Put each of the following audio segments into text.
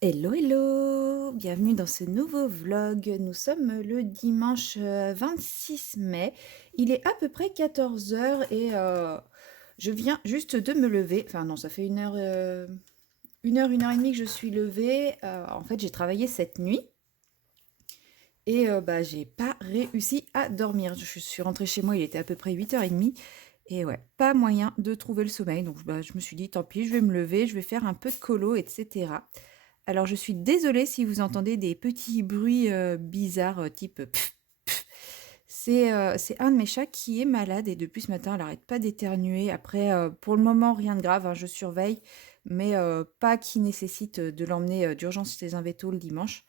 Hello, hello! Bienvenue dans ce nouveau vlog. Nous sommes le dimanche 26 mai. Il est à peu près 14 heures et je viens juste de me lever. Enfin non, ça fait une heure et demie que je suis levée. En fait, j'ai travaillé cette nuit et bah, j'ai pas réussi à dormir. Je suis rentrée chez moi, il était à peu près 8h30. Et ouais, pas moyen de trouver le sommeil. Donc bah, je me suis dit, tant pis, je vais me lever, je vais faire un peu de colo, etc. Alors je suis désolée si vous entendez des petits bruits bizarres type pff, pff. C'est un de mes chats qui est malade et depuis ce matin, elle n'arrête pas d'éternuer. Après, pour le moment, rien de grave, hein, je surveille, mais pas qui nécessite de l'emmener d'urgence chez un véto le dimanche.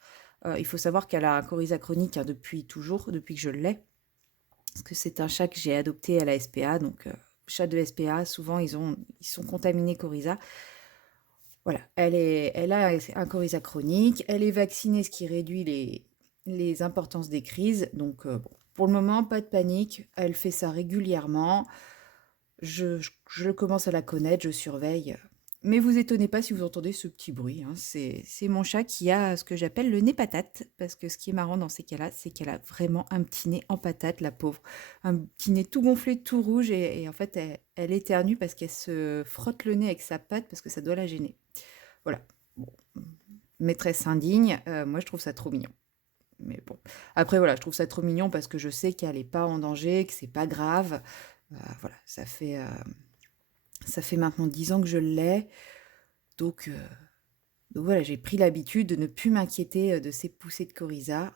Il faut savoir qu'elle a un coryza chronique hein, depuis toujours, depuis que je l'ai, parce que c'est un chat que j'ai adopté à la SPA, donc chat de SPA, souvent ils sont contaminés coryza. Voilà, elle a un coryza chronique, elle est vaccinée, ce qui réduit les importances des crises. Donc, bon, pour le moment, pas de panique. Elle fait ça régulièrement. Je commence à la connaître, je surveille. Mais vous étonnez pas si vous entendez ce petit bruit, hein. C'est mon chat qui a ce que j'appelle le nez patate. Parce que ce qui est marrant dans ces cas-là, c'est qu'elle a vraiment un petit nez en patate, la pauvre. Un petit nez tout gonflé, tout rouge. Et en fait, elle éternue parce qu'elle se frotte le nez avec sa patte parce que ça doit la gêner. Voilà. Bon, maîtresse indigne, moi je trouve ça trop mignon. Mais bon. Après voilà, je trouve ça trop mignon parce que je sais qu'elle est pas en danger, que c'est pas grave. Voilà, ça fait maintenant 10 ans que je l'ai. Donc, donc voilà, j'ai pris l'habitude de ne plus m'inquiéter de ces poussées de coryza.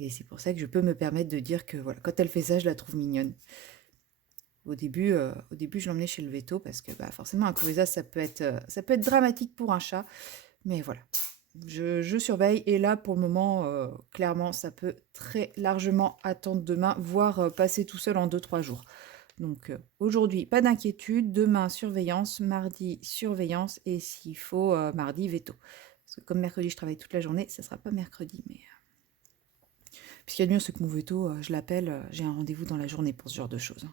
Et c'est pour ça que je peux me permettre de dire que voilà, quand elle fait ça, je la trouve mignonne. Au début, je l'emmenais chez le véto parce que bah, forcément, un coryza, ça peut être dramatique pour un chat. Mais voilà, je surveille et là, pour le moment, clairement, ça peut très largement attendre demain, voire passer tout seul en 2 3 jours. Donc aujourd'hui, pas d'inquiétude. Demain, surveillance. Mardi, surveillance. Et s'il faut, mardi, veto. Parce que comme mercredi, je travaille toute la journée, ça sera pas mercredi. Mais puis ce qu'il y a de mieux, c'est que mon veto, je l'appelle, j'ai un rendez-vous dans la journée pour ce genre de choses, hein.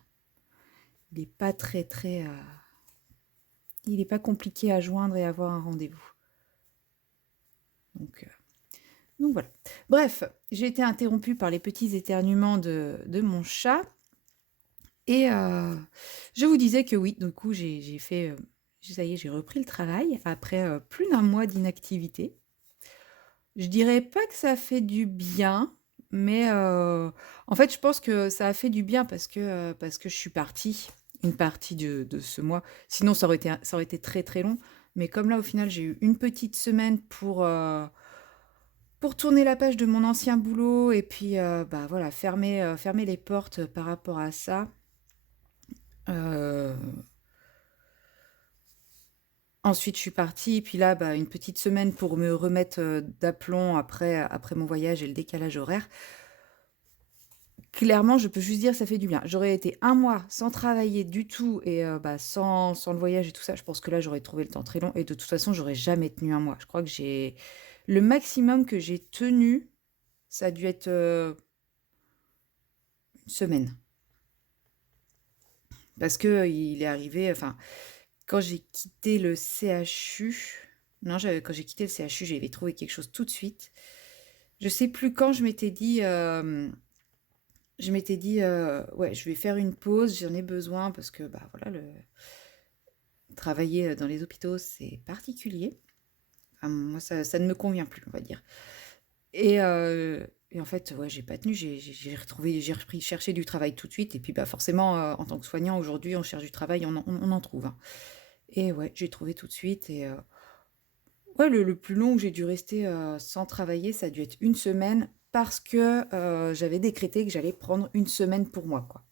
Il n'est pas très, très... il n'est pas compliqué à joindre et à avoir un rendez-vous. Donc, donc voilà. Bref, j'ai été interrompue par les petits éternuements de mon chat. Et je vous disais que oui, du coup, j'ai fait... ça y est, j'ai repris le travail après plus d'un mois d'inactivité. Je dirais pas que ça fait du bien, mais en fait, je pense que ça a fait du bien parce que je suis partie une partie de ce mois. Sinon, ça aurait été très très long. Mais comme là, au final, j'ai eu une petite semaine pour tourner la page de mon ancien boulot et puis bah voilà, fermer les portes par rapport à ça. Euh, Ensuite, je suis partie, et puis là, bah, une petite semaine pour me remettre d'aplomb après mon voyage et le décalage horaire. Clairement, je peux juste dire que ça fait du bien. J'aurais été un mois sans travailler du tout et bah, sans le voyage et tout ça. Je pense que là, j'aurais trouvé le temps très long et de toute façon, j'aurais jamais tenu un mois. Je crois que j'ai... Le maximum que j'ai tenu, ça a dû être une semaine. Parce que il est arrivé, enfin, quand j'ai quitté le CHU, non, quand j'ai quitté le CHU, j'avais trouvé quelque chose tout de suite. Je sais plus quand je m'étais dit, ouais, je vais faire une pause, j'en ai besoin parce que, bah voilà, travailler dans les hôpitaux, c'est particulier. Enfin, moi, ça ne me convient plus, on va dire. Et en fait, ouais, j'ai pas tenu, j'ai repris chercher du travail tout de suite. Et puis, bah, forcément, en tant que soignant, aujourd'hui, on cherche du travail, on en trouve, hein. Et ouais, j'ai trouvé tout de suite. Et ouais, le plus long que j'ai dû rester sans travailler, ça a dû être une semaine parce que j'avais décrété que j'allais prendre une semaine pour moi, quoi.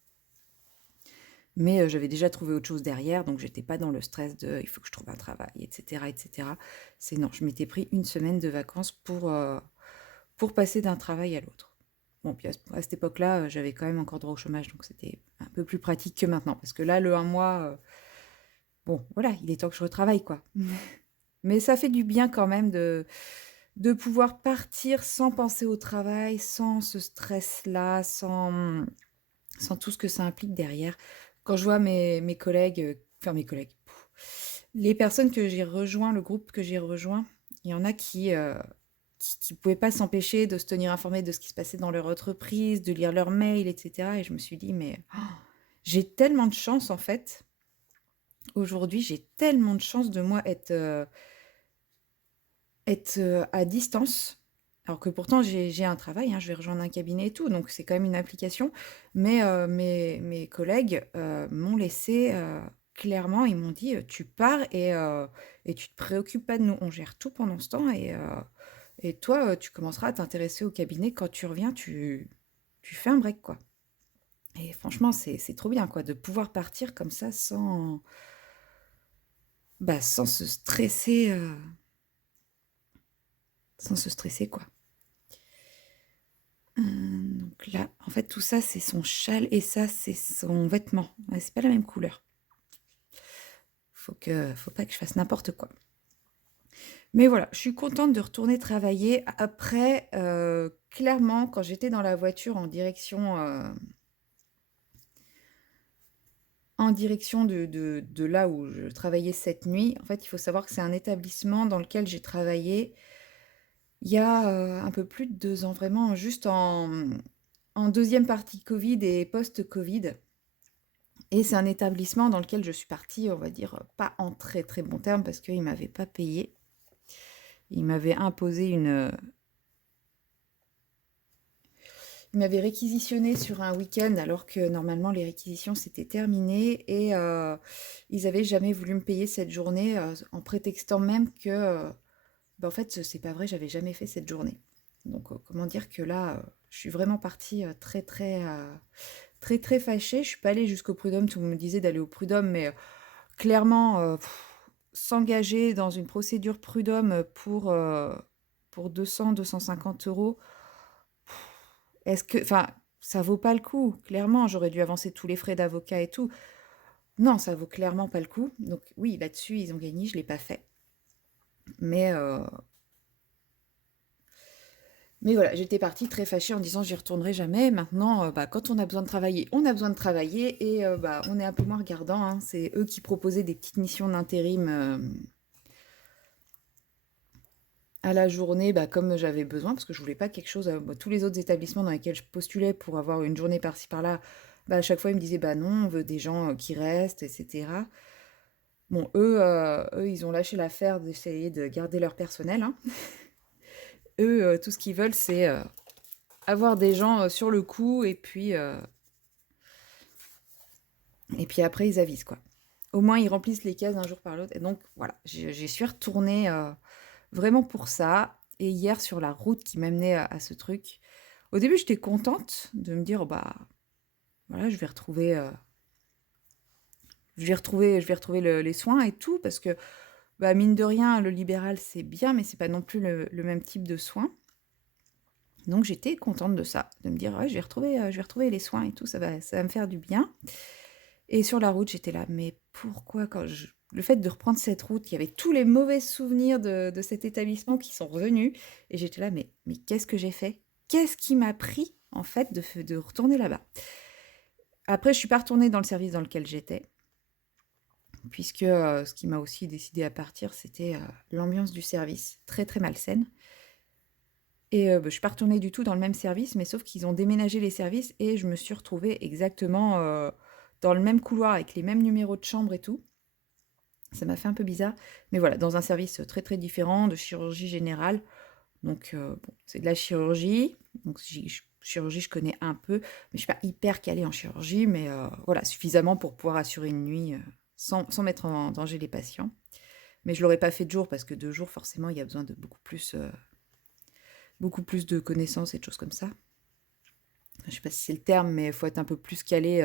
Mais j'avais déjà trouvé autre chose derrière, donc j'étais pas dans le stress de il faut que je trouve un travail, etc., etc. C'est non, je m'étais pris une semaine de vacances pour passer d'un travail à l'autre. Bon, puis à cette époque-là, j'avais quand même encore droit au chômage, donc c'était un peu plus pratique que maintenant. Parce que là, le un mois, bon, voilà, il est temps que je retravaille, quoi. Mais ça fait du bien quand même de pouvoir partir sans penser au travail, sans ce stress-là, sans tout ce que ça implique derrière. Quand je vois mes collègues, enfin mes collègues, les personnes que j'ai rejoint, le groupe que j'ai rejoint, Il y en a qui pouvaient pas s'empêcher de se tenir informés de ce qui se passait dans leur entreprise, de lire leurs mails, et cetera et je me suis dit: «Mais j'ai tellement de chance, en fait. Aujourd'hui, j'ai tellement de chance de moi être à distance». Alors que pourtant j'ai un travail, hein, je vais rejoindre un cabinet et tout, donc c'est quand même une application. Mais mes collègues, m'ont laissé clairement, ils m'ont dit: «Tu pars et tu te préoccupes pas de nous. On gère tout pendant ce temps et toi, tu commenceras à t'intéresser au cabinet quand tu reviens, tu fais un break, quoi». Et franchement, c'est trop bien, quoi, de pouvoir partir comme ça sans se stresser, quoi. Donc là, en fait, tout ça, c'est son châle et ça, c'est son vêtement. Ouais, c'est pas la même couleur. Faut pas que je fasse n'importe quoi. Mais voilà, je suis contente de retourner travailler. Après, clairement, quand j'étais dans la voiture en direction de là où je travaillais cette nuit, en fait, il faut savoir que c'est un établissement dans lequel j'ai travaillé il y a un peu plus de 2 ans, vraiment, juste en deuxième partie Covid et post-Covid. Et c'est un établissement dans lequel je suis partie, on va dire, pas en très très bon terme parce qu'il ne m'avait pas payé. Il m'avait imposé Il m'avait réquisitionné sur un week-end alors que normalement les réquisitions s'étaient terminées et ils avaient jamais voulu me payer cette journée en prétextant même que, en fait, c'est pas vrai, j'avais jamais fait cette journée. Donc, comment dire que là, je suis vraiment partie très très très très fâchée. Je suis pas allée jusqu'au prud'homme, tout le monde me disait d'aller au prud'homme, mais clairement, s'engager dans une procédure prud'homme pour 200-250 euros, enfin, ça vaut pas le coup. Clairement, j'aurais dû avancer tous les frais d'avocat et tout. Non, ça vaut clairement pas le coup. Donc oui, là-dessus, ils ont gagné, je l'ai pas fait. Mais, euh, mais voilà, j'étais partie très fâchée en disant j'y retournerai jamais. Maintenant, quand on a besoin de travailler, on a besoin de travailler et on est un peu moins regardant, hein. C'est eux qui proposaient des petites missions d'intérim à la journée, comme j'avais besoin, parce que je voulais pas quelque chose. Tous les autres établissements dans lesquels je postulais pour avoir une journée par-ci par-là, à chaque fois ils me disaient bah non, on veut des gens qui restent, etc. Bon, eux, ils ont lâché l'affaire d'essayer de garder leur personnel, hein. Eux, tout ce qu'ils veulent, c'est avoir des gens sur le coup et puis après ils avisent quoi. Au moins ils remplissent les cases d'un jour par l'autre. Et donc voilà, j'y suis retournée vraiment pour ça. Et hier sur la route qui m'amenait à ce truc, au début j'étais contente de me dire bah voilà je vais retrouver les soins et tout parce que mine de rien le libéral c'est bien mais c'est pas non plus le même type de soins. Donc j'étais contente de ça, de me dire ouais, je vais retrouver les soins et tout, ça va me faire du bien. Et sur la route, j'étais là, mais pourquoi le fait de reprendre cette route, il y avait tous les mauvais souvenirs de cet établissement qui sont revenus. Et j'étais là, mais qu'est-ce que j'ai fait? Qu'est-ce qui m'a pris, en fait, de retourner là-bas? Après, je suis pas retournée dans le service dans lequel j'étais, puisque ce qui m'a aussi décidé à partir, c'était l'ambiance du service, très très malsaine. Et je suis pas retournée du tout dans le même service, mais sauf qu'ils ont déménagé les services et je me suis retrouvée exactement dans le même couloir avec les mêmes numéros de chambre et tout. Ça m'a fait un peu bizarre, mais voilà, dans un service très très différent de chirurgie générale. Donc bon, c'est de la chirurgie, donc chirurgie je connais un peu, mais je suis pas hyper calée en chirurgie, mais voilà, suffisamment pour pouvoir assurer une nuit sans mettre en danger les patients. Mais je l'aurais pas fait de jour parce que de jour forcément il y a besoin de beaucoup plus de connaissances et de choses comme ça. Je sais pas si c'est le terme, mais il faut être un peu plus calé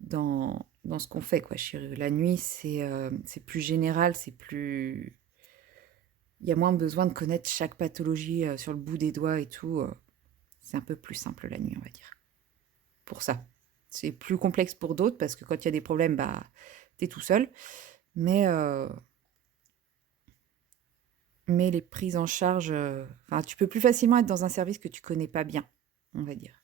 dans ce qu'on fait, quoi. La nuit, c'est plus général, il y a moins besoin de connaître chaque pathologie sur le bout des doigts et tout. C'est un peu plus simple la nuit, on va dire. Pour ça. C'est plus complexe pour d'autres parce que quand il y a des problèmes, t'es tout seul. Mais, euh, mais les prises en charge, enfin, tu peux plus facilement être dans un service que tu connais pas bien, on va dire.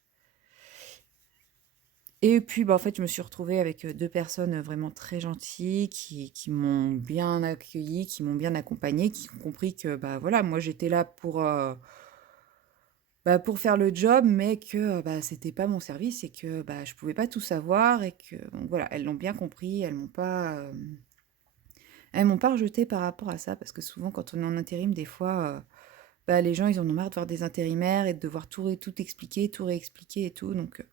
Et puis, bah, en fait, je me suis retrouvée avec 2 personnes, vraiment très gentilles qui m'ont bien accueillie, qui m'ont bien accompagnée, qui ont compris que, bah, voilà, moi j'étais là pour faire le job, mais que, bah, c'était pas mon service et que, bah, je pouvais pas tout savoir et que donc voilà, elles l'ont bien compris, elles m'ont pas rejetée par rapport à ça parce que souvent quand on est en intérim, des fois, bah, les gens, ils en ont marre de voir des intérimaires et de devoir tout expliquer, tout réexpliquer et tout donc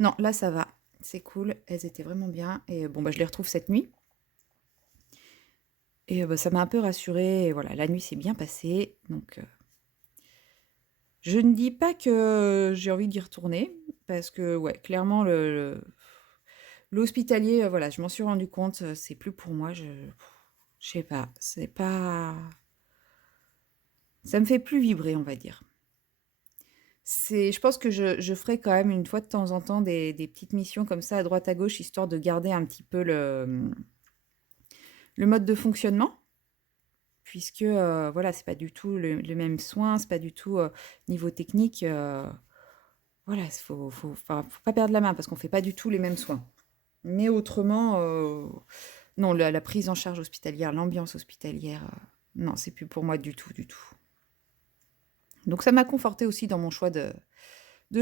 non, là ça va, c'est cool, elles étaient vraiment bien et bon, bah, je les retrouve cette nuit et bah, ça m'a un peu rassurée et voilà, la nuit s'est bien passée donc je ne dis pas que j'ai envie d'y retourner parce que ouais, clairement l'hospitalier, voilà, je m'en suis rendu compte, c'est plus pour moi, je sais pas, c'est pas ça me fait plus vibrer, on va dire. Je pense que je ferai quand même une fois de temps en temps des petites missions comme ça à droite à gauche, histoire de garder un petit peu le mode de fonctionnement. Puisque voilà, c'est pas du tout le même soin, c'est pas du tout niveau technique. Voilà, enfin, faut pas perdre la main parce qu'on fait pas du tout les mêmes soins. Mais autrement, non, la prise en charge hospitalière, l'ambiance hospitalière, non, c'est plus pour moi du tout, du tout. Donc ça m'a conforté aussi dans mon choix de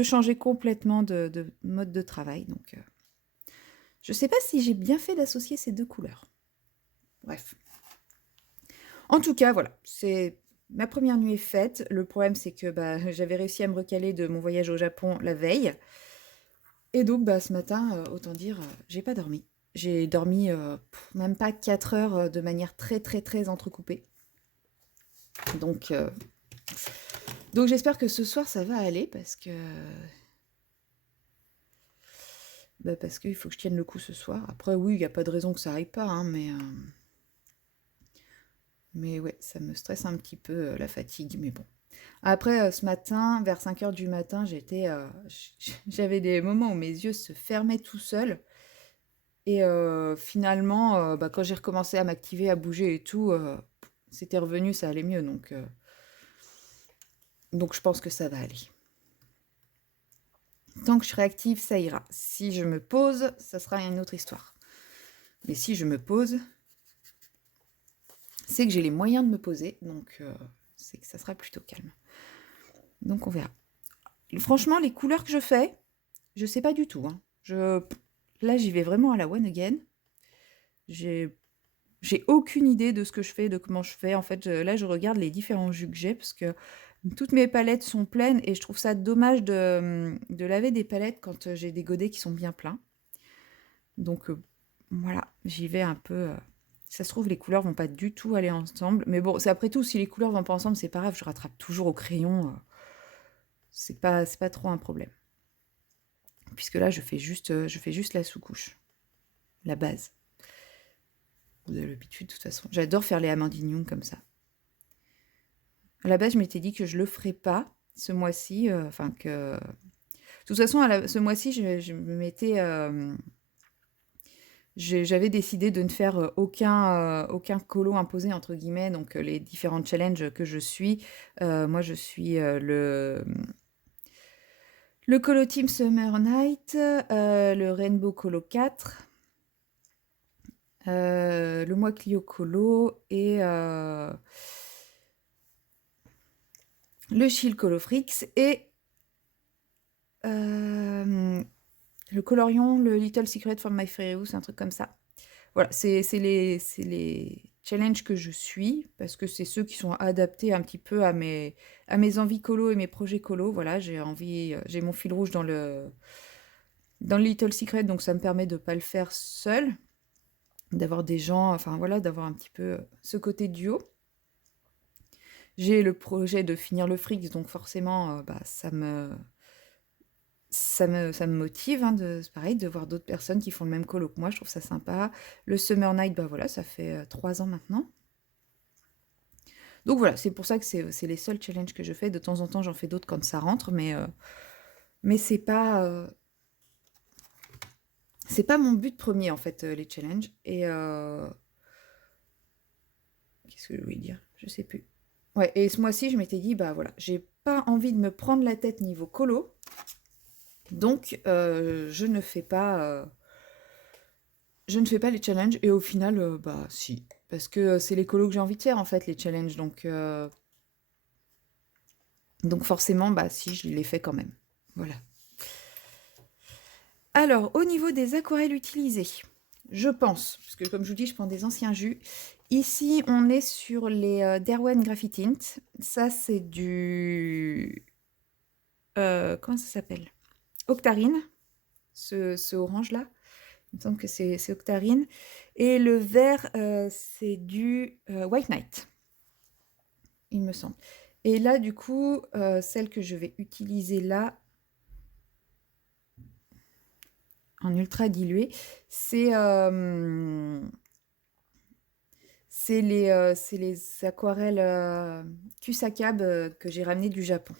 changer complètement de mode de travail. Donc je sais pas si j'ai bien fait d'associer ces deux couleurs. Bref. En tout cas, voilà, c'est ma première nuit est faite. Le problème, c'est que bah, j'avais réussi à me recaler de mon voyage au Japon la veille. Et donc, bah, ce matin, autant dire, j'ai pas dormi. J'ai dormi même pas 4 heures de manière très, très, très entrecoupée. Donc, euh, donc j'espère que ce soir, ça va aller parce qu'il faut que je tienne le coup ce soir. Après, oui, il n'y a pas de raison que ça aille pas, hein, mais ouais, ça me stresse un petit peu la fatigue, mais bon. Après, ce matin, vers 5 heures du matin, j'avais des moments où mes yeux se fermaient tout seuls. Et finalement, bah, quand j'ai recommencé à m'activer, à bouger et tout, c'était revenu, ça allait mieux. Donc je pense que ça va aller. Tant que je serai active, ça ira. Si je me pose, ça sera une autre histoire. Mais si je me pose, c'est que j'ai les moyens de me poser. Donc c'est que ça sera plutôt calme. Donc on verra. Franchement, les couleurs que je fais, je sais pas du tout, hein. Là, j'y vais vraiment à la one again. J'ai j'ai aucune idée de ce que je fais, de comment je fais. En fait, là, je regarde les différents jus que j'ai parce que toutes mes palettes sont pleines et je trouve ça dommage de laver des palettes quand j'ai des godets qui sont bien pleins. Donc voilà, j'y vais un peu. Ça se trouve, les couleurs vont pas du tout aller ensemble. Mais bon, c'est après tout, si les couleurs vont pas ensemble, c'est pas grave, je rattrape toujours au crayon. C'est pas trop un problème. Puisque là, je fais juste la sous-couche, la base. Vous avez l'habitude, de toute façon. J'adore faire les Amandine Young comme ça. À la base, je m'étais dit que je le ferais pas ce mois-ci. Enfin, que. De toute façon, ce mois-ci, je me m'étais. J'avais décidé de ne faire aucun colo imposé, entre guillemets. Donc, les différents challenges que je suis. Moi, je suis le Colo Team Summer Night, le Rainbow Colo 4, le mois Clio Colo et le Chill Colo Frix et le Colorion, le Little Secret from My Fairy House, un truc comme ça. Voilà, c'est les challenges que je suis, parce que c'est ceux qui sont adaptés un petit peu à mes envies colo et mes projets colo. Voilà, j'ai mon fil rouge dans le Little Secret, donc ça me permet de ne pas le faire seul, d'avoir des gens, enfin voilà, d'avoir un petit peu ce côté duo. J'ai le projet de finir le Frix, donc forcément, bah, ça me motive, hein, c'est pareil, de voir d'autres personnes qui font le même colo que moi, je trouve ça sympa. Le Summer Night, bah voilà, ça fait 3 ans maintenant. Donc voilà, c'est pour ça que c'est les seuls challenges que je fais. De temps en temps, j'en fais d'autres quand ça rentre, mais c'est pas mon but premier, en fait, les challenges. Et qu'est-ce que je voulais dire? Je sais plus. Ouais, et ce mois-ci, je m'étais dit, bah voilà, j'ai pas envie de me prendre la tête niveau colo. Donc, je ne fais pas les challenges et au final, bah si. Parce que c'est les colos que j'ai envie de faire en fait, les challenges. Donc forcément, bah si, je les fais quand même. Voilà. Alors, au niveau des aquarelles utilisées, je pense, parce que comme je vous dis, je prends des anciens jus. Ici, on est sur les Derwent Graphite Tint. Ça, c'est du... comment ça s'appelle? Octarine, ce orange-là. Il me semble que c'est Octarine. Et le vert, c'est du White Knight, il me semble. Et là, du coup, celle que je vais utiliser là, en ultra dilué, c'est c'est les aquarelles Kusakab que j'ai ramenées du Japon.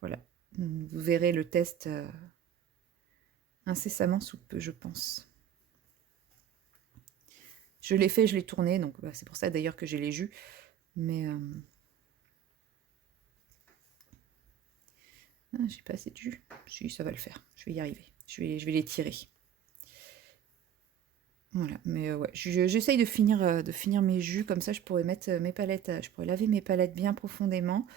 Voilà. Vous verrez le test incessamment sous peu, je pense. Je l'ai fait, je l'ai tourné, donc bah, c'est pour ça d'ailleurs que j'ai les jus. Mais j'ai pas assez de jus. Si, ça va le faire. Je vais y arriver. Je vais les tirer. Voilà, mais ouais, j'essaye de finir mes jus, comme ça je pourrais mettre mes palettes, je pourrais laver mes palettes bien profondément,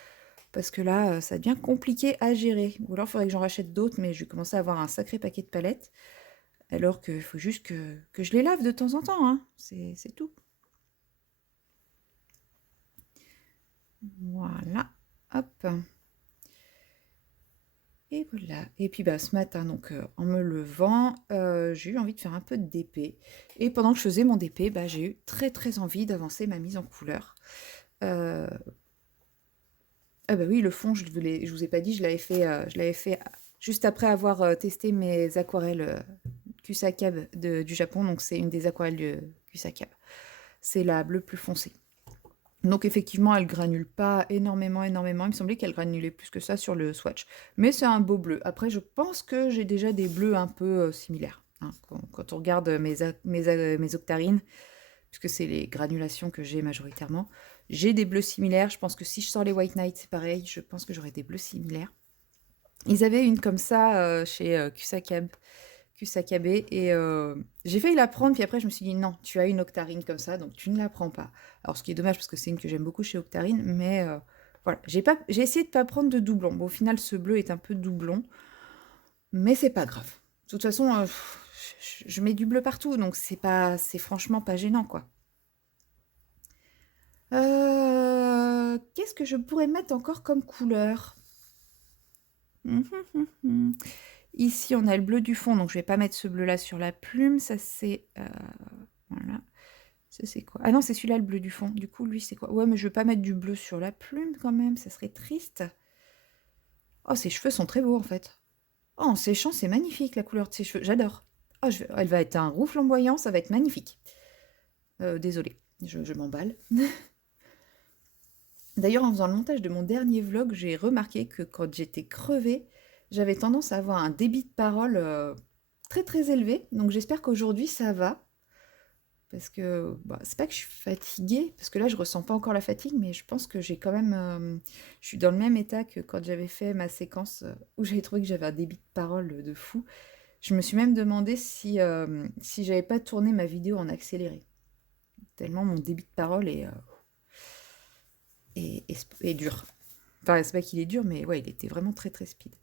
parce que là, ça devient compliqué à gérer. Ou alors il faudrait que j'en rachète d'autres, mais je vais commencer à avoir un sacré paquet de palettes, alors qu'il faut juste que je les lave de temps en temps, hein. C'est tout. Voilà, hop. Et voilà. Et puis bah, ce matin, donc en me levant, j'ai eu envie de faire un peu de DP. Et pendant que je faisais mon DP, bah, j'ai eu très très envie d'avancer ma mise en couleur. Euh, Ah bah oui, le fond, je vous ai pas dit, je l'avais fait juste après avoir testé mes aquarelles Kusakab du Japon. Donc c'est une des aquarelles de Kusakab. C'est la bleue plus foncée. Donc effectivement, elle granule pas énormément. Il me semblait qu'elle granulait plus que ça sur le swatch. Mais c'est un beau bleu. Après, je pense que j'ai déjà des bleus un peu similaires, hein. Quand on regarde mes octarines, puisque c'est les granulations que j'ai majoritairement, j'ai des bleus similaires. Je pense que si je sors les White Knight, c'est pareil. Je pense que j'aurai des bleus similaires. Ils avaient une comme ça chez Kusakabe et j'ai failli la prendre, puis après je me suis dit non, tu as une Octarine comme ça, donc tu ne la prends pas. Alors ce qui est dommage parce que c'est une que j'aime beaucoup chez Octarine, mais voilà, j'ai essayé de pas prendre de doublon. Bon, au final, ce bleu est un peu doublon, mais c'est pas grave. De toute façon, je mets du bleu partout, donc c'est franchement pas gênant, quoi. Qu'est-ce que je pourrais mettre encore comme couleur? Ici, on a le bleu du fond, donc je vais pas mettre ce bleu-là sur la plume. Ça, c'est... voilà. Ça, c'est quoi? Ah non, c'est celui-là, le bleu du fond. Du coup, lui, c'est quoi? Ouais, mais je vais pas mettre du bleu sur la plume, quand même. Ça serait triste. Oh, ses cheveux sont très beaux, en fait. Oh, en séchant, c'est magnifique, la couleur de ses cheveux. J'adore. Oh, elle va être un roux flamboyant, ça va être magnifique. Désolée, je m'emballe. D'ailleurs, en faisant le montage de mon dernier vlog, j'ai remarqué que quand j'étais crevée, j'avais tendance à avoir un débit de parole très très élevé. Donc j'espère qu'aujourd'hui ça va. Parce que bah, c'est pas que je suis fatiguée, parce que là je ressens pas encore la fatigue, mais je pense que j'ai quand même. Je suis dans le même état que quand j'avais fait ma séquence où j'avais trouvé que j'avais un débit de parole de fou. Je me suis même demandé si j'avais pas tourné ma vidéo en accéléré. Tellement mon débit de parole est dur. Enfin, c'est pas qu'il est dur, mais ouais, il était vraiment très très speed.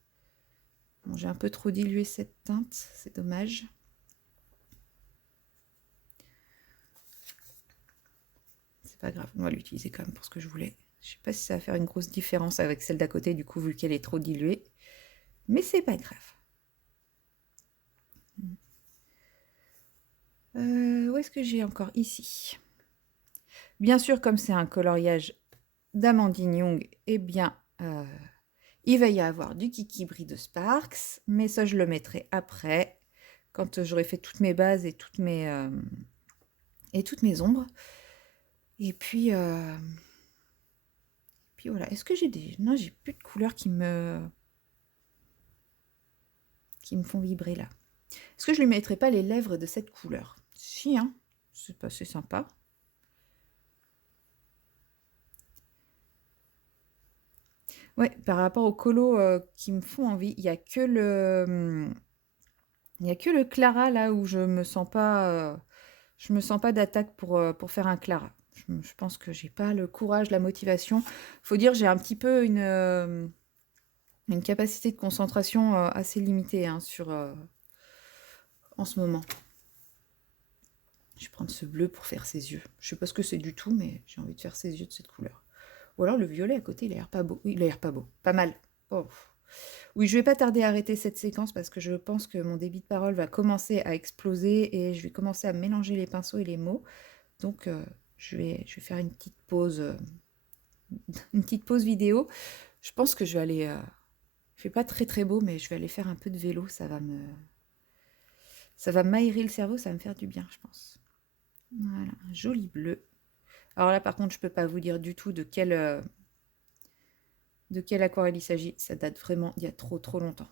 Bon, j'ai un peu trop dilué cette teinte, c'est dommage. C'est pas grave, on va l'utiliser quand même pour ce que je voulais. Je sais pas si ça va faire une grosse différence avec celle d'à côté, du coup, vu qu'elle est trop diluée. Mais c'est pas grave. Où est-ce que j'ai encore? Ici. Bien sûr, comme c'est un coloriage d'Amandine Young, eh bien, il va y avoir du Kiki Brie de Sparks, mais ça, je le mettrai après, quand j'aurai fait toutes mes bases et toutes mes ombres. Et puis voilà. Est-ce que j'ai des... Non, j'ai plus de couleurs qui me font vibrer là. Est-ce que je lui mettrai pas les lèvres de cette couleur? Si, hein. C'est sympa. Ouais, par rapport aux colos qui me font envie, il y a que le Clara là où je me sens pas d'attaque pour faire un Clara. Je pense que j'ai pas le courage, la motivation. Faut dire, j'ai un petit peu une capacité de concentration assez limitée hein, en ce moment. Je vais prendre ce bleu pour faire ses yeux. Je sais pas ce que c'est du tout, mais j'ai envie de faire ses yeux de cette couleur. Ou alors le violet à côté, il a l'air pas beau. Oui, il a l'air pas beau. Pas mal. Oh. Oui, je vais pas tarder à arrêter cette séquence parce que je pense que mon débit de parole va commencer à exploser et je vais commencer à mélanger les pinceaux et les mots. Donc, je vais faire une petite pause vidéo. Je pense que je vais aller. Je fais pas très très beau, mais je vais aller faire un peu de vélo. Ça va m'aérer le cerveau, ça va me faire du bien, je pense. Voilà, un joli bleu. Alors là, par contre, je peux pas vous dire du tout de quelle aquarelle il s'agit. Ça date vraiment d'il y a trop trop longtemps.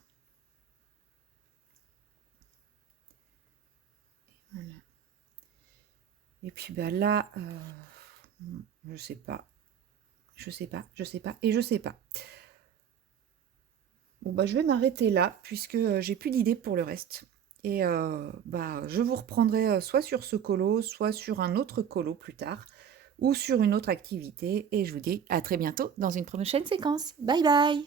Voilà. Et puis bah là, je sais pas, je sais pas, je sais pas et je sais pas. Bon bah je vais m'arrêter là puisque j'ai plus d'idées pour le reste. Et bah je vous reprendrai soit sur ce colo, soit sur un autre colo plus tard, ou sur une autre activité. Et je vous dis à très bientôt dans une prochaine séquence. Bye bye!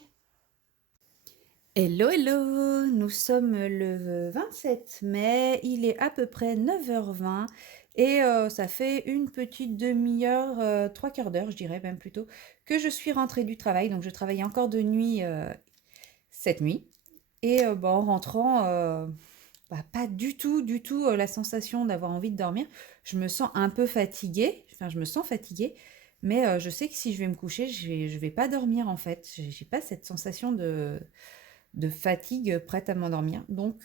Hello, hello! Nous sommes le 27 mai, il est à peu près 9h20 et ça fait une petite demi-heure, trois quarts d'heure, je dirais même plutôt, que je suis rentrée du travail. Donc je travaillais encore de nuit cette nuit. Et bah, en rentrant, bah, pas du tout la sensation d'avoir envie de dormir. Je me sens un peu fatiguée, enfin je me sens fatiguée, mais je sais que si je vais me coucher, je vais pas dormir en fait. J'ai pas cette sensation de fatigue prête à m'endormir. Donc,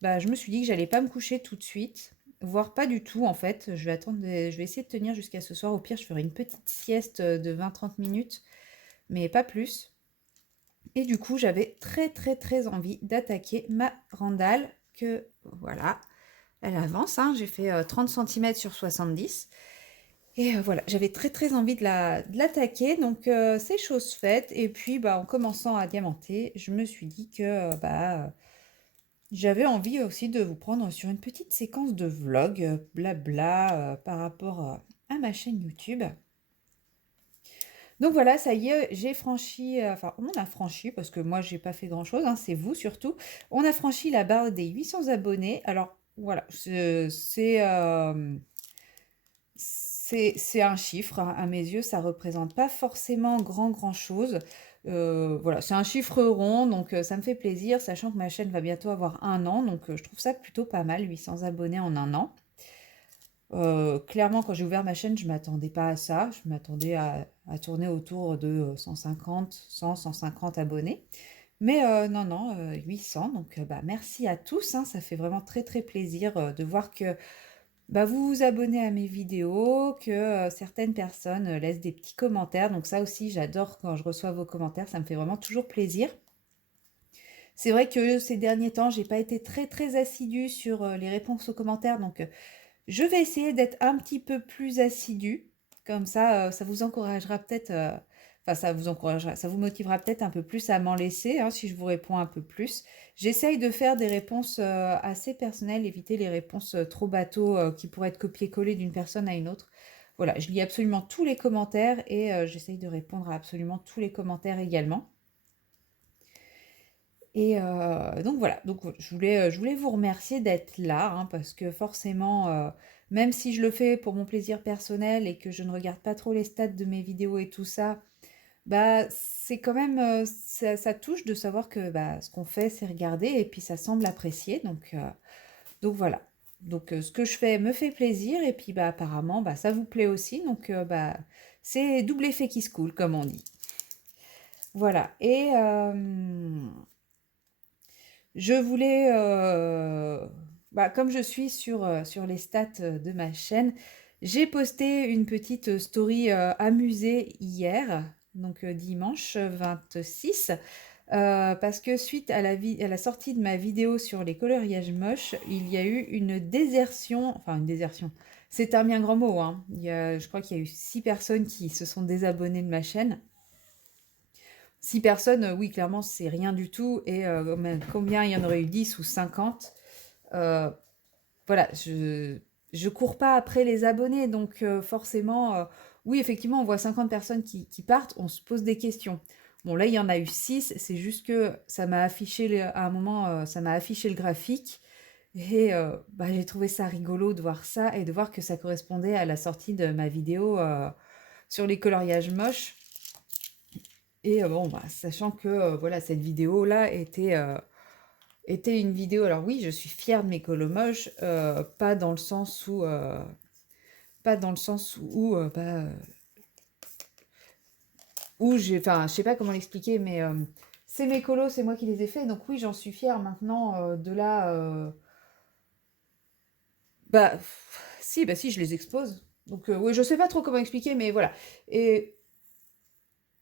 bah, je me suis dit que j'allais pas me coucher tout de suite, voire pas du tout en fait. Je vais essayer de tenir jusqu'à ce soir. Au pire, je ferai une petite sieste de 20-30 minutes, mais pas plus. Et du coup, j'avais très très très envie d'attaquer ma randale que voilà, elle avance, hein. J'ai fait 30 cm sur 70. Et voilà, j'avais très très envie de l'attaquer, donc c'est chose faite. Et puis, bah, en commençant à diamanter, je me suis dit que j'avais envie aussi de vous prendre sur une petite séquence de vlog, blabla, par rapport à ma chaîne YouTube. Donc voilà, ça y est, j'ai franchi, enfin on a franchi, parce que moi j'ai pas fait grand-chose, hein, c'est vous surtout, on a franchi la barre des 800 abonnés. Alors voilà, c'est un chiffre, hein, à mes yeux, ça représente pas forcément grand-chose. Voilà, c'est un chiffre rond, donc ça me fait plaisir, sachant que ma chaîne va bientôt avoir un an, donc je trouve ça plutôt pas mal, 800 abonnés en un an. Clairement, quand j'ai ouvert ma chaîne, je m'attendais pas à ça. Je m'attendais à tourner autour de 150, 100, 150 abonnés. Mais non, non, 800. Donc, bah, merci à tous, hein. Ça fait vraiment très, très plaisir de voir que bah, vous vous abonnez à mes vidéos, que certaines personnes laissent des petits commentaires. Donc ça aussi, j'adore quand je reçois vos commentaires. Ça me fait vraiment toujours plaisir. C'est vrai que ces derniers temps, j'ai pas été très, très assidue sur les réponses aux commentaires. Donc, je vais essayer d'être un petit peu plus assidue, comme ça vous encouragera peut-être, enfin ça vous encouragera, ça vous motivera peut-être un peu plus à m'en laisser, hein, si je vous réponds un peu plus. J'essaye de faire des réponses assez personnelles, éviter les réponses trop bateaux qui pourraient être copiées-collées d'une personne à une autre. Voilà, je lis absolument tous les commentaires et j'essaye de répondre à absolument tous les commentaires également. Et donc voilà, donc je voulais vous remercier d'être là, hein, parce que forcément, même si je le fais pour mon plaisir personnel et que je ne regarde pas trop les stats de mes vidéos et tout ça, bah c'est quand même, ça touche de savoir que bah, ce qu'on fait, c'est regardé et puis ça semble apprécié. Donc voilà. Donc ce que je fais me fait plaisir et puis bah apparemment bah, ça vous plaît aussi. Donc bah c'est double effet qui se coule, comme on dit. Voilà. Et je voulais, bah, comme je suis sur les stats de ma chaîne, j'ai posté une petite story amusée hier, donc dimanche 26, parce que suite à à la sortie de ma vidéo sur les coloriages moches, il y a eu une désertion, enfin une désertion, c'est un bien grand mot, hein. Je crois qu'il y a eu 6 personnes qui se sont désabonnées de ma chaîne. 6 personnes, oui, clairement, c'est rien du tout. Et combien il y en aurait eu 10 ou 50? euh, voilà, je cours pas après les abonnés, donc forcément, oui, effectivement, on voit 50 personnes qui partent, on se pose des questions. Bon, là, il y en a eu 6, c'est juste que ça m'a affiché, à un moment, ça m'a affiché le graphique, et bah, j'ai trouvé ça rigolo de voir ça, et de voir que ça correspondait à la sortie de ma vidéo sur les coloriages moches. Et bon, bah, sachant que voilà, cette vidéo-là était une vidéo. Alors oui, je suis fière de mes colos moches, pas dans le sens où, où j'ai, enfin, je sais pas comment l'expliquer, mais c'est mes colos, c'est moi qui les ai faits, donc oui, j'en suis fière. Maintenant. De là, bah, si, bah si, je les expose. Donc oui, je sais pas trop comment expliquer, mais voilà. Et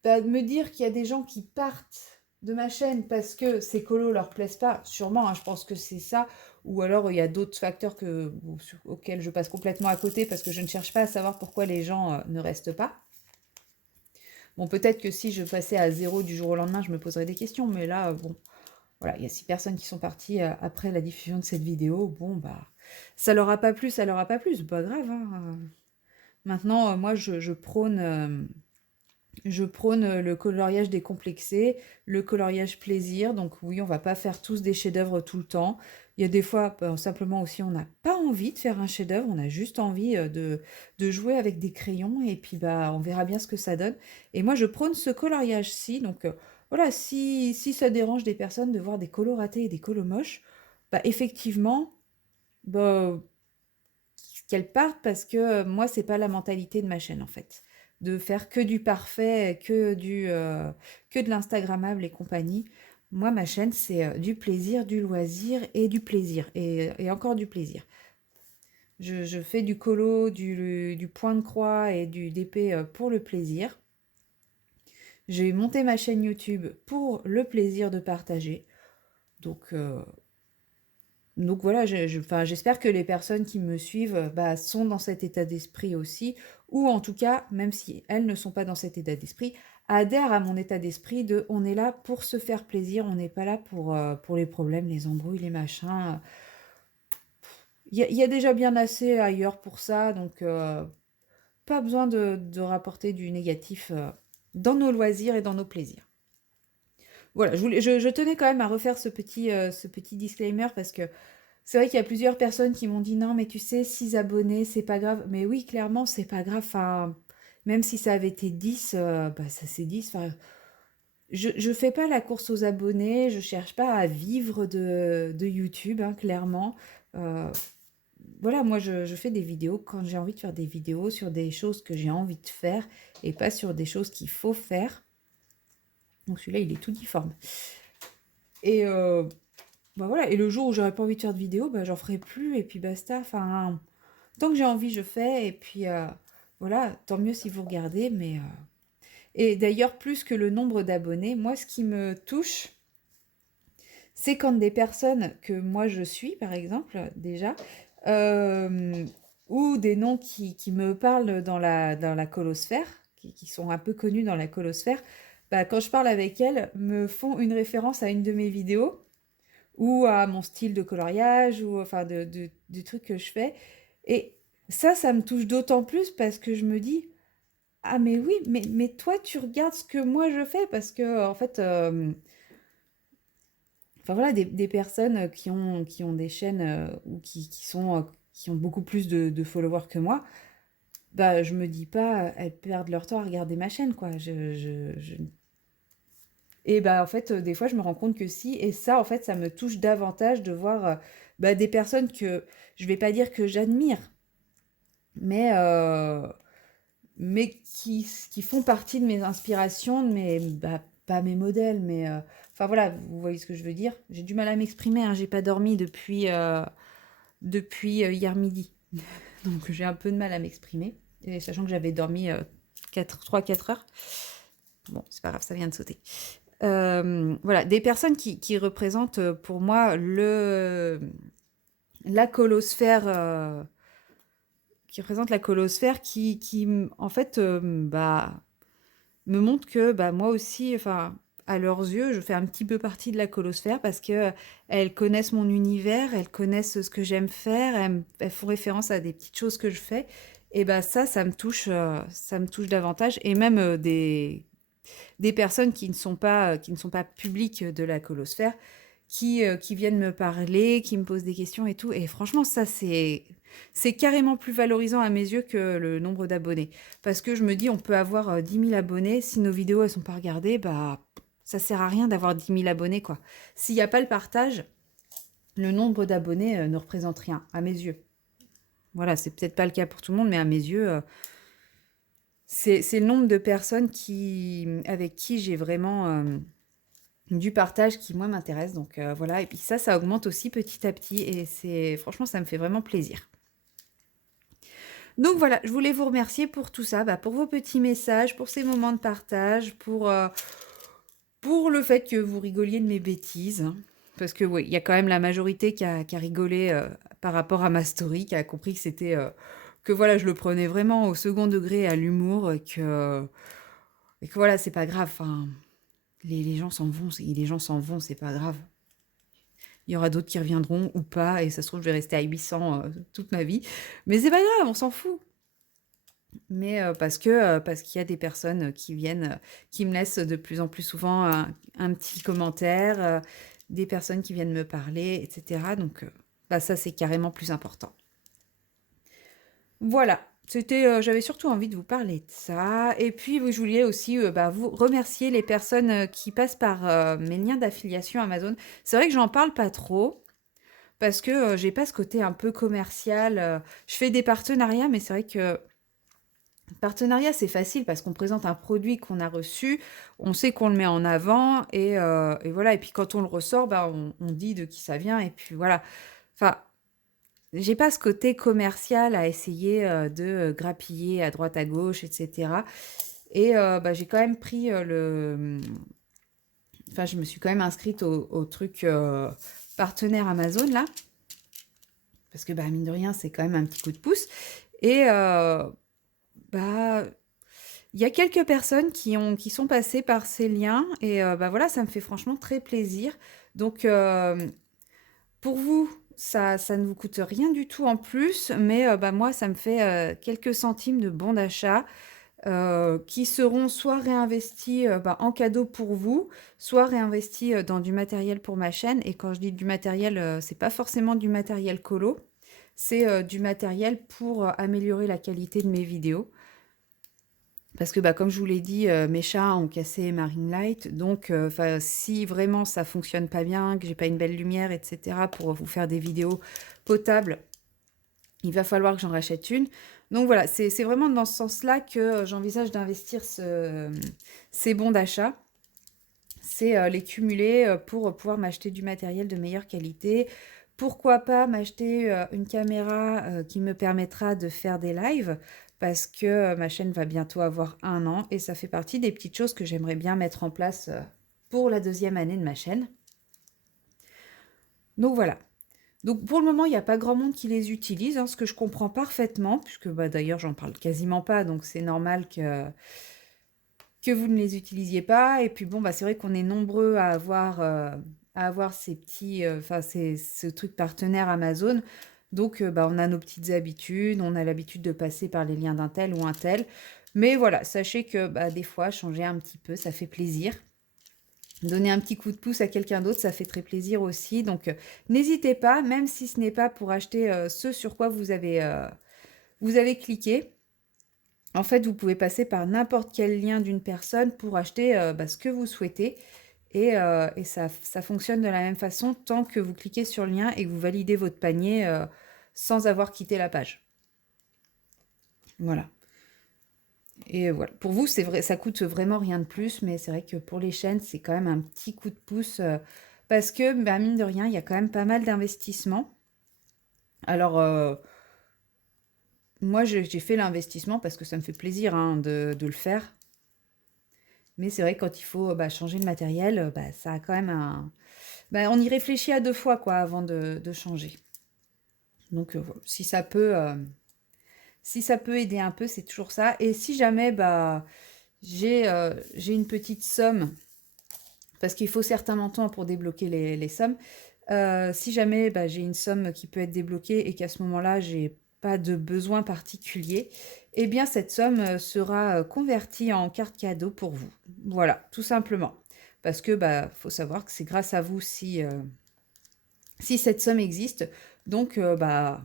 bah, de me dire qu'il y a des gens qui partent de ma chaîne parce que ces colos leur plaisent pas, sûrement, hein, je pense que c'est ça. Ou alors il y a d'autres facteurs auxquels je passe complètement à côté parce que je ne cherche pas à savoir pourquoi les gens ne restent pas. Bon, peut-être que si je passais à zéro du jour au lendemain, je me poserais des questions, mais là, bon, voilà, il y a 6 personnes qui sont parties après la diffusion de cette vidéo. Bon, bah, ça leur a pas plu, ça leur a pas plu, c'est pas grave, hein. Maintenant, moi, je prône le coloriage décomplexé, le coloriage plaisir. Donc oui, on va pas faire tous des chefs-d'œuvre tout le temps. Il y a des fois, simplement aussi, on n'a pas envie de faire un chef-d'œuvre, on a juste envie de jouer avec des crayons et puis bah, on verra bien ce que ça donne. Et moi, je prône ce coloriage-ci. Donc voilà, si ça dérange des personnes de voir des colos ratés et des colos moches, bah effectivement, bah, qu'elles partent parce que moi, c'est pas la mentalité de ma chaîne en fait. De faire que du parfait, que de l'instagrammable et compagnie. Moi, ma chaîne, c'est du plaisir, du loisir et du plaisir. Et encore du plaisir. Je fais du colo, du point de croix et du DP pour le plaisir. J'ai monté ma chaîne YouTube pour le plaisir de partager. Donc, voilà, enfin, j'espère que les personnes qui me suivent bah, sont dans cet état d'esprit aussi, ou en tout cas, même si elles ne sont pas dans cet état d'esprit, adhèrent à mon état d'esprit de on est là pour se faire plaisir, on n'est pas là pour les problèmes, les embrouilles, les machins. Il y a déjà bien assez ailleurs pour ça, donc pas besoin de rapporter du négatif dans nos loisirs et dans nos plaisirs. Voilà, je tenais quand même à refaire ce petit disclaimer parce que c'est vrai qu'il y a plusieurs personnes qui m'ont dit non, mais tu sais, 6 abonnés, c'est pas grave. Mais oui, clairement, c'est pas grave. Enfin, même si ça avait été 10, bah, ça c'est 10. Enfin, je fais pas la course aux abonnés, je cherche pas à vivre de YouTube, hein, clairement. Euh, voilà, moi je fais des vidéos quand j'ai envie de faire des vidéos sur des choses que j'ai envie de faire et pas sur des choses qu'il faut faire. Donc celui-là, il est tout difforme. Et bah voilà, et le jour où j'aurais pas envie de faire de vidéo, bah j'en ferai plus et puis basta. Enfin, tant que j'ai envie, je fais et puis voilà, tant mieux si vous regardez. Mais et d'ailleurs, plus que le nombre d'abonnés, moi, ce qui me touche, c'est quand des personnes que moi je suis, par exemple, déjà, euh, ou des noms qui me parlent dans la colosphère, qui sont un peu connus dans la colosphère, bah, quand je parle avec elles, me font une référence à une de mes vidéos ou à mon style de coloriage, ou enfin du truc que je fais. Et ça me touche d'autant plus parce que je me dis, ah mais oui, mais toi tu regardes ce que moi je fais parce que en fait, enfin voilà, des personnes qui ont des chaînes ou qui ont beaucoup plus de followers que moi, bah je me dis pas, elles perdent leur temps à regarder ma chaîne, quoi. Et bah, en fait, des fois, je me rends compte que si, et ça, en fait, ça me touche davantage de voir bah, des personnes que je vais pas dire que j'admire, mais, euh, mais qui font partie de mes inspirations, de mes, bah, pas mes modèles, mais enfin voilà, vous voyez ce que je veux dire. J'ai du mal à m'exprimer, hein, j'ai pas dormi depuis hier midi, donc j'ai un peu de mal à m'exprimer, et sachant que j'avais dormi 3-4 heures. Bon, c'est pas grave, ça vient de sauter. Voilà, des personnes qui représentent pour moi la colosphère, qui représente la colosphère, en fait, bah, me montre que bah, moi aussi, enfin, à leurs yeux, je fais un petit peu partie de la colosphère parce que elles connaissent mon univers, elles connaissent ce que j'aime faire, elles font référence à des petites choses que je fais. Et bah ça me touche davantage. Et même des personnes qui ne sont pas publiques de la colosphère, qui viennent me parler, qui me posent des questions et tout. Et franchement, ça, c'est carrément plus valorisant à mes yeux que le nombre d'abonnés. Parce que je me dis, on peut avoir 10 000 abonnés, si nos vidéos, elles sont pas regardées, bah, ça sert à rien d'avoir 10 000 abonnés, quoi. S'il n'y a pas le partage, le nombre d'abonnés ne représente rien, à mes yeux. Voilà, c'est peut-être pas le cas pour tout le monde, mais à mes yeux, c'est le nombre de personnes avec qui j'ai vraiment du partage qui, moi, m'intéresse. Donc voilà, et puis ça augmente aussi petit à petit. Et franchement, ça me fait vraiment plaisir. Donc voilà, je voulais vous remercier pour tout ça, bah, pour vos petits messages, pour ces moments de partage, pour le fait que vous rigoliez de mes bêtises, hein. Parce que oui, il y a quand même la majorité qui a rigolé par rapport à ma story, qui a compris que c'était... que voilà, je le prenais vraiment au second degré à l'humour, et que voilà, c'est pas grave. Enfin, les gens s'en vont, les gens s'en vont, c'est pas grave. Il y aura d'autres qui reviendront ou pas, et ça se trouve, je vais rester à 800 toute ma vie. Mais c'est pas grave, on s'en fout. Mais parce qu'il y a des personnes qui viennent, qui me laissent de plus en plus souvent un petit commentaire, des personnes qui viennent me parler, etc. Donc, bah ça, c'est carrément plus important. Voilà, j'avais surtout envie de vous parler de ça. Et puis, je voulais aussi bah, vous remercier les personnes qui passent par mes liens d'affiliation Amazon. C'est vrai que j'en parle pas trop parce que j'ai pas ce côté un peu commercial. Je fais des partenariats, mais c'est vrai que partenariat, c'est facile parce qu'on présente un produit qu'on a reçu, on sait qu'on le met en avant et voilà. Et puis quand on le ressort, bah, on dit de qui ça vient et puis voilà. Enfin, j'ai pas ce côté commercial à essayer de grappiller à droite à gauche, etc. Et bah, j'ai quand même pris Enfin, je me suis quand même inscrite au truc partenaire Amazon là. Parce que bah, mine de rien, c'est quand même un petit coup de pouce. Et bah, il y a quelques personnes qui sont passées par ces liens et bah voilà, ça me fait franchement très plaisir. Donc, pour vous, ça ne vous coûte rien du tout en plus, mais bah moi, ça me fait quelques centimes de bons d'achat qui seront soit réinvestis bah, en cadeau pour vous, soit réinvestis dans du matériel pour ma chaîne. Et quand je dis du matériel, c'est pas forcément du matériel colo, c'est du matériel pour améliorer la qualité de mes vidéos. Parce que, bah, comme je vous l'ai dit, mes chats ont cassé ma ring light. Donc, si vraiment ça fonctionne pas bien, que j'ai pas une belle lumière, etc., pour vous faire des vidéos potables, il va falloir que j'en rachète une. Donc voilà, c'est vraiment dans ce sens-là que j'envisage d'investir ces bons d'achat. C'est les cumuler pour pouvoir m'acheter du matériel de meilleure qualité. Pourquoi pas m'acheter une caméra qui me permettra de faire des lives parce que ma chaîne va bientôt avoir 1 an et ça fait partie des petites choses que j'aimerais bien mettre en place pour la 2e année de ma chaîne. Donc voilà. Donc pour le moment, il n'y a pas grand monde qui les utilise, hein, ce que je comprends parfaitement, puisque bah, d'ailleurs, j'en parle quasiment pas, donc c'est normal que vous ne les utilisiez pas. Et puis bon, bah, c'est vrai qu'on est nombreux à avoir ces petits, enfin, ce truc partenaire Amazon. Donc, bah, on a nos petites habitudes, on a l'habitude de passer par les liens d'un tel ou un tel. Mais voilà, sachez que bah, des fois, changer un petit peu, ça fait plaisir. Donner un petit coup de pouce à quelqu'un d'autre, ça fait très plaisir aussi. Donc, n'hésitez pas, même si ce n'est pas pour acheter ce sur quoi vous avez cliqué. En fait, vous pouvez passer par n'importe quel lien d'une personne pour acheter bah, ce que vous souhaitez. Et ça fonctionne de la même façon tant que vous cliquez sur le lien et que vous validez votre panier sans avoir quitté la page. Voilà. Et voilà. Pour vous, c'est vrai, ça coûte vraiment rien de plus, mais c'est vrai que pour les chaînes, c'est quand même un petit coup de pouce parce que, bah, mine de rien, il y a quand même pas mal d'investissements. Alors, moi, j'ai fait l'investissement parce que ça me fait plaisir hein, de le faire. Mais c'est vrai que quand il faut bah, changer le matériel, bah, ça a quand même un... Bah, on y réfléchit à 2 fois quoi, avant de changer. Donc, voilà. Si ça peut aider un peu, c'est toujours ça. Et si jamais bah, j'ai une petite somme parce qu'il faut certainement temps pour débloquer les sommes. Si jamais bah, j'ai une somme qui peut être débloquée et qu'à ce moment-là, j'ai pas de besoin particulier, eh bien cette somme sera convertie en carte cadeau pour vous. Voilà, tout simplement. Parce que bah, faut savoir que c'est grâce à vous si cette somme existe. Donc bah,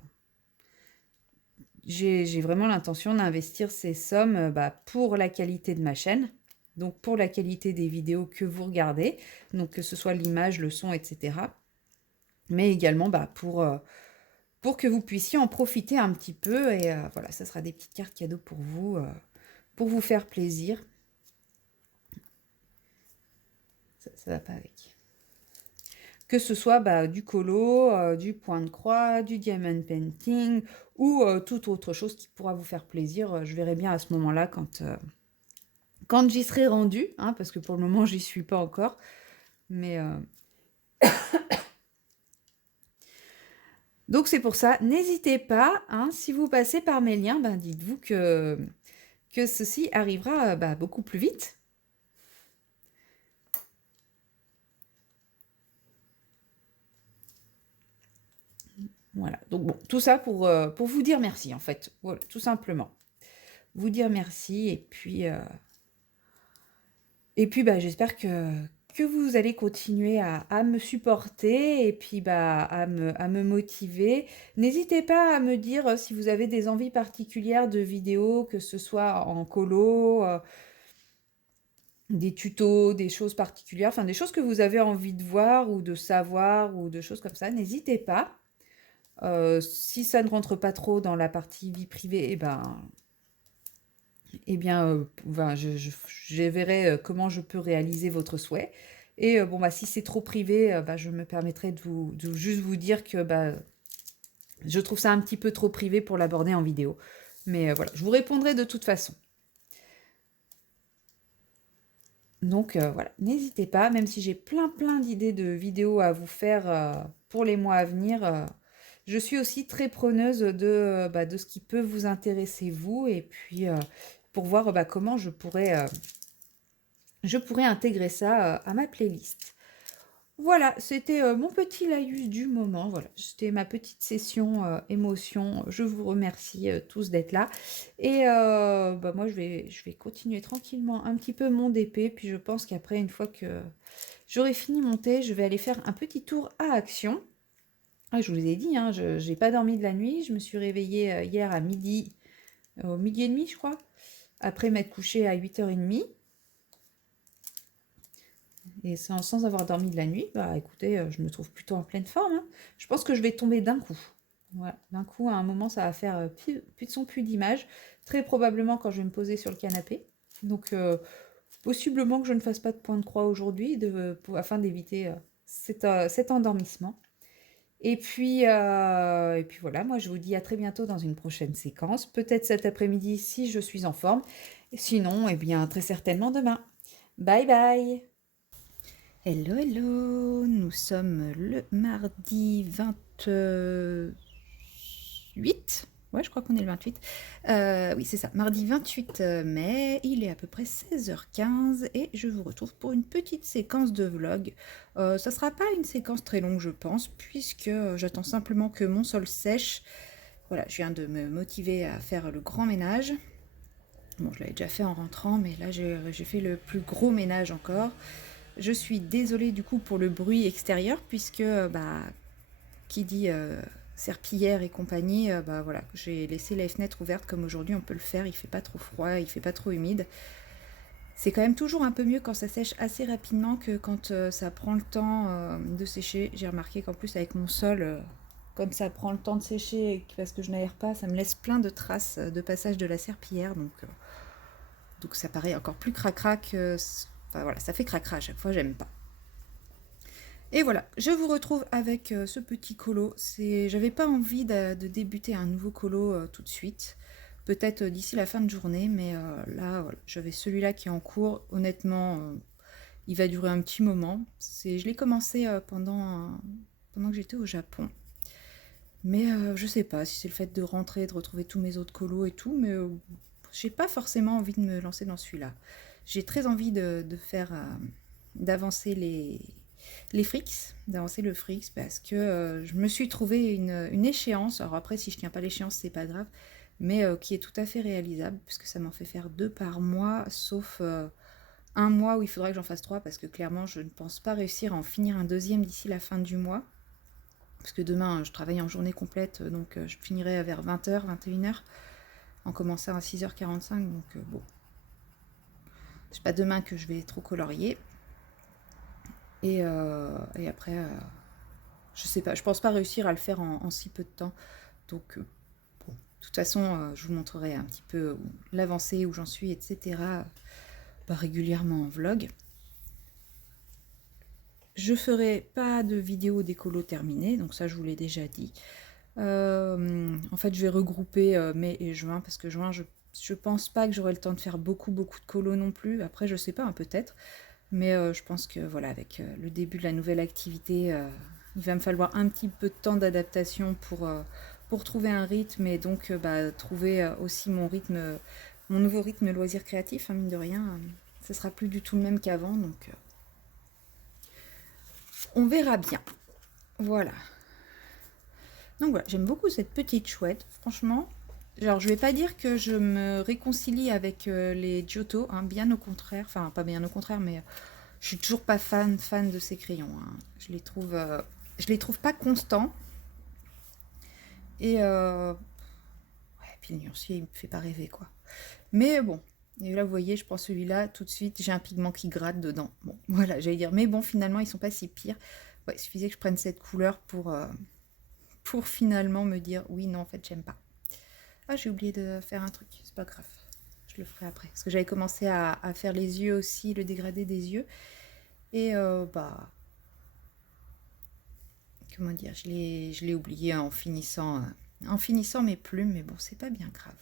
j'ai vraiment l'intention d'investir ces sommes bah, pour la qualité de ma chaîne. Donc pour la qualité des vidéos que vous regardez, donc que ce soit l'image, le son, etc. Mais également bah, pour que vous puissiez en profiter un petit peu. Et voilà, ça sera des petites cartes cadeaux pour vous faire plaisir. Ça va pas avec. Que ce soit bah, du colo, du point de croix, du diamond painting ou toute autre chose qui pourra vous faire plaisir. Je verrai bien à ce moment-là quand j'y serai rendue, hein, parce que pour le moment, j'y suis pas encore. Mais donc c'est pour ça, n'hésitez pas, hein, si vous passez par mes liens, ben, dites-vous que ceci arrivera bah, beaucoup plus vite. Voilà, donc bon, tout ça pour vous dire merci en fait, voilà, tout simplement. Vous dire merci et puis bah, j'espère que vous allez continuer à me supporter et puis bah, à me motiver. N'hésitez pas à me dire si vous avez des envies particulières de vidéos, que ce soit en colo, des tutos, des choses particulières, enfin des choses que vous avez envie de voir ou de savoir ou de choses comme ça. N'hésitez pas. Si ça ne rentre pas trop dans la partie vie privée, eh bien, ben, je verrai comment je peux réaliser votre souhait. Et bon, bah, si c'est trop privé, bah, je me permettrai de juste vous dire que bah, je trouve ça un petit peu trop privé pour l'aborder en vidéo. Mais voilà, je vous répondrai de toute façon. Donc voilà, n'hésitez pas, même si j'ai plein d'idées de vidéos à vous faire pour les mois à venir, je suis aussi très preneuse bah, de ce qui peut vous intéresser vous et puis pour voir bah, comment je pourrais intégrer ça à ma playlist. Voilà, c'était mon petit laïus du moment. Voilà, c'était ma petite session émotion. Je vous remercie tous d'être là. Et bah, moi, je vais continuer tranquillement un petit peu mon DP. Puis je pense qu'après, une fois que j'aurai fini mon thé, je vais aller faire un petit tour à Action. Ah, je vous ai dit, hein, je n'ai pas dormi de la nuit. Je me suis réveillée hier à midi et demi, je crois. Après m'être couchée à 8h30. Et sans avoir dormi de la nuit, bah écoutez, je me trouve plutôt en pleine forme, hein. Je pense que je vais tomber d'un coup. Voilà, d'un coup, à un moment, ça va faire plus de son, plus d'image. Très probablement quand je vais me poser sur le canapé. Donc, possiblement que je ne fasse pas de point de croix aujourd'hui afin d'éviter cet endormissement. Et puis voilà, moi je vous dis à très bientôt dans une prochaine séquence. Peut-être cet après-midi si je suis en forme. Sinon, eh bien, très certainement demain. Bye bye! Hello, hello, nous sommes le mardi 28. Ouais, je crois qu'on est le 28. Oui, c'est ça, mardi 28 mai, il est à peu près 16h15 et je vous retrouve pour une petite séquence de vlog. Ça sera pas une séquence très longue, je pense, puisque j'attends simplement que mon sol sèche. Voilà, je viens de me motiver à faire le grand ménage. Bon, je l'avais déjà fait en rentrant, mais là j'ai fait le plus gros ménage encore. Je suis désolée du coup pour le bruit extérieur puisque bah, qui dit serpillière et compagnie, bah voilà, j'ai laissé les fenêtres ouvertes comme aujourd'hui on peut le faire, il fait pas trop froid, il fait pas trop humide. C'est quand même toujours un peu mieux quand ça sèche assez rapidement que quand ça prend le temps de sécher. J'ai remarqué qu'en plus avec mon sol, comme ça prend le temps de sécher parce que je n'aère pas, ça me laisse plein de traces de passage de la serpillière, donc ça paraît encore plus cracra que... Enfin voilà, ça fait cracra à chaque fois, j'aime pas. Et voilà, je vous retrouve avec ce petit colo. J'avais pas envie de débuter un nouveau colo tout de suite. Peut-être d'ici la fin de journée, mais là, voilà, j'avais celui-là qui est en cours. Honnêtement, il va durer un petit moment. Je l'ai commencé pendant que j'étais au Japon. Mais je sais pas si c'est le fait de rentrer, de retrouver tous mes autres colos et tout, mais j'ai pas forcément envie de me lancer dans celui-là. J'ai très envie de faire d'avancer les frics, d'avancer le frics, parce que je me suis trouvé une échéance. Alors après, si je tiens pas l'échéance, c'est pas grave, mais qui est tout à fait réalisable, puisque ça m'en fait faire 2 par mois, sauf un mois où il faudra que j'en fasse 3, parce que clairement, je ne pense pas réussir à en finir un deuxième d'ici la fin du mois. Parce que demain, je travaille en journée complète, donc je finirai vers 20h, 21h, en commençant à 6h45, donc bon. C'est pas demain que je vais trop colorier. Et après, je sais pas, je pense pas réussir à le faire en si peu de temps. Donc, bon, de toute façon, je vous montrerai un petit peu l'avancée, où j'en suis, etc. Régulièrement en vlog. Je ferai pas de vidéo d'écolo terminée, donc ça je vous l'ai déjà dit. En fait, je vais regrouper mai et juin, parce que juin, je pense pas que j'aurai le temps de faire beaucoup de colo non plus. Après, je sais pas, hein, peut-être. Mais je pense que voilà, avec le début de la nouvelle activité, il va me falloir un petit peu de temps d'adaptation pour trouver un rythme, et donc trouver aussi mon rythme, mon nouveau rythme loisir créatif, hein, mine de rien. Ça sera plus du tout le même qu'avant, donc on verra bien. Voilà. Donc voilà, j'aime beaucoup cette petite chouette, franchement. Alors, je vais pas dire que je me réconcilie avec les Giotto, hein, bien au contraire. Enfin, pas bien au contraire, mais je suis toujours pas fan de ces crayons, hein. Je les trouve pas constants. Et ouais, puis le nuancier, il me fait pas rêver, quoi. Mais bon, et là, vous voyez, je prends celui-là, tout de suite, j'ai un pigment qui gratte dedans. Bon, voilà, j'allais dire, mais bon, finalement, ils sont pas si pires. Ouais, il suffisait que je prenne cette couleur pour finalement me dire, oui, non, en fait, j'aime pas. Ah, j'ai oublié de faire un truc, c'est pas grave. Je le ferai après. Parce que j'avais commencé à faire les yeux aussi, le dégradé des yeux. Et comment dire, je l'ai oublié en finissant mes plumes, mais bon, c'est pas bien grave.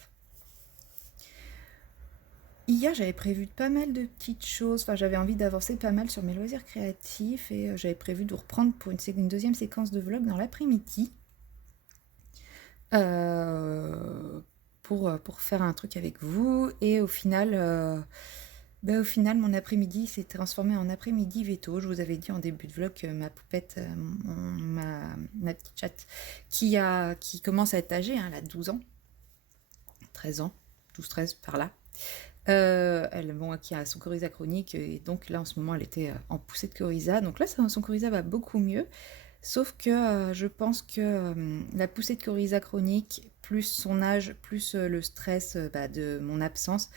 Hier, j'avais prévu pas mal de petites choses, enfin, j'avais envie d'avancer pas mal sur mes loisirs créatifs, et j'avais prévu de reprendre pour une deuxième séquence de vlog dans l'après-midi. Pour faire un truc avec vous, et au final, mon après-midi s'est transformé en après-midi veto. Je vous avais dit en début de vlog que ma poupette, ma petite chatte, qui commence à être âgée, hein, elle a 12 ans, 13 ans, 12-13 par là. Qui a son coryza chronique, et donc là en ce moment elle était en poussée de coryza, donc là son coryza va beaucoup mieux, sauf que je pense que la poussée de coryza chronique, plus son âge, plus le stress de mon absence,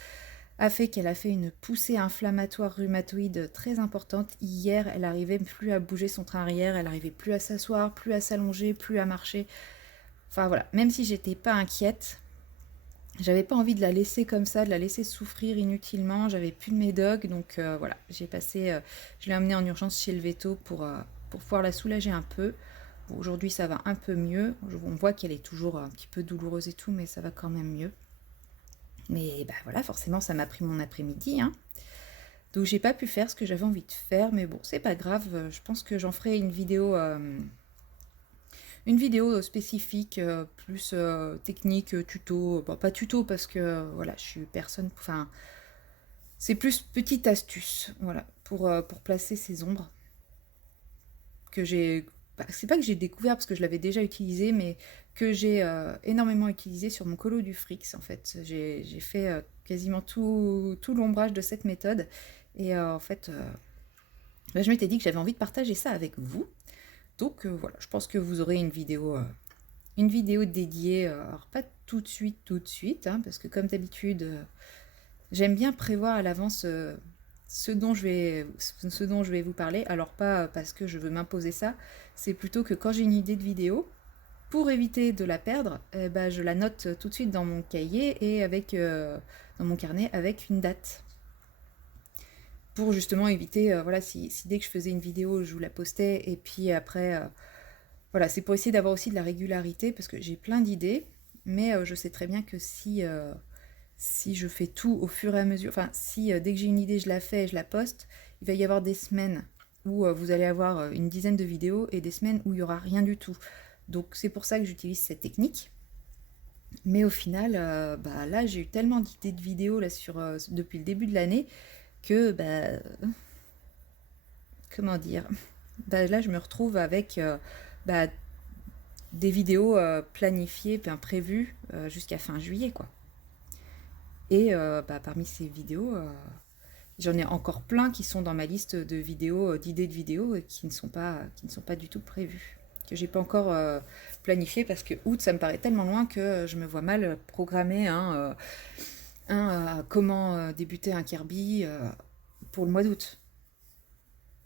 a fait qu'elle a fait une poussée inflammatoire rhumatoïde très importante. Hier, elle n'arrivait plus à bouger son train arrière, elle n'arrivait plus à s'asseoir, plus à s'allonger, plus à marcher. Enfin voilà, même si j'étais pas inquiète, j'avais pas envie de la laisser comme ça, de la laisser souffrir inutilement. J'avais plus de médoc, donc voilà, je l'ai emmenée en urgence chez le veto pour pouvoir la soulager un peu. Bon, aujourd'hui, ça va un peu mieux. On voit qu'elle est toujours un petit peu douloureuse et tout, mais ça va quand même mieux. Mais voilà, forcément, ça m'a pris mon après-midi, hein. Donc j'ai pas pu faire ce que j'avais envie de faire, mais bon, c'est pas grave. Je pense que j'en ferai une vidéo spécifique, plus technique, tuto. Bon, pas tuto parce que voilà, je suis personne. Enfin, c'est plus petite astuce, voilà, pour placer ces ombres que j'ai. C'est pas que j'ai découvert parce que je l'avais déjà utilisé, mais que j'ai énormément utilisé sur mon colo du Frix. En fait, j'ai fait quasiment tout l'ombrage de cette méthode, et en fait, je m'étais dit que j'avais envie de partager ça avec vous. Donc voilà, je pense que vous aurez une vidéo dédiée, alors pas tout de suite, hein, parce que comme d'habitude, j'aime bien prévoir à l'avance ce dont je vais vous parler. Alors pas parce que je veux m'imposer ça, c'est plutôt que quand j'ai une idée de vidéo, pour éviter de la perdre, je la note tout de suite dans mon cahier et dans mon carnet avec une date. Pour justement éviter, voilà, si dès que je faisais une vidéo, je vous la postais, et puis après, voilà, c'est pour essayer d'avoir aussi de la régularité, parce que j'ai plein d'idées, mais je sais très bien que si je fais tout au fur et à mesure, enfin, si dès que j'ai une idée, je la fais et je la poste, il va y avoir des semaines où vous allez avoir une dizaine de vidéos, et des semaines où il n'y aura rien du tout. Donc c'est pour ça que j'utilise cette technique. Mais au final, là, j'ai eu tellement d'idées de vidéos là, depuis le début de l'année que comment dire, bah, là je me retrouve avec bah, des vidéos planifiées, bien prévues jusqu'à fin juillet, quoi. Et bah, parmi ces vidéos, j'en ai encore plein qui sont dans ma liste de vidéos, d'idées de vidéos et qui ne sont pas du tout prévues. Que j'ai pas encore planifié parce que août, ça me paraît tellement loin que je me vois mal programmer comment débuter un Kirby pour le mois d'août.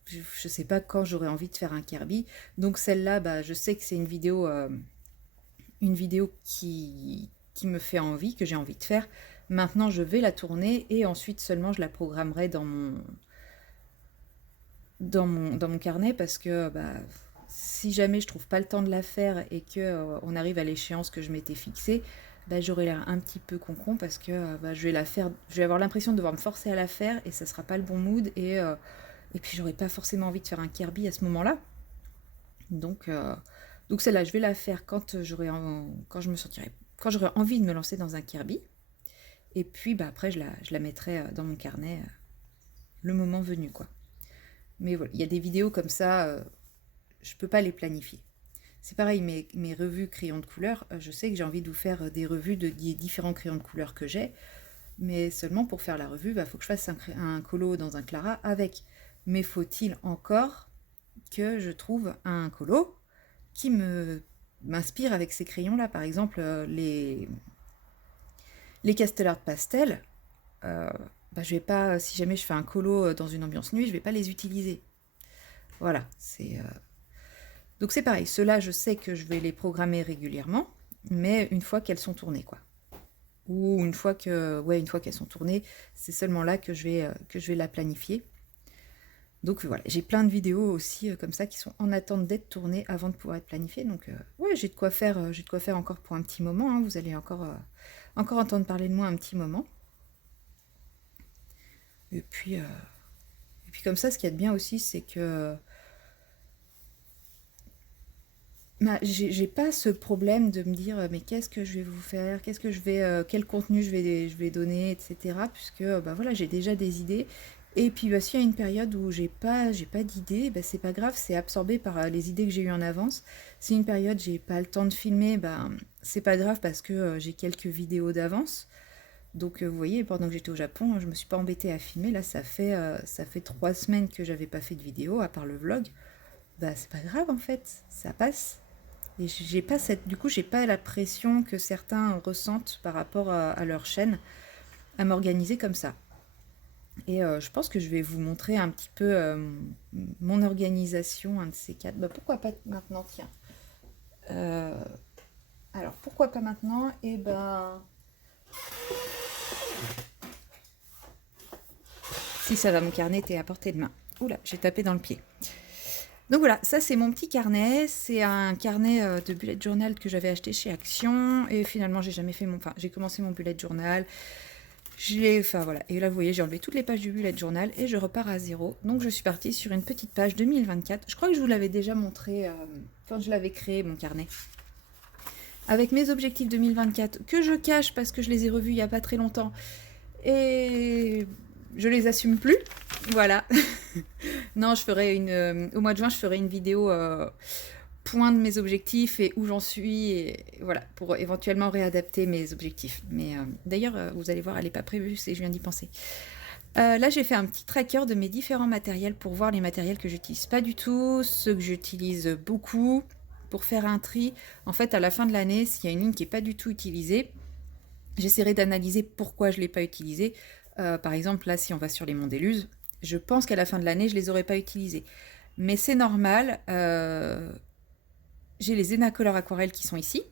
Je sais pas quand j'aurai envie de faire un Kirby. Donc celle-là, bah, je sais que c'est une vidéo qui me fait envie, que j'ai envie de faire. Maintenant, je vais la tourner et ensuite seulement je la programmerai dans mon carnet parce que bah, si jamais je trouve pas le temps de la faire et que on arrive à l'échéance que je m'étais fixée, bah, j'aurai l'air un petit peu concon parce que bah, je vais la faire, je vais avoir l'impression de devoir me forcer à la faire et ça sera pas le bon mood et puis j'aurai pas forcément envie de faire un Kirby à ce moment-là. Donc, euh, donc celle-là, je vais la faire quand je me sentirai, quand j'aurai envie de me lancer dans un Kirby. Et puis bah, après, je la mettrai dans mon carnet le moment venu, quoi. Mais voilà, il y a des vidéos comme ça, je peux pas les planifier. C'est pareil, mes revues crayons de couleur, je sais que j'ai envie de vous faire des revues des différents crayons de couleur que j'ai, mais seulement pour faire la revue, il bah, faut que je fasse un colo dans un Clara avec. Mais faut-il encore que je trouve un colo qui m'inspire avec ces crayons-là. Par exemple, les Castellar Pastel, bah, je vais pas, si jamais je fais un colo dans une ambiance nuit, je vais pas les utiliser. Voilà, donc c'est pareil. Ceux-là, je sais que je vais les programmer régulièrement, mais une fois qu'elles sont tournées, quoi. Ou une fois qu'elles sont tournées, c'est seulement là que je vais la planifier. Donc voilà, j'ai plein de vidéos aussi comme ça qui sont en attente d'être tournées avant de pouvoir être planifiées. Donc ouais, j'ai de quoi faire encore pour un petit moment, hein. Vous allez encore entendre parler de moi un petit moment. Et puis, euh, et puis comme ça, ce qu'il y a de bien aussi, c'est que bah, j'ai pas ce problème de me dire mais qu'est-ce que je vais vous faire, quel contenu je vais donner, etc. Puisque bah voilà, j'ai déjà des idées. Et puis bah, s'il y a une période où j'ai pas d'idées, bah, c'est pas grave, c'est absorbé par les idées que j'ai eues en avance. Si une période j'ai pas le temps de filmer, bah, c'est pas grave parce que j'ai quelques vidéos d'avance. Donc vous voyez, pendant que j'étais au Japon, je me suis pas embêtée à filmer. Là, ça fait 3 semaines que j'avais pas fait de vidéo, à part le vlog. Bah c'est pas grave en fait, ça passe. Et j'ai pas du coup, j'ai pas la pression que certains ressentent par rapport à leur chaîne à m'organiser comme ça. Et je pense que je vais vous montrer un petit peu mon organisation, un de ces quatre. Bah, pourquoi pas maintenant, tiens. Euh, alors, pourquoi pas maintenant? Eh ben, si ça va, mon carnet était à portée de main. Oula, j'ai tapé dans le pied. Donc voilà, ça c'est mon petit carnet. C'est un carnet de bullet journal que j'avais acheté chez Action. Et finalement, j'ai jamais fait Enfin, j'ai commencé mon bullet journal. Enfin voilà, et là vous voyez, j'ai enlevé toutes les pages du bullet journal et je repars à zéro. Donc je suis partie sur une petite page 2024. Je crois que je vous l'avais déjà montré quand je l'avais créé, mon carnet. Avec mes objectifs 2024 que je cache parce que je les ai revus il n'y a pas très longtemps et je les assume plus. Voilà. Non, au mois de juin, je ferai une vidéo point de mes objectifs et où j'en suis, et voilà, pour éventuellement réadapter mes objectifs. Mais d'ailleurs, vous allez voir, elle n'est pas prévue, je viens d'y penser. Là, j'ai fait un petit tracker de mes différents matériels pour voir les matériels que j'utilise pas du tout, ceux que j'utilise beaucoup, pour faire un tri. En fait, à la fin de l'année, s'il y a une ligne qui n'est pas du tout utilisée, j'essaierai d'analyser pourquoi je ne l'ai pas utilisée. Par exemple, là, si on va sur les Mondeluz, je pense qu'à la fin de l'année, je ne les aurais pas utilisés. Mais c'est normal, j'ai les Enacolor aquarelles qui sont ici.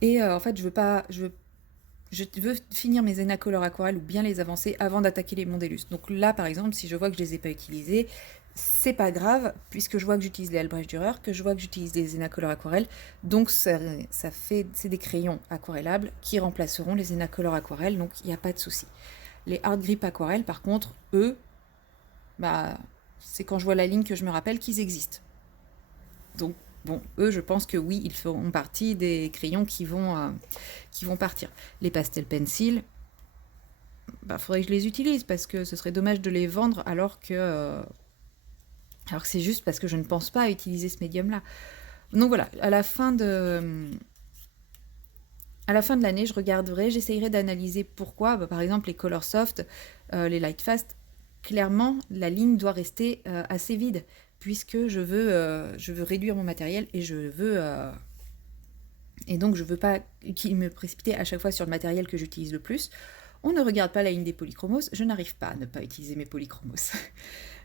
Et en fait, je veux finir mes Enacolor aquarelles ou bien les avancer avant d'attaquer les Mondeluz. Donc là, par exemple, si je vois que je les ai pas utilisés, c'est pas grave, puisque je vois que j'utilise les Albrecht Dürer, que je vois que j'utilise les Enacolor aquarelles. Donc c'est des crayons aquarellables qui remplaceront les Enacolor aquarelles, donc il n'y a pas de souci. Les Hard Grip aquarelles, par contre, eux, bah, c'est quand je vois la ligne que je me rappelle qu'ils existent. Donc, bon, eux, je pense que oui, ils feront partie des crayons qui vont partir. Les pastel pencil, bah, faudrait que je les utilise parce que ce serait dommage de les vendre alors que c'est juste parce que je ne pense pas à utiliser ce médium-là. Donc voilà, à la fin de l'année, je regarderai, j'essayerai d'analyser pourquoi. Bah, par exemple, les Color Soft, les Lightfast, clairement, la ligne doit rester assez vide puisque je veux réduire mon matériel et donc je veux pas me précipiter à chaque fois sur le matériel que j'utilise le plus. On ne regarde pas la ligne des polychromos, je n'arrive pas à ne pas utiliser mes polychromos.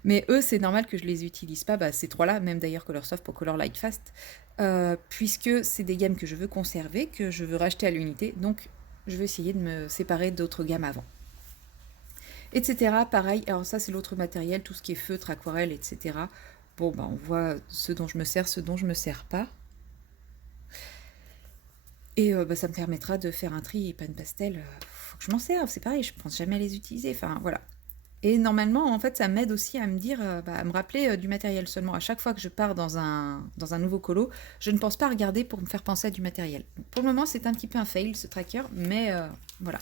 Mais eux, c'est normal que je les utilise pas, bah, ces trois-là, même d'ailleurs Colorsoft pour Color Lightfast, puisque c'est des gammes que je veux conserver, que je veux racheter à l'unité, donc je vais essayer de me séparer d'autres gammes avant. Etc. Pareil, alors ça c'est l'autre matériel, tout ce qui est feutre, aquarelle, etc. Bon, bah, on voit ce dont je me sers, ce dont je me sers pas. Et bah, ça me permettra de faire un tri et pas de pastel. Faut que je m'en serve, c'est pareil, je pense jamais à les utiliser. Enfin voilà. Et normalement, en fait, ça m'aide aussi à me dire, à me rappeler du matériel seulement. À chaque fois que je pars dans un nouveau colo, je ne pense pas à regarder pour me faire penser à du matériel. Donc, pour le moment, c'est un petit peu un fail ce tracker, mais voilà.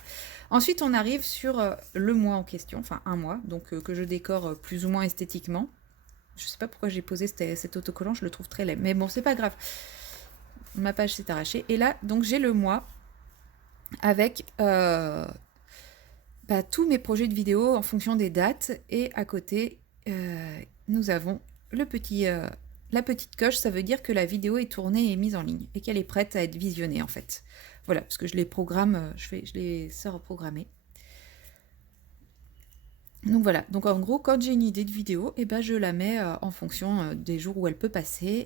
Ensuite, on arrive sur le mois en question, enfin un mois, donc que je décore plus ou moins esthétiquement. Je sais pas pourquoi j'ai posé cet autocollant, je le trouve très laid. Mais bon, c'est pas grave. Ma page s'est arrachée. Et là, donc j'ai le mois avec tous mes projets de vidéo en fonction des dates. Et à côté, nous avons la petite coche. Ça veut dire que la vidéo est tournée et mise en ligne et qu'elle est prête à être visionnée en fait. Voilà, parce que je les programme, je les sors programmer. Donc voilà, donc en gros, quand j'ai une idée de vidéo, et ben je la mets en fonction des jours où elle peut passer.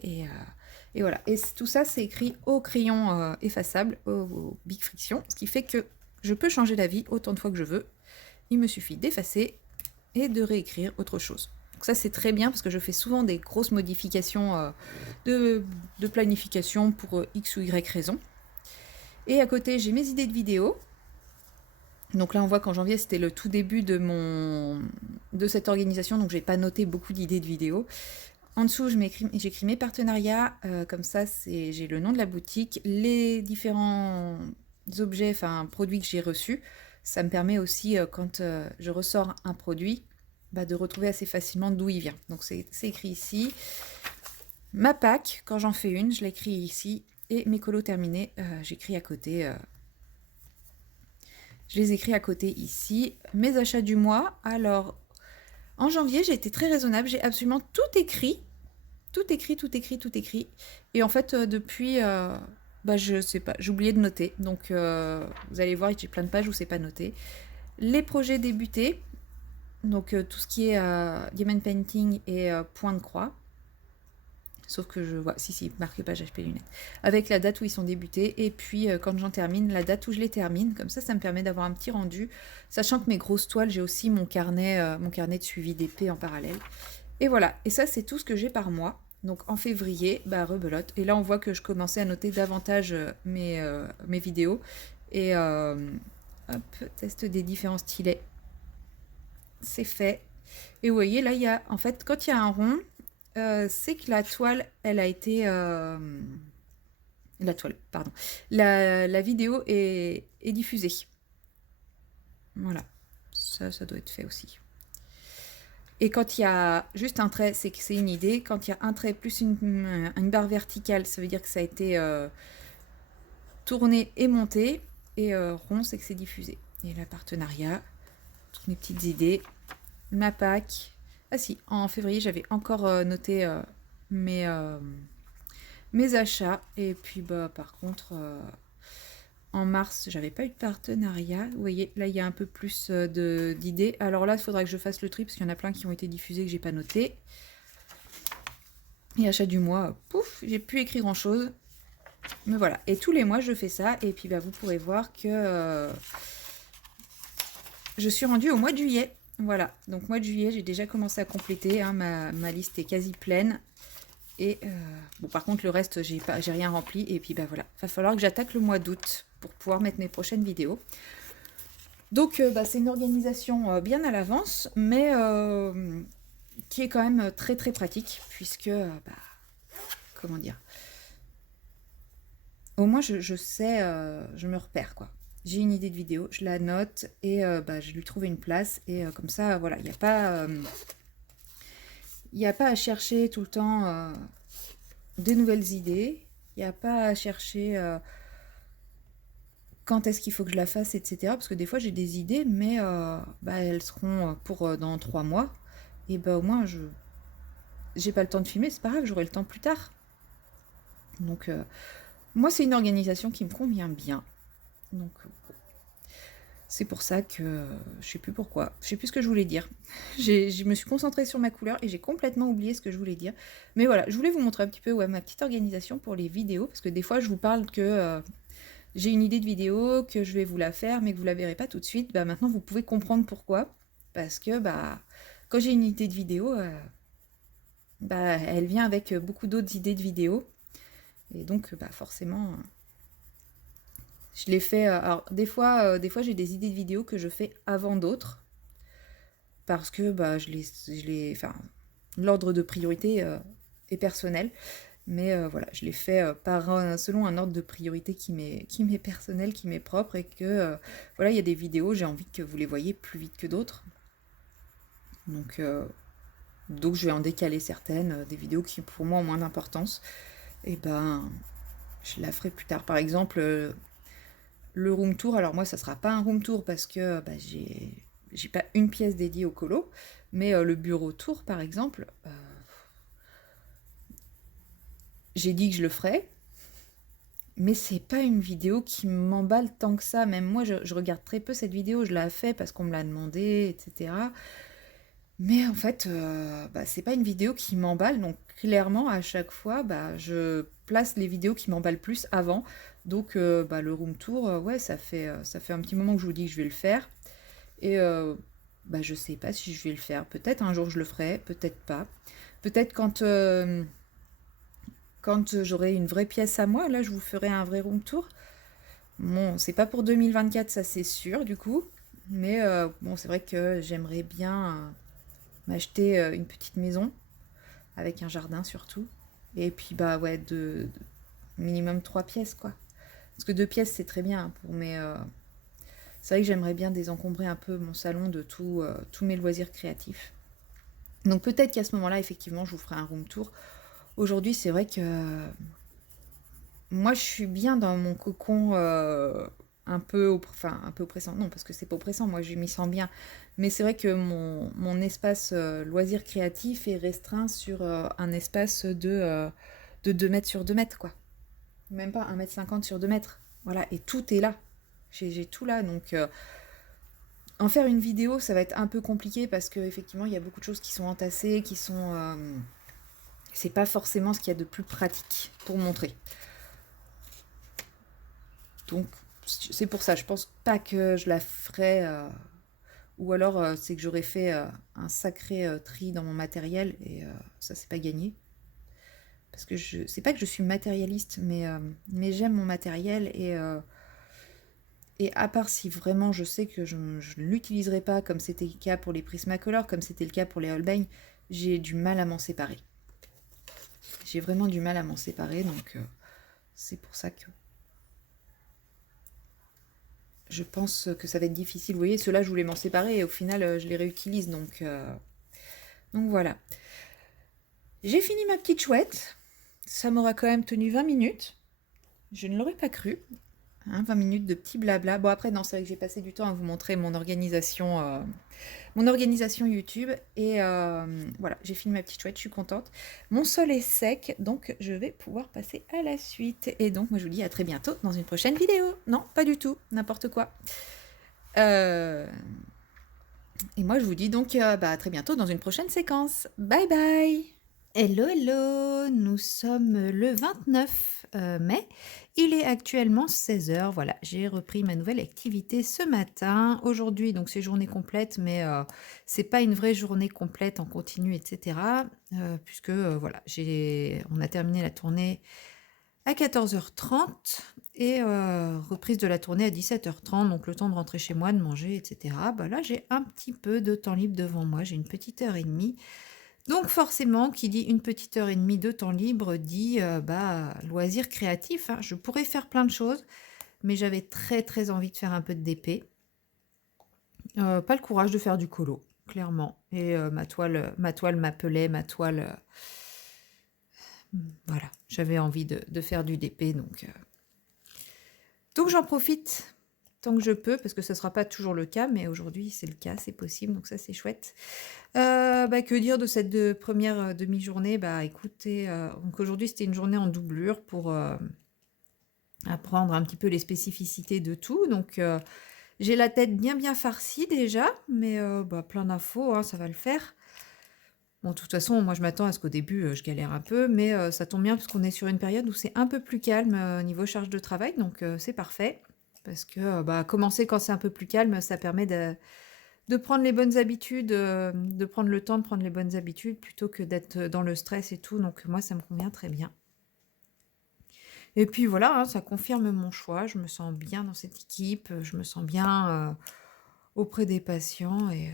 Et voilà. Et tout ça, c'est écrit au crayon effaçable, au Big Friction, ce qui fait que je peux changer d'avis autant de fois que je veux. Il me suffit d'effacer et de réécrire autre chose. Donc ça, c'est très bien parce que je fais souvent des grosses modifications de planification pour X ou Y raison. Et à côté, j'ai mes idées de vidéo. Donc là, on voit qu'en janvier, c'était le tout début de cette organisation, donc j'ai pas noté beaucoup d'idées de vidéos. En dessous, j'écris mes partenariats, comme ça, j'ai le nom de la boutique, les différents objets, enfin produits que j'ai reçus. Ça me permet aussi, quand je ressors un produit, de retrouver assez facilement d'où il vient. Donc c'est écrit ici. Ma PAC, quand j'en fais une, je l'écris ici. Et mes colos terminés, j'écris à côté. Je les écris à côté ici. Mes achats du mois. Alors, en janvier, j'ai été très raisonnable. J'ai absolument tout écrit. Tout écrit, tout écrit, tout écrit. Et en fait, depuis, je sais pas, j'ai oublié de noter. Donc, vous allez voir, j'ai plein de pages où c'est pas noté. Les projets débutés. Donc, tout ce qui est diamond painting et point de croix. Sauf que je vois, si, marqué page HP lunettes. Avec la date où ils sont débutés. Et puis, quand j'en termine, la date où je les termine. Comme ça me permet d'avoir un petit rendu. Sachant que mes grosses toiles, j'ai aussi mon carnet de suivi d'épée en parallèle. Et voilà. Et ça, c'est tout ce que j'ai par mois. Donc, en février, rebelote. Et là, on voit que je commençais à noter davantage mes vidéos. Et hop, test des différents stylets. C'est fait. Et vous voyez, là, il y a, en fait, quand il y a un rond, c'est que la toile, elle a été... la toile, pardon. La vidéo est diffusée. Voilà. Ça doit être fait aussi. Et quand il y a juste un trait, c'est que c'est une idée. Quand il y a un trait plus une barre verticale, ça veut dire que ça a été tourné et monté. Et rond, c'est que c'est diffusé. Et la partenariat, toutes mes petites idées. Ma PAC. Ah si, en février, j'avais encore noté mes achats. Et puis, par contre, en mars, j'avais pas eu de partenariat. Vous voyez, là, il y a un peu plus d'idées. Alors là, il faudra que je fasse le tri, parce qu'il y en a plein qui ont été diffusés que j'ai pas noté. Et achat du mois, pouf, j'ai pu écrire grand-chose. Mais voilà, et tous les mois, je fais ça. Et puis, vous pourrez voir que je suis rendue au mois de juillet. Voilà, donc mois de juillet, j'ai déjà commencé à compléter, hein, ma liste est quasi pleine. Et par contre, le reste, j'ai rien rempli. Et puis voilà, va falloir que j'attaque le mois d'août pour pouvoir mettre mes prochaines vidéos. Donc c'est une organisation bien à l'avance, mais qui est quand même très très pratique, puisque, comment dire, au moins je sais, je me repère quoi. j'ai une idée de vidéo, je la note et bah, je lui trouve une place. Et comme ça, voilà, il n'y a pas à chercher tout le temps de nouvelles idées. Il n'y a pas à chercher quand est-ce qu'il faut que je la fasse, etc. Parce que des fois, j'ai des idées, mais bah, elles seront pour dans 3 mois. Et bah, au moins, je j'ai pas le temps de filmer, c'est pas grave, j'aurai le temps plus tard. Donc, moi, c'est une organisation qui me convient bien. Donc, c'est pour ça que je sais plus pourquoi, je sais plus ce que je voulais dire. Je me suis concentrée sur ma couleur et j'ai complètement oublié ce que je voulais dire. Mais voilà, je voulais vous montrer un petit peu ma petite organisation pour les vidéos, parce que des fois, je vous parle que j'ai une idée de vidéo, que je vais vous la faire, mais que vous la verrez pas tout de suite. Bah, maintenant, vous pouvez comprendre pourquoi. Parce que bah, quand j'ai une idée de vidéo, bah, elle vient avec beaucoup d'autres idées de vidéo. Et donc, bah, forcément, je l'ai fait. Alors, des fois j'ai des idées de vidéos que je fais avant d'autres. Parce que bah, enfin, l'ordre de priorité est personnel. Mais voilà, je l'ai fait selon un ordre de priorité qui m'est personnel, qui m'est propre. Et que voilà, il y a des vidéos, j'ai envie que vous les voyez plus vite que d'autres. Donc je vais en décaler certaines, des vidéos qui pour moi ont moins d'importance. Et ben, je la ferai plus tard. Par exemple, le room tour, alors moi ça sera pas un room tour parce que bah, j'ai pas une pièce dédiée au colo, mais le bureau tour par exemple, j'ai dit que je le ferais, mais c'est pas une vidéo qui m'emballe tant que ça. Même moi je regarde très peu cette vidéo, je la fais parce qu'on me l'a demandé, etc. Mais en fait, bah, c'est pas une vidéo qui m'emballe, donc clairement à chaque fois, bah, je place les vidéos qui m'emballent plus avant. Donc bah, le room tour, ouais, ça fait un petit moment que je vous dis que je vais le faire. Et bah, je sais pas si je vais le faire. Peut-être un jour je le ferai, peut-être pas. Peut-être quand j'aurai une vraie pièce à moi, là je vous ferai un vrai room tour. Bon, c'est pas pour 2024, ça c'est sûr du coup. Mais bon, c'est vrai que j'aimerais bien m'acheter une petite maison avec un jardin surtout. Et puis bah ouais, minimum 3 pièces quoi. Parce que 2 pièces c'est très bien pour mes. C'est vrai que j'aimerais bien désencombrer un peu mon salon de tous mes loisirs créatifs. Donc peut-être qu'à ce moment-là, effectivement, je vous ferai un room tour. Aujourd'hui, c'est vrai que moi, je suis bien dans mon cocon enfin, un peu oppressant. Non, parce que c'est pas oppressant, moi, je m'y sens bien. Mais c'est vrai que mon espace loisir créatif est restreint sur un espace de 2 mètres sur 2 mètres, quoi. Même pas 1,50 m sur 2 mètres. Voilà, et tout est là. J'ai tout là, donc en faire une vidéo, ça va être un peu compliqué parce qu'effectivement, il y a beaucoup de choses qui sont entassées, qui sont... c'est pas forcément ce qu'il y a de plus pratique pour montrer. Donc, c'est pour ça, je pense pas que je la ferai... ou alors, c'est que j'aurais fait un sacré tri dans mon matériel et ça, c'est pas gagné. Parce que c'est pas que je suis matérialiste, mais j'aime mon matériel et à part si vraiment je sais que je ne l'utiliserai pas, comme c'était le cas pour les Prismacolor, comme c'était le cas pour les Holbein, j'ai du mal à m'en séparer. J'ai vraiment du mal à m'en séparer, donc c'est pour ça que je pense que ça va être difficile. Vous voyez, ceux-là, je voulais m'en séparer et au final, je les réutilise, donc voilà. J'ai fini ma petite chouette. Ça m'aura quand même tenu 20 minutes. Je ne l'aurais pas cru. 20 minutes de petit blabla. Bon, après, non, c'est vrai que j'ai passé du temps à vous montrer mon organisation YouTube. Et voilà, j'ai fini ma petite chouette, je suis contente. Mon sol est sec, donc je vais pouvoir passer à la suite. Et donc, moi, je vous dis à très bientôt dans une prochaine vidéo. Non, pas du tout, n'importe quoi. Et moi, je vous dis donc bah, à très bientôt dans une prochaine séquence. Bye bye! Hello, hello, nous sommes le 29 mai, il est actuellement 16 heures. Voilà, j'ai repris ma nouvelle activité ce matin. Aujourd'hui, donc c'est journée complète, mais c'est pas une vraie journée complète en continu, etc. Puisque voilà, on a terminé la tournée à 14h30 et reprise de la tournée à 17h30, donc le temps de rentrer chez moi, de manger, etc. Bah là, j'ai un petit peu de temps libre devant moi, j'ai une petite heure et demie. Donc forcément, qui dit une petite heure et demie de temps libre dit bah, loisir créatif, hein. Je pourrais faire plein de choses, mais j'avais très très envie de faire un peu de DP. Pas le courage de faire du colo, clairement. Et ma toile m'appelait, voilà, j'avais envie de faire du DP, donc j'en profite tant que je peux, parce que ce ne sera pas toujours le cas, mais aujourd'hui c'est le cas, c'est possible, donc ça c'est chouette. Que dire de cette première demi-journée? Bah écoutez, donc aujourd'hui c'était une journée en doublure pour apprendre un petit peu les spécificités de tout. Donc j'ai la tête bien farcie déjà, mais plein d'infos, hein, ça va le faire. Bon, de toute façon, moi je m'attends à ce qu'au début je galère un peu, mais ça tombe bien parce qu'on est sur une période où c'est un peu plus calme niveau charge de travail, donc c'est parfait. Parce que commencer quand c'est un peu plus calme, ça permet de prendre les bonnes habitudes, de prendre le temps de prendre les bonnes habitudes plutôt que d'être dans le stress et tout. Donc moi, ça me convient très bien. Et puis voilà, hein, ça confirme mon choix. Je me sens bien dans cette équipe, je me sens bien auprès des patients. Et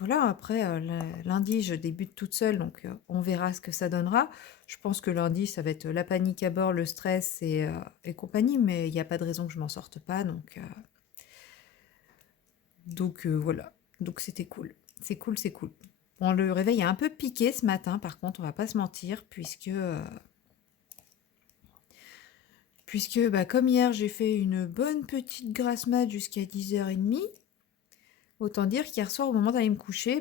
voilà, après, lundi, je débute toute seule, donc on verra ce que ça donnera. Je pense que lundi, ça va être la panique à bord, le stress et compagnie, mais il n'y a pas de raison que je m'en sorte pas. Donc voilà, donc c'était cool. C'est cool, c'est cool. Bon, le réveil a un peu piqué ce matin, par contre, on va pas se mentir, puisque comme hier, j'ai fait une bonne petite grasse mat jusqu'à 10h30. Autant dire qu'hier soir, au moment d'aller me coucher,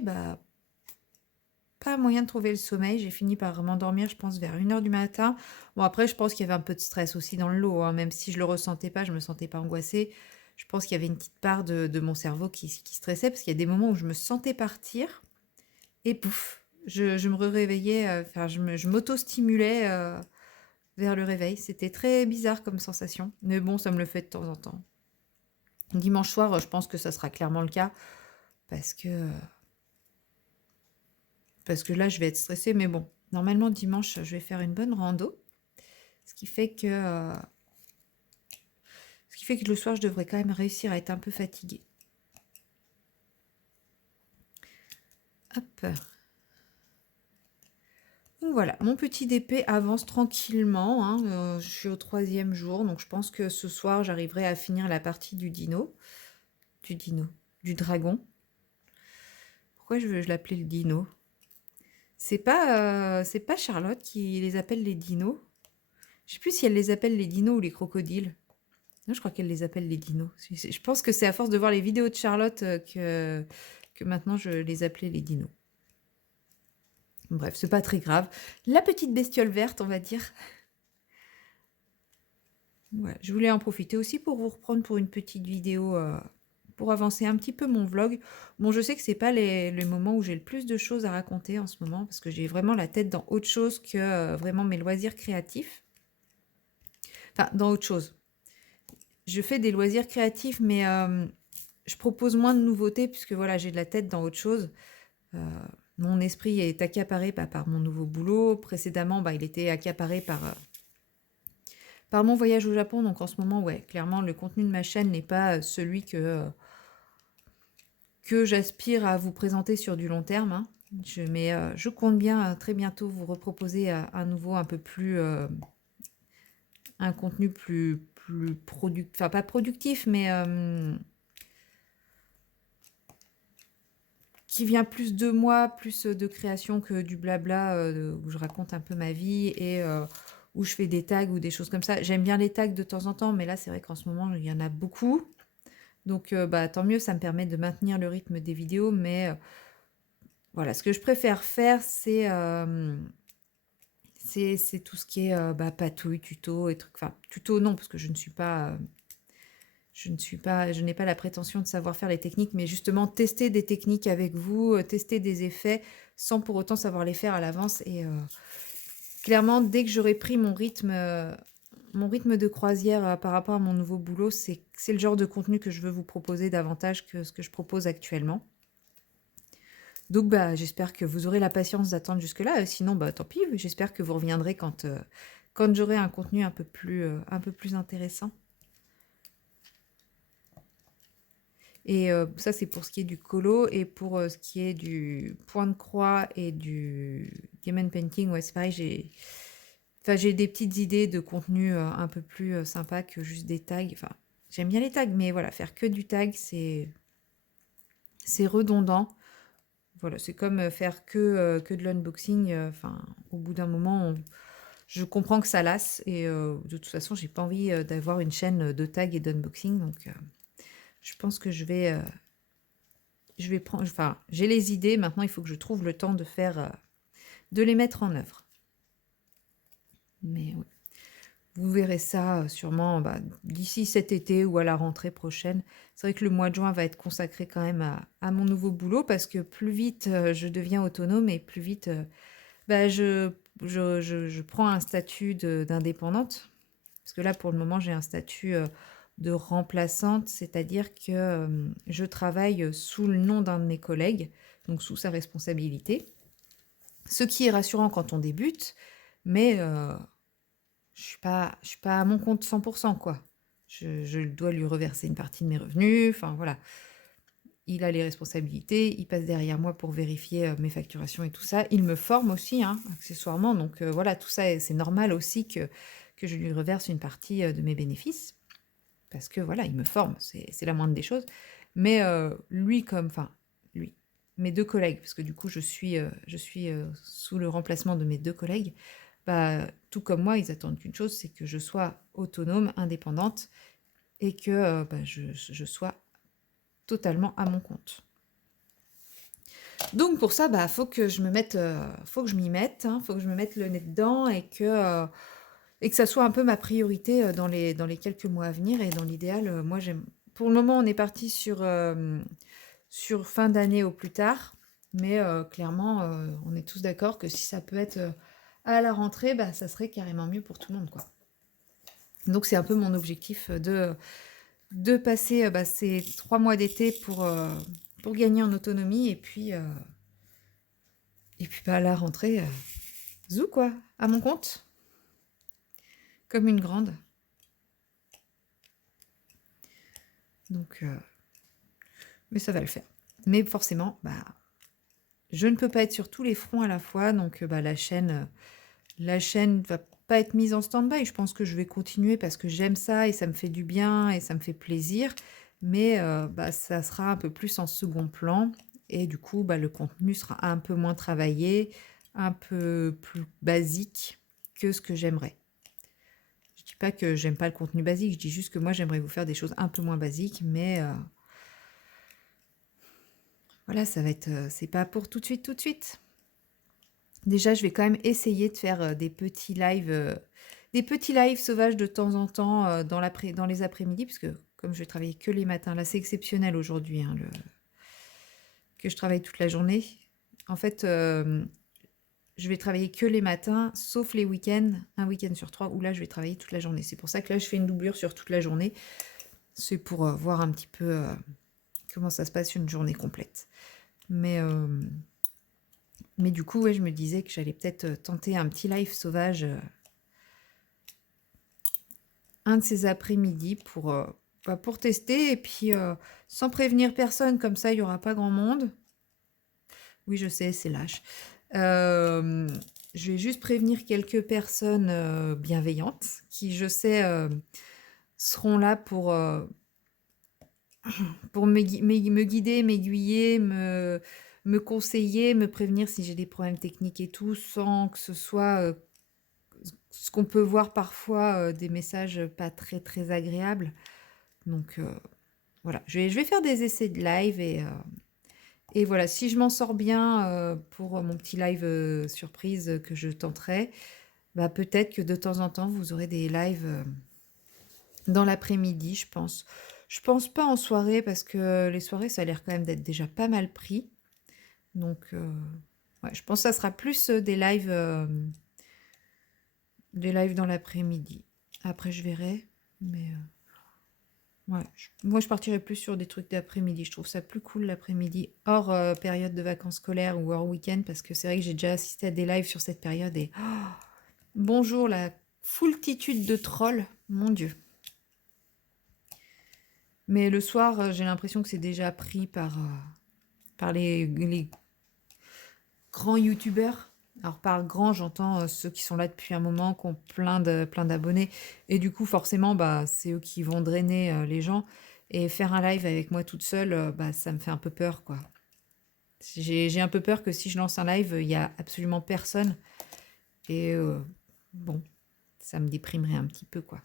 pas moyen de trouver le sommeil. J'ai fini par m'endormir, je pense, vers 1h du matin. Bon, après, je pense qu'il y avait un peu de stress aussi dans le lot, hein, même si je le ressentais pas, je me sentais pas angoissée. Je pense qu'il y avait une petite part de mon cerveau qui stressait, parce qu'il y a des moments où je me sentais partir, et pouf, je me réveillais, enfin, je m'auto-stimulais vers le réveil. C'était très bizarre comme sensation, mais bon, ça me le fait de temps en temps. Dimanche soir, je pense que ça sera clairement le cas, parce que, parce que là, je vais être stressée, mais bon, normalement, dimanche, je vais faire une bonne rando, ce qui fait que, euh, ce qui fait que le soir, je devrais quand même réussir à être un peu fatiguée. Hop. Donc voilà, mon petit DP avance tranquillement, hein, je suis au 3e jour, donc je pense que ce soir, j'arriverai à finir la partie du dino, du dragon. Pourquoi je l'appelais le dino? C'est pas Charlotte qui les appelle les dinos? Je sais plus si elle les appelle les dinos ou les crocodiles. Non, je crois qu'elle les appelle les dinos. Je pense que c'est à force de voir les vidéos de Charlotte que maintenant je les appelais les dinos. Bref, c'est pas très grave. La petite bestiole verte, on va dire. Ouais, je voulais en profiter aussi pour vous reprendre pour une petite vidéo pour avancer un petit peu mon vlog. Bon, je sais que c'est pas les moments où j'ai le plus de choses à raconter en ce moment parce que j'ai vraiment la tête dans autre chose que vraiment mes loisirs créatifs. Enfin, dans autre chose. Je fais des loisirs créatifs, mais je propose moins de nouveautés puisque voilà, j'ai de la tête dans autre chose. Mon esprit est accaparé par mon nouveau boulot. Précédemment, il était accaparé par mon voyage au Japon. Donc en ce moment, ouais, clairement, le contenu de ma chaîne n'est pas celui que j'aspire à vous présenter sur du long terme, hein. Mais je compte bien très bientôt vous reproposer à nouveau un peu plus... un contenu plus productif, enfin pas productif, mais qui vient plus de moi, plus de création que du blabla où je raconte un peu ma vie et où je fais des tags ou des choses comme ça. J'aime bien les tags de temps en temps, mais là c'est vrai qu'en ce moment il y en a beaucoup. Donc tant mieux, ça me permet de maintenir le rythme des vidéos, mais voilà, ce que je préfère faire, c'est tout ce qui est patouille, tuto et trucs. Enfin, tuto non, parce que je n'ai pas la prétention de savoir faire les techniques, mais justement tester des techniques avec vous, tester des effets sans pour autant savoir les faire à l'avance. Et clairement, dès que j'aurai pris mon rythme de croisière par rapport à mon nouveau boulot, c'est le genre de contenu que je veux vous proposer davantage que ce que je propose actuellement. Donc j'espère que vous aurez la patience d'attendre jusque-là. Sinon, tant pis, j'espère que vous reviendrez quand j'aurai un contenu un peu plus intéressant. Et ça, c'est pour ce qui est du colo. Et pour ce qui est du point de croix et du diamond painting, ouais, c'est pareil, j'ai des petites idées de contenu un peu plus sympa que juste des tags. Enfin, j'aime bien les tags, mais voilà, faire que du tag, c'est redondant. Voilà, c'est comme faire que de l'unboxing. Enfin, au bout d'un moment, je comprends que ça lasse et de toute façon, j'ai pas envie d'avoir une chaîne de tag et d'unboxing. Donc, je pense que je vais prendre. Enfin, j'ai les idées. Maintenant, il faut que je trouve le temps de les mettre en œuvre. Mais oui. Vous verrez ça sûrement d'ici cet été ou à la rentrée prochaine. C'est vrai que le mois de juin va être consacré quand même à mon nouveau boulot parce que plus vite je deviens autonome et plus vite je prends un statut d'indépendante. Parce que là, pour le moment, j'ai un statut de remplaçante, c'est-à-dire que je travaille sous le nom d'un de mes collègues, donc sous sa responsabilité. Ce qui est rassurant quand on débute, mais je suis pas à mon compte 100%, quoi. Je dois lui reverser une partie de mes revenus, enfin voilà. Il a les responsabilités, il passe derrière moi pour vérifier mes facturations et tout ça. Il me forme aussi, hein, accessoirement. Donc voilà, tout ça, c'est normal aussi que je lui reverse une partie de mes bénéfices. Parce que voilà, il me forme, c'est la moindre des choses. Mais lui, enfin, lui, mes deux collègues, parce que du coup, je suis sous le remplacement de mes deux collègues, tout comme moi, ils attendent qu'une chose, c'est que je sois autonome, indépendante et que je sois totalement à mon compte. Donc pour ça, faut que je me mette, faut que je m'y mette, hein, faut que je me mette le nez dedans et que ça soit un peu ma priorité dans les quelques mois à venir. Et dans l'idéal, moi j'aime. Pour le moment, on est parti sur fin d'année au plus tard, mais clairement, on est tous d'accord que si ça peut être à la rentrée, ça serait carrément mieux pour tout le monde, quoi. Donc c'est un peu mon objectif de passer ces 3 mois d'été pour gagner en autonomie et puis à la rentrée, zou quoi, à mon compte, comme une grande. Donc, mais ça va le faire. Mais forcément, je ne peux pas être sur tous les fronts à la fois, donc la chaîne va pas être mise en stand-by. Je pense que je vais continuer parce que j'aime ça et ça me fait du bien et ça me fait plaisir. Mais ça sera un peu plus en second plan. Et du coup, le contenu sera un peu moins travaillé, un peu plus basique que ce que j'aimerais. Je dis pas que j'aime pas le contenu basique, je dis juste que moi, j'aimerais vous faire des choses un peu moins basiques. Mais voilà, ça va être... c'est pas pour tout de suite, tout de suite. Déjà, je vais quand même essayer de faire des petits lives sauvages de temps en temps dans les après-midi, puisque comme je vais travailler que les matins, là c'est exceptionnel aujourd'hui, hein, que je travaille toute la journée. En fait, je vais travailler que les matins, sauf les week-ends, un week-end sur 3, où là je vais travailler toute la journée. C'est pour ça que là je fais une doublure sur toute la journée. C'est pour voir un petit peu comment ça se passe une journée complète. Mais du coup, ouais, je me disais que j'allais peut-être tenter un petit live sauvage un de ces après-midi pour tester et puis sans prévenir personne, comme ça il n'y aura pas grand monde. Oui, je sais, c'est lâche. Je vais juste prévenir quelques personnes bienveillantes qui, je sais, seront là pour me guider, m'aiguiller, me conseiller, me prévenir si j'ai des problèmes techniques et tout, sans que ce soit ce qu'on peut voir parfois, des messages pas très très agréables. Donc voilà, je vais faire des essais de live et voilà, si je m'en sors bien pour mon petit live surprise que je tenterai, peut-être que de temps en temps vous aurez des lives dans l'après-midi, je pense. Je pense pas en soirée parce que les soirées ça a l'air quand même d'être déjà pas mal pris. Donc ouais, je pense que ça sera plus des lives dans l'après-midi. Après je verrai, mais ouais, moi je partirais plus sur des trucs d'après-midi. Je trouve ça plus cool l'après-midi, hors période de vacances scolaires ou hors week-end, parce que c'est vrai que j'ai déjà assisté à des lives sur cette période et bonjour la foultitude de trolls, mon Dieu. Mais le soir, j'ai l'impression que c'est déjà pris par les grands youtubeurs. Alors par grand, j'entends ceux qui sont là depuis un moment, qui ont plein d'abonnés. Et du coup, forcément, bah, c'est eux qui vont drainer les gens. Et faire un live avec moi toute seule, bah, ça me fait un peu peur, quoi. J'ai un peu peur que si je lance un live, il y a absolument personne. Et bon, ça me déprimerait un petit peu, quoi.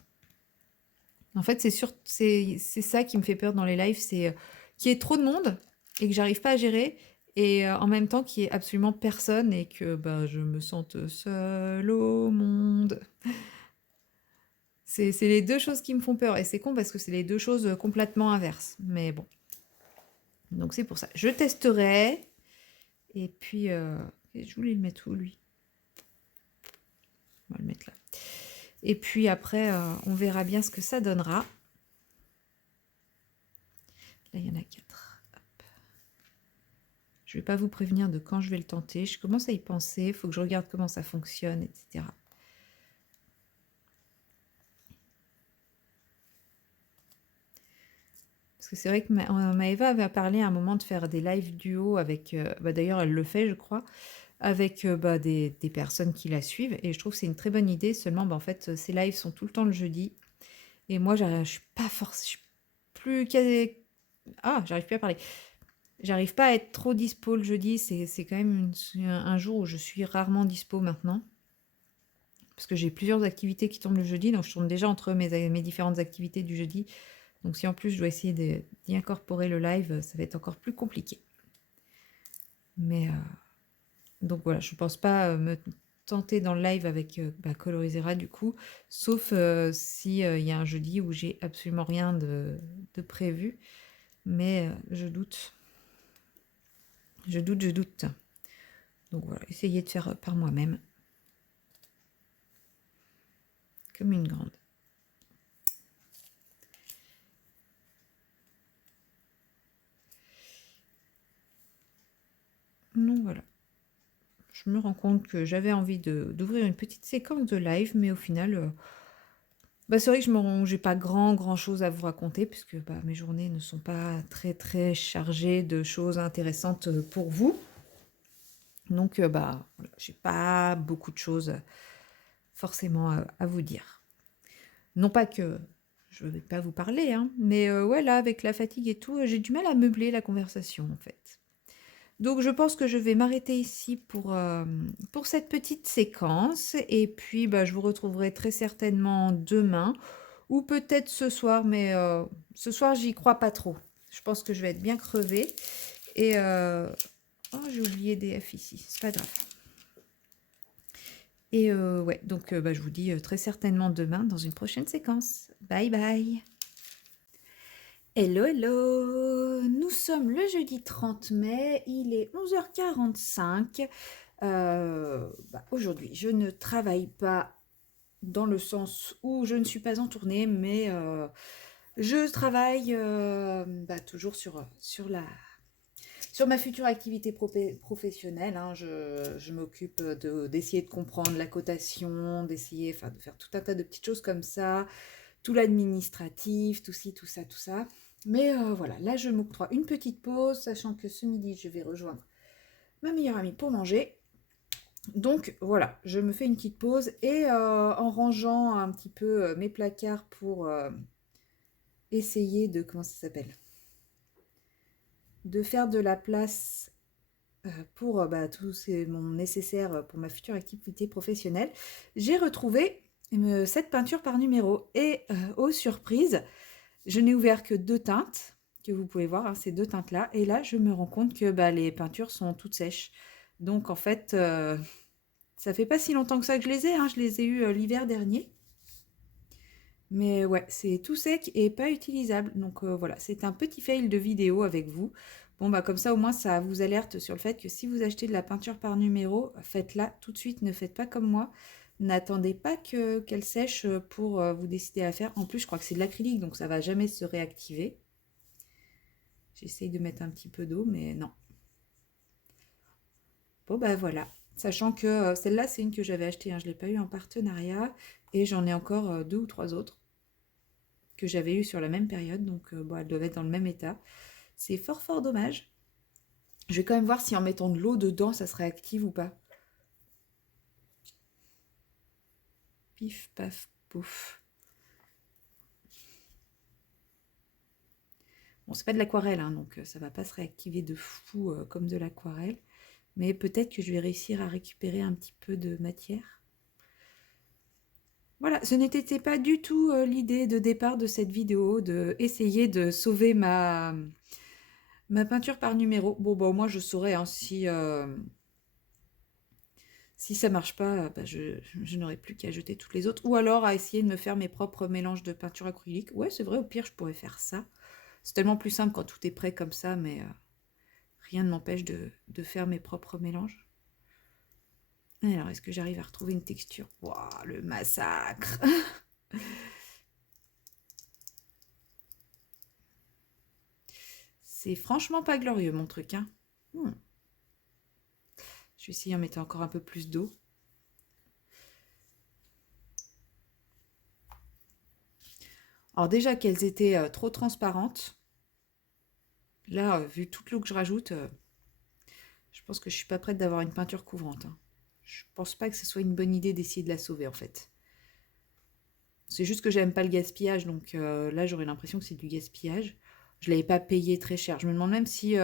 En fait, c'est ça qui me fait peur dans les lives, c'est qu'il y ait trop de monde et que j'arrive pas à gérer. Et en même temps, qu'il y ait absolument personne et que bah, je me sente seule au monde. C'est les deux choses qui me font peur. Et c'est con parce que c'est les deux choses complètement inverses. Mais bon, donc c'est pour ça. Je testerai. Et puis, je voulais le mettre où, lui? On va le mettre là. Et puis après, on verra bien ce que ça donnera. Là, il y en a 4. Je ne vais pas vous prévenir de quand je vais le tenter. Je commence à y penser. Il faut que je regarde comment ça fonctionne, etc. Parce que c'est vrai que Maëva avait parlé à un moment de faire des lives duo avec... bah d'ailleurs, elle le fait, je crois, avec bah, des personnes qui la suivent. Et je trouve que c'est une très bonne idée. Seulement, bah, en fait, ces lives sont tout le temps le jeudi. Et moi, je suis pas forcément... Je suis plus... Ah, j'arrive plus à parler. J'arrive pas à être trop dispo le jeudi. C'est quand même un jour où je suis rarement dispo maintenant. Parce que j'ai plusieurs activités qui tombent le jeudi, donc je tourne déjà entre mes différentes activités du jeudi. Donc si en plus je dois essayer d'y incorporer le live, ça va être encore plus compliqué. Mais donc voilà, je ne pense pas me tenter dans le live avec Colorisera du coup, sauf si il y a un jeudi où j'ai absolument rien de prévu. Mais je doute. Je doute, je doute. Donc voilà, essayer de faire par moi-même. Comme une grande. Donc voilà. Je me rends compte que j'avais envie d'ouvrir une petite séquence de live, mais au final, bah, c'est vrai que je n'ai pas grand chose à vous raconter, puisque bah, mes journées ne sont pas très chargées de choses intéressantes pour vous. Donc, bah, voilà, j'ai pas beaucoup de choses forcément à vous dire. Non pas que je ne vais pas vous parler, hein, mais ouais, là, avec la fatigue et tout, j'ai du mal à meubler la conversation, en fait. Donc je pense que je vais m'arrêter ici pour cette petite séquence. Et puis bah, je vous retrouverai très certainement demain ou peut-être ce soir, mais ce soir j'y crois pas trop. Je pense que je vais être bien crevée. Et oh, j'ai oublié DF ici, c'est pas grave. Et ouais, donc bah, je vous dis très certainement demain dans une prochaine séquence. Bye bye. Hello, hello! Nous sommes le jeudi 30 mai, il est 11h45. Aujourd'hui, je ne travaille pas dans le sens où je ne suis pas en tournée, mais je travaille toujours sur ma future activité professionnelle. Hein. Je m'occupe d'essayer de comprendre la cotation, d'essayer de faire tout un tas de petites choses comme ça, tout l'administratif, tout ci, tout ça, tout ça. Mais voilà, là je m'octroie une petite pause, sachant que ce midi je vais rejoindre ma meilleure amie pour manger. Donc voilà, je me fais une petite pause et en rangeant un petit peu mes placards pour essayer de, comment ça s'appelle, de faire de la place pour tout mon nécessaire pour ma future activité professionnelle, j'ai retrouvé cette peinture par numéro. Et aux surprises, je n'ai ouvert que 2 teintes, que vous pouvez voir, hein, ces 2 teintes-là. Et là, je me rends compte que les peintures sont toutes sèches. Donc en fait, ça fait pas si longtemps que ça que je les ai. Hein. Je les ai eues l'hiver dernier. Mais ouais, c'est tout sec et pas utilisable. Donc voilà, c'est un petit fail de vidéo avec vous. Bon, bah comme ça, au moins, ça vous alerte sur le fait que si vous achetez de la peinture par numéro, faites-la tout de suite. Ne faites pas comme moi. N'attendez pas qu'elle sèche pour vous décider à faire. En plus, je crois que c'est de l'acrylique, donc ça va jamais se réactiver. J'essaye de mettre un petit peu d'eau, mais non. Bon, bah voilà. Sachant que celle-là, c'est une que j'avais achetée. Hein. Je ne l'ai pas eu en partenariat. Et j'en ai encore 2 ou 3 autres que j'avais eu sur la même période, donc elles doivent être dans le même état. C'est fort dommage. Je vais quand même voir si en mettant de l'eau dedans, ça se réactive ou pas. Pif, paf, pouf. Bon, c'est pas de l'aquarelle, hein, donc ça va pas se réactiver de fou comme de l'aquarelle. Mais peut-être que je vais réussir à récupérer un petit peu de matière. Voilà, ce n'était pas du tout l'idée de départ de cette vidéo, de essayer de sauver ma peinture par numéro. Bon, bah, au moins je saurais hein, si ça marche pas, bah, je n'aurai plus qu'à jeter toutes les autres. Ou alors à essayer de me faire mes propres mélanges de peinture acrylique. Ouais, c'est vrai, au pire, je pourrais faire ça. C'est tellement plus simple quand tout est prêt comme ça, mais rien ne m'empêche de faire mes propres mélanges. Alors, est-ce que j'arrive à retrouver une texture? Waouh, le massacre. C'est franchement pas glorieux, mon truc. Hein. Je vais essayer en mettant encore un peu plus d'eau. Alors déjà qu'elles étaient trop transparentes, là, vu toute l'eau que je rajoute, je pense que je suis pas prête d'avoir une peinture couvrante. Hein. Je pense pas que ce soit une bonne idée d'essayer de la sauver, en fait. C'est juste que j'aime pas le gaspillage, donc là, j'aurais l'impression que c'est du gaspillage. Je l'avais pas payé très cher. Je me demande même si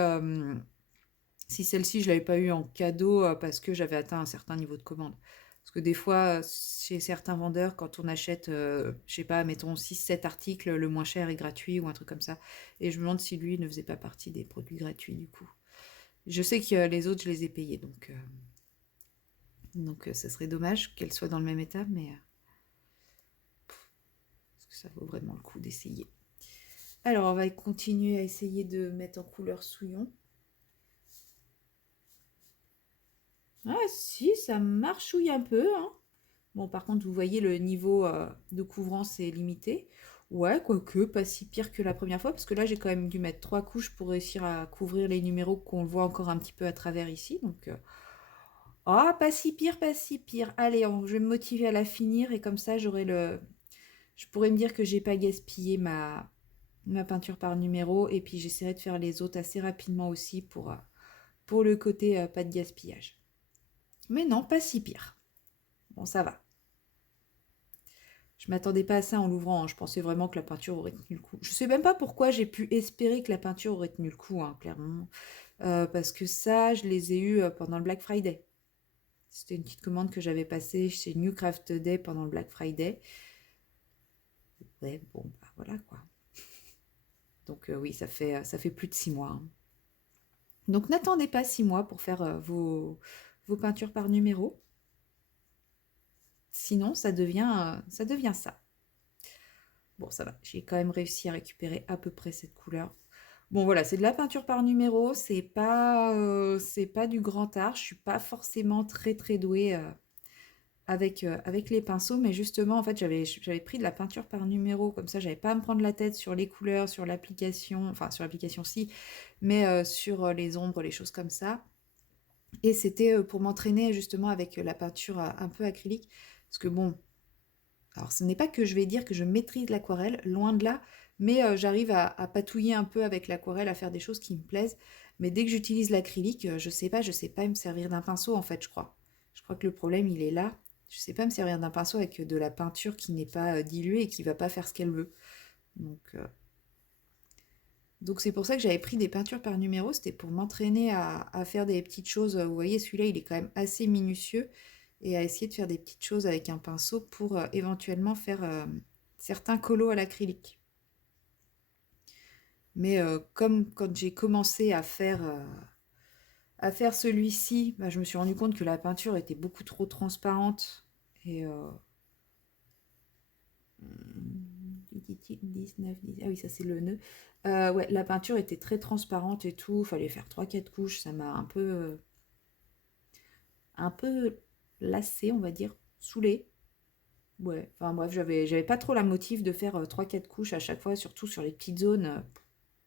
celle-ci, je l'avais pas eu en cadeau parce que j'avais atteint un certain niveau de commande. Parce que des fois, chez certains vendeurs, quand on achète, je sais pas, mettons 6-7 articles, le moins cher est gratuit ou un truc comme ça. Et je me demande si lui ne faisait pas partie des produits gratuits du coup. Je sais que les autres, je les ai payés, donc ce serait dommage qu'elles soient dans le même état, mais est-ce que ça vaut vraiment le coup d'essayer? Alors, on va continuer à essayer de mettre en couleur souillon. Ah si, ça marchouille un peu, hein. Bon, par contre, vous voyez, le niveau de couvrance est limité. Ouais, quoique, pas si pire que la première fois, parce que là, j'ai quand même dû mettre 3 couches pour réussir à couvrir les numéros qu'on voit encore un petit peu à travers ici. Donc, ah, pas si pire, pas si pire. Allez, je vais me motiver à la finir et comme ça, je pourrais me dire que j'ai pas gaspillé ma peinture par numéro et puis j'essaierai de faire les autres assez rapidement aussi pour le côté pas de gaspillage. Mais non, pas si pire. Bon, ça va. Je m'attendais pas à ça en l'ouvrant, hein. Je pensais vraiment que la peinture aurait tenu le coup. Je sais même pas pourquoi j'ai pu espérer que la peinture aurait tenu le coup, hein, clairement. Parce que ça, je les ai eus pendant le Black Friday. C'était une petite commande que j'avais passée chez New Craft Day pendant le Black Friday. Ouais, bon, bah voilà quoi. Donc oui, ça fait plus de 6 mois. Hein. Donc n'attendez pas 6 mois pour faire vos peintures par numéro. Sinon, ça devient ça. Bon, ça va. J'ai quand même réussi à récupérer à peu près cette couleur. Bon, voilà, c'est de la peinture par numéro. C'est pas du grand art. Je suis pas forcément très très douée avec les pinceaux, mais justement, en fait, j'avais pris de la peinture par numéro. Comme ça, j'avais pas à me prendre la tête sur les couleurs, sur l'application. Enfin, sur l'application, si, mais sur les ombres, les choses comme ça. Et c'était pour m'entraîner justement avec la peinture un peu acrylique. Parce que bon, alors ce n'est pas que je vais dire que je maîtrise l'aquarelle, loin de là, mais j'arrive à patouiller un peu avec l'aquarelle, à faire des choses qui me plaisent. Mais dès que j'utilise l'acrylique, je sais pas me servir d'un pinceau en fait, je crois. Je crois que le problème il est là. Je sais pas me servir d'un pinceau avec de la peinture qui n'est pas diluée et qui va pas faire ce qu'elle veut. Donc, euh, donc c'est pour ça que j'avais pris des peintures par numéro, c'était pour m'entraîner à faire des petites choses. Vous voyez, celui-là, il est quand même assez minutieux et à essayer de faire des petites choses avec un pinceau pour éventuellement faire certains colos à l'acrylique. Mais comme quand j'ai commencé à faire celui-ci, bah, je me suis rendu compte que la peinture était beaucoup trop transparente et 19, 10, ah oui, ça c'est le nœud. Ouais, la peinture était très transparente et tout. Fallait faire 3-4 couches. Ça m'a un peu lassé, on va dire, saoulé. Ouais, enfin bref, j'avais pas trop la motive de faire 3-4 couches à chaque fois, surtout sur les petites zones.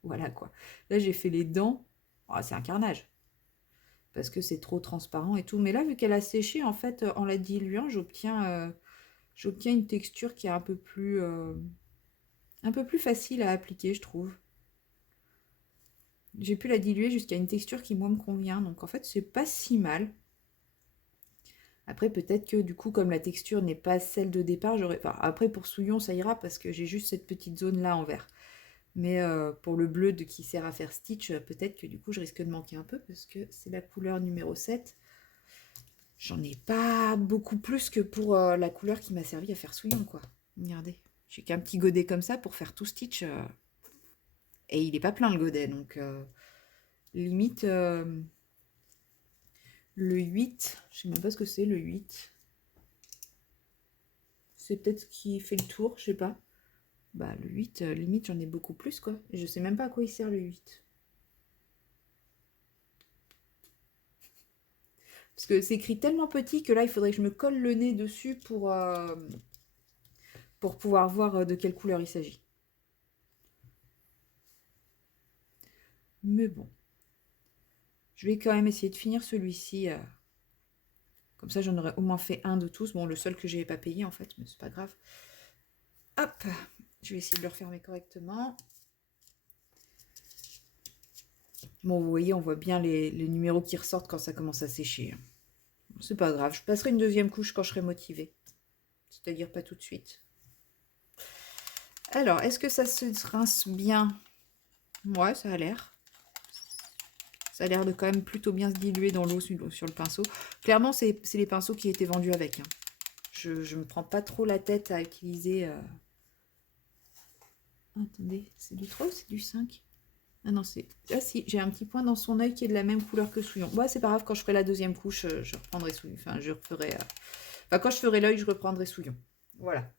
Voilà quoi. Là, j'ai fait les dents. Ah, c'est un carnage parce que c'est trop transparent et tout. Mais là, vu qu'elle a séché, en fait, en la diluant, j'obtiens une texture qui est un peu plus facile à appliquer, je trouve. J'ai pu la diluer jusqu'à une texture qui, moi, me convient. Donc, en fait, c'est pas si mal. Après, peut-être que du coup, comme la texture n'est pas celle de départ, j'aurais... Enfin, après, pour Souillon, ça ira parce que j'ai juste cette petite zone-là en vert. Mais pour le bleu qui sert à faire Stitch, peut-être que du coup, je risque de manquer un peu parce que c'est la couleur numéro 7. J'en ai pas beaucoup plus que pour la couleur qui m'a servi à faire Souillon, quoi. Regardez, j'ai qu'un petit godet comme ça pour faire tout Stitch. Et il est pas plein le godet, donc limite le 8, je sais même pas ce que c'est le 8. C'est peut-être ce qui fait le tour, je sais pas. Bah le 8, limite j'en ai beaucoup plus quoi. Et je sais même pas à quoi il sert le 8. Parce que c'est écrit tellement petit que là il faudrait que je me colle le nez dessus pour pouvoir voir de quelle couleur il s'agit. Mais bon. Je vais quand même essayer de finir celui-ci. Comme ça j'en aurais au moins fait un de tous. Bon, le seul que j'ai pas payé en fait, mais c'est pas grave. Hop, je vais essayer de le refermer correctement. Bon, vous voyez, on voit bien les numéros qui ressortent quand ça commence à sécher. C'est pas grave, je passerai une deuxième couche quand je serai motivée. C'est-à-dire pas tout de suite. Alors, est-ce que ça se rince bien? Ouais, ça a l'air. Ça a l'air de quand même plutôt bien se diluer dans l'eau sur le pinceau. Clairement, c'est les pinceaux qui étaient vendus avec. Hein. Je me prends pas trop la tête à utiliser... Attendez, c'est du 3 ou c'est du 5? Ah non, c'est... Ah si, j'ai un petit point dans son œil qui est de la même couleur que Souillon. Bon, c'est pas grave, quand je ferai la deuxième couche, je reprendrai Souillon. Enfin, je referai... Enfin, quand je ferai l'œil, je reprendrai Souillon. Voilà.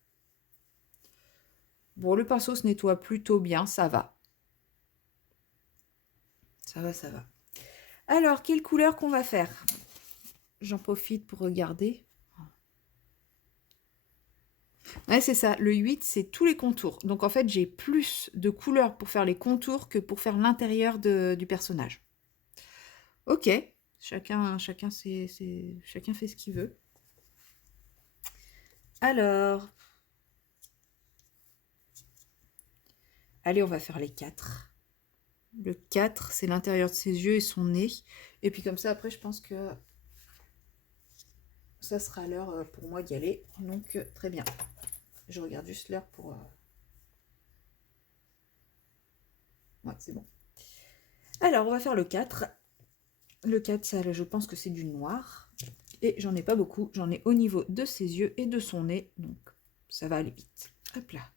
Bon, le pinceau se nettoie plutôt bien, ça va. Ça va, ça va. Alors, quelle couleur qu'on va faire? J'en profite pour regarder. Ouais, c'est ça. Le 8, c'est tous les contours. Donc, en fait, j'ai plus de couleurs pour faire les contours que pour faire l'intérieur du personnage. Ok. Chacun fait ce qu'il veut. Alors, allez, on va faire les 4. Le 4, c'est l'intérieur de ses yeux et son nez. Et puis comme ça, après, je pense que ça sera l'heure pour moi d'y aller. Donc, très bien. Je regarde juste l'heure pour... Ouais, c'est bon. Alors, on va faire le 4. Le 4, ça, je pense que c'est du noir. Et j'en ai pas beaucoup. J'en ai au niveau de ses yeux et de son nez. Donc, ça va aller vite. Hop là.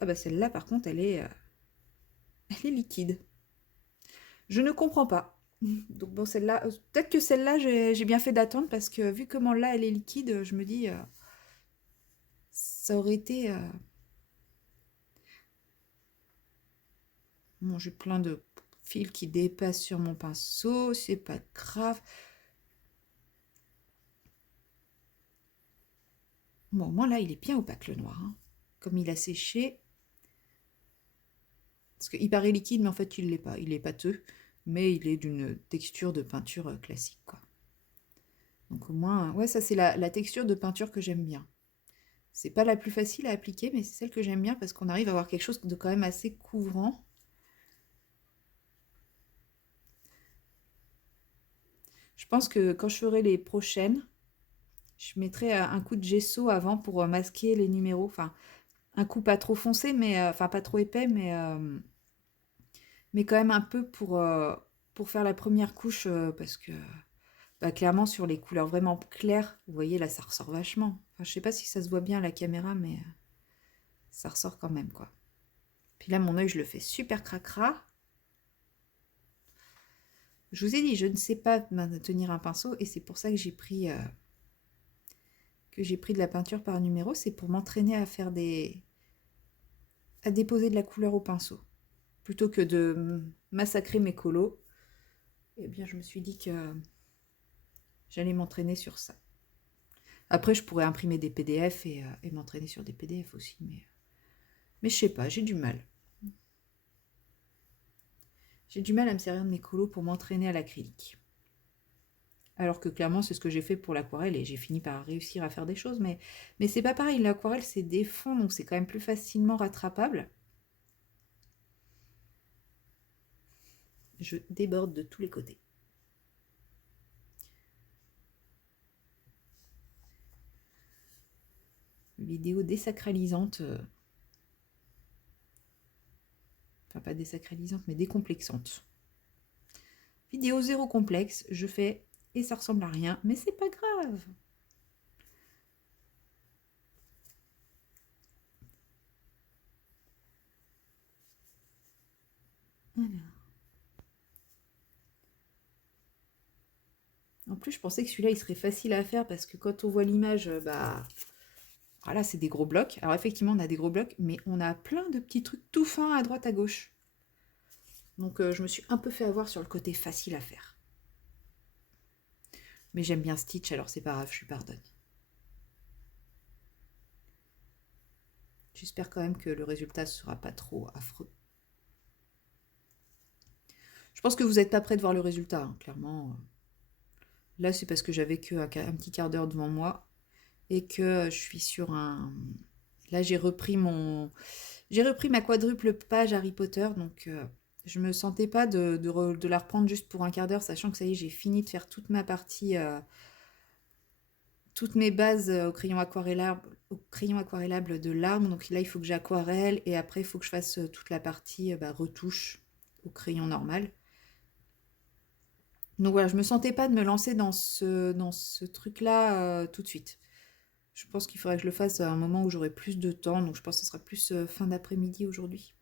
Ah bah celle-là, par contre, elle est liquide. Je ne comprends pas. Donc bon, celle-là... Peut-être que celle-là, j'ai bien fait d'attendre parce que vu comment là, elle est liquide, je me dis... ça aurait été... Bon, j'ai plein de fils qui dépassent sur mon pinceau. C'est pas grave. Bon, au moins là, il est bien opaque le noir. Hein. Comme il a séché. Parce qu'il paraît liquide, mais en fait, il l'est pas. Il est pâteux, mais il est d'une texture de peinture classique, quoi. Donc au moins, ouais, ça c'est la texture de peinture que j'aime bien. C'est pas la plus facile à appliquer, mais c'est celle que j'aime bien parce qu'on arrive à avoir quelque chose de quand même assez couvrant. Je pense que quand je ferai les prochaines, je mettrai un coup de gesso avant pour masquer les numéros. Enfin, un coup pas trop foncé, mais enfin pas trop épais, mais quand même un peu pour faire la première couche parce que bah, clairement sur les couleurs vraiment claires, vous voyez là ça ressort vachement. Enfin, je sais pas si ça se voit bien à la caméra, mais ça ressort quand même quoi. Puis là mon œil je le fais super cracra. Je vous ai dit, je ne sais pas tenir un pinceau et c'est pour ça que j'ai pris de la peinture par numéro, c'est pour m'entraîner à faire à déposer de la couleur au pinceau. Plutôt que de massacrer mes colos, eh bien je me suis dit que j'allais m'entraîner sur ça. Après je pourrais imprimer des PDF et m'entraîner sur des PDF aussi, mais je sais pas, j'ai du mal. J'ai du mal à me servir de mes colos pour m'entraîner à l'acrylique. Alors que clairement, c'est ce que j'ai fait pour l'aquarelle et j'ai fini par réussir à faire des choses. Mais c'est pas pareil, l'aquarelle, c'est des fonds, donc c'est quand même plus facilement rattrapable. Je déborde de tous les côtés. vidéo désacralisante. Enfin, pas désacralisante, mais décomplexante. Vidéo zéro complexe, je fais et ça ressemble à rien, mais c'est pas grave. Alors. En plus, je pensais que celui-là, il serait facile à faire parce que quand on voit l'image, bah... Voilà, c'est des gros blocs. Alors effectivement, on a des gros blocs, mais on a plein de petits trucs tout fins à droite, à gauche. Donc je me suis un peu fait avoir sur le côté facile à faire. Mais j'aime bien Stitch, alors c'est pas grave, je lui pardonne. J'espère quand même que le résultat ne sera pas trop affreux. Je pense que vous n'êtes pas prêts de voir le résultat, hein, clairement. Là, c'est parce que j'avais qu'un petit quart d'heure devant moi et que je suis sur un... Là, j'ai repris ma quadruple page Harry Potter, donc je me sentais pas de la reprendre juste pour un quart d'heure, sachant que ça y est, j'ai fini de faire toute ma partie, toutes mes bases au crayon aquarellable de larmes. Donc là, il faut que j'aquarelle et après, il faut que je fasse toute la partie retouche au crayon normal. Donc voilà, je me sentais pas de me lancer dans ce truc-là tout de suite. Je pense qu'il faudrait que je le fasse à un moment où j'aurai plus de temps, donc je pense que ce sera plus fin d'après-midi aujourd'hui.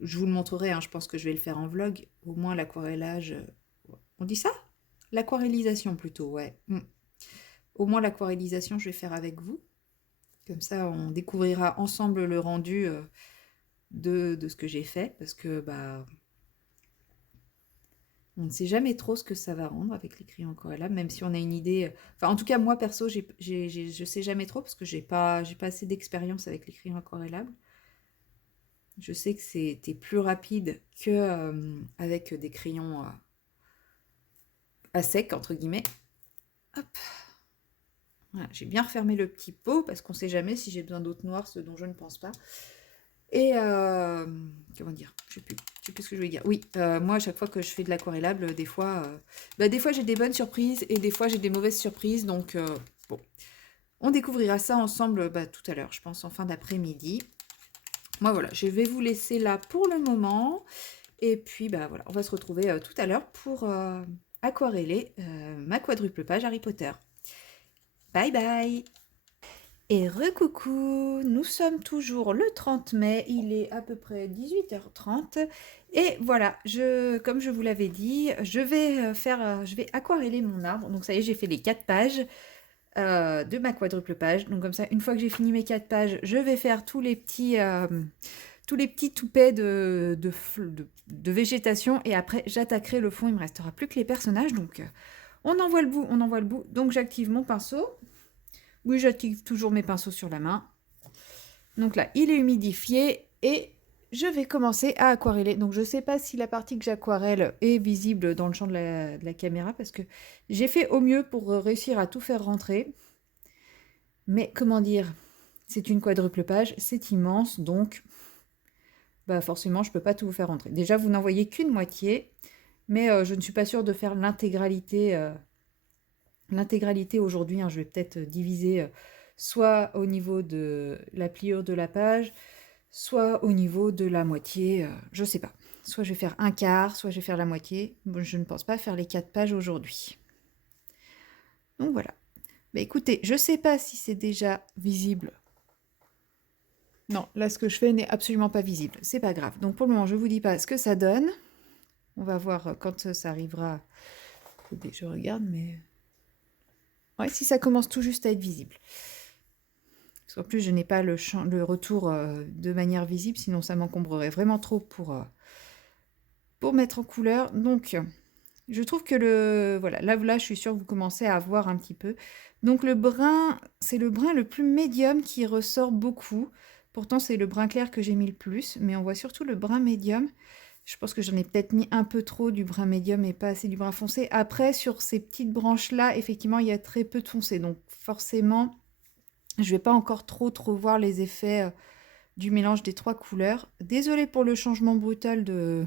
Je vous le montrerai, hein, je pense que je vais le faire en vlog, au moins l'aquarellage... On dit ça? L'aquarellisation plutôt, ouais. Au moins l'aquarellisation, je vais faire avec vous. Comme ça, on découvrira ensemble le rendu de ce que j'ai fait, parce que bah, on ne sait jamais trop ce que ça va rendre avec les crayons aquarellables, même si on a une idée. Enfin, en tout cas, moi perso, je sais jamais trop parce que j'ai pas assez d'expérience avec les crayons aquarellables. Je sais que c'était plus rapide que avec des crayons à sec entre guillemets. Hop. Voilà, j'ai bien refermé le petit pot parce qu'on sait jamais si j'ai besoin d'autres noirs, ce dont je ne pense pas. Et comment dire, je sais plus ce que je voulais dire. Oui, moi à chaque fois que je fais de l'aquarellable, des fois j'ai des bonnes surprises et des fois j'ai des mauvaises surprises. Donc bon, on découvrira ça ensemble tout à l'heure, je pense en fin d'après-midi. Moi voilà, je vais vous laisser là pour le moment. Et puis bah voilà, on va se retrouver tout à l'heure pour aquareller ma quadruple page Harry Potter. Bye bye! Et recoucou, nous sommes toujours le 30 mai, il est à peu près 18h30 et voilà, comme je vous l'avais dit, je vais aquareller mon arbre. Donc ça y est, j'ai fait les 4 pages de ma quadruple page. Donc comme ça, une fois que j'ai fini mes 4 pages, je vais faire tous les petits toupets de végétation et après j'attaquerai le fond, il me restera plus que les personnages. Donc on envoie le bout, donc j'active mon pinceau. Oui, j'active toujours mes pinceaux sur la main. Donc là, il est humidifié et je vais commencer à aquareller. Donc je ne sais pas si la partie que j'aquarelle est visible dans le champ de la caméra parce que j'ai fait au mieux pour réussir à tout faire rentrer. Mais comment dire, c'est une quadruple page, c'est immense, donc bah forcément je ne peux pas tout vous faire rentrer. Déjà, vous n'en voyez qu'une moitié, mais je ne suis pas sûre de faire l'intégralité aujourd'hui, hein. Je vais peut-être diviser soit au niveau de la pliure de la page, soit au niveau de la moitié, je sais pas. Soit je vais faire un quart, soit je vais faire la moitié. Bon, je ne pense pas faire les 4 pages aujourd'hui. Donc voilà. Bah écoutez, je sais pas si c'est déjà visible. Non, là ce que je fais n'est absolument pas visible. C'est pas grave. Donc pour le moment, je vous dis pas ce que ça donne. On va voir quand ça arrivera. Écoutez, je regarde, mais... Ouais, si ça commence tout juste à être visible. Parce qu'en plus, je n'ai pas le retour de manière visible, sinon ça m'encombrerait vraiment trop pour mettre en couleur. Donc, je trouve que voilà, là, je suis sûre que vous commencez à voir un petit peu. Donc, le brun, c'est le brun le plus médium qui ressort beaucoup. Pourtant, c'est le brun clair que j'ai mis le plus, mais on voit surtout le brun médium. Je pense que j'en ai peut-être mis un peu trop du brun médium et pas assez du brun foncé. Après, sur ces petites branches-là, effectivement, il y a très peu de foncé. Donc, forcément, je ne vais pas encore trop voir les effets du mélange des 3 couleurs. Désolée pour le changement brutal de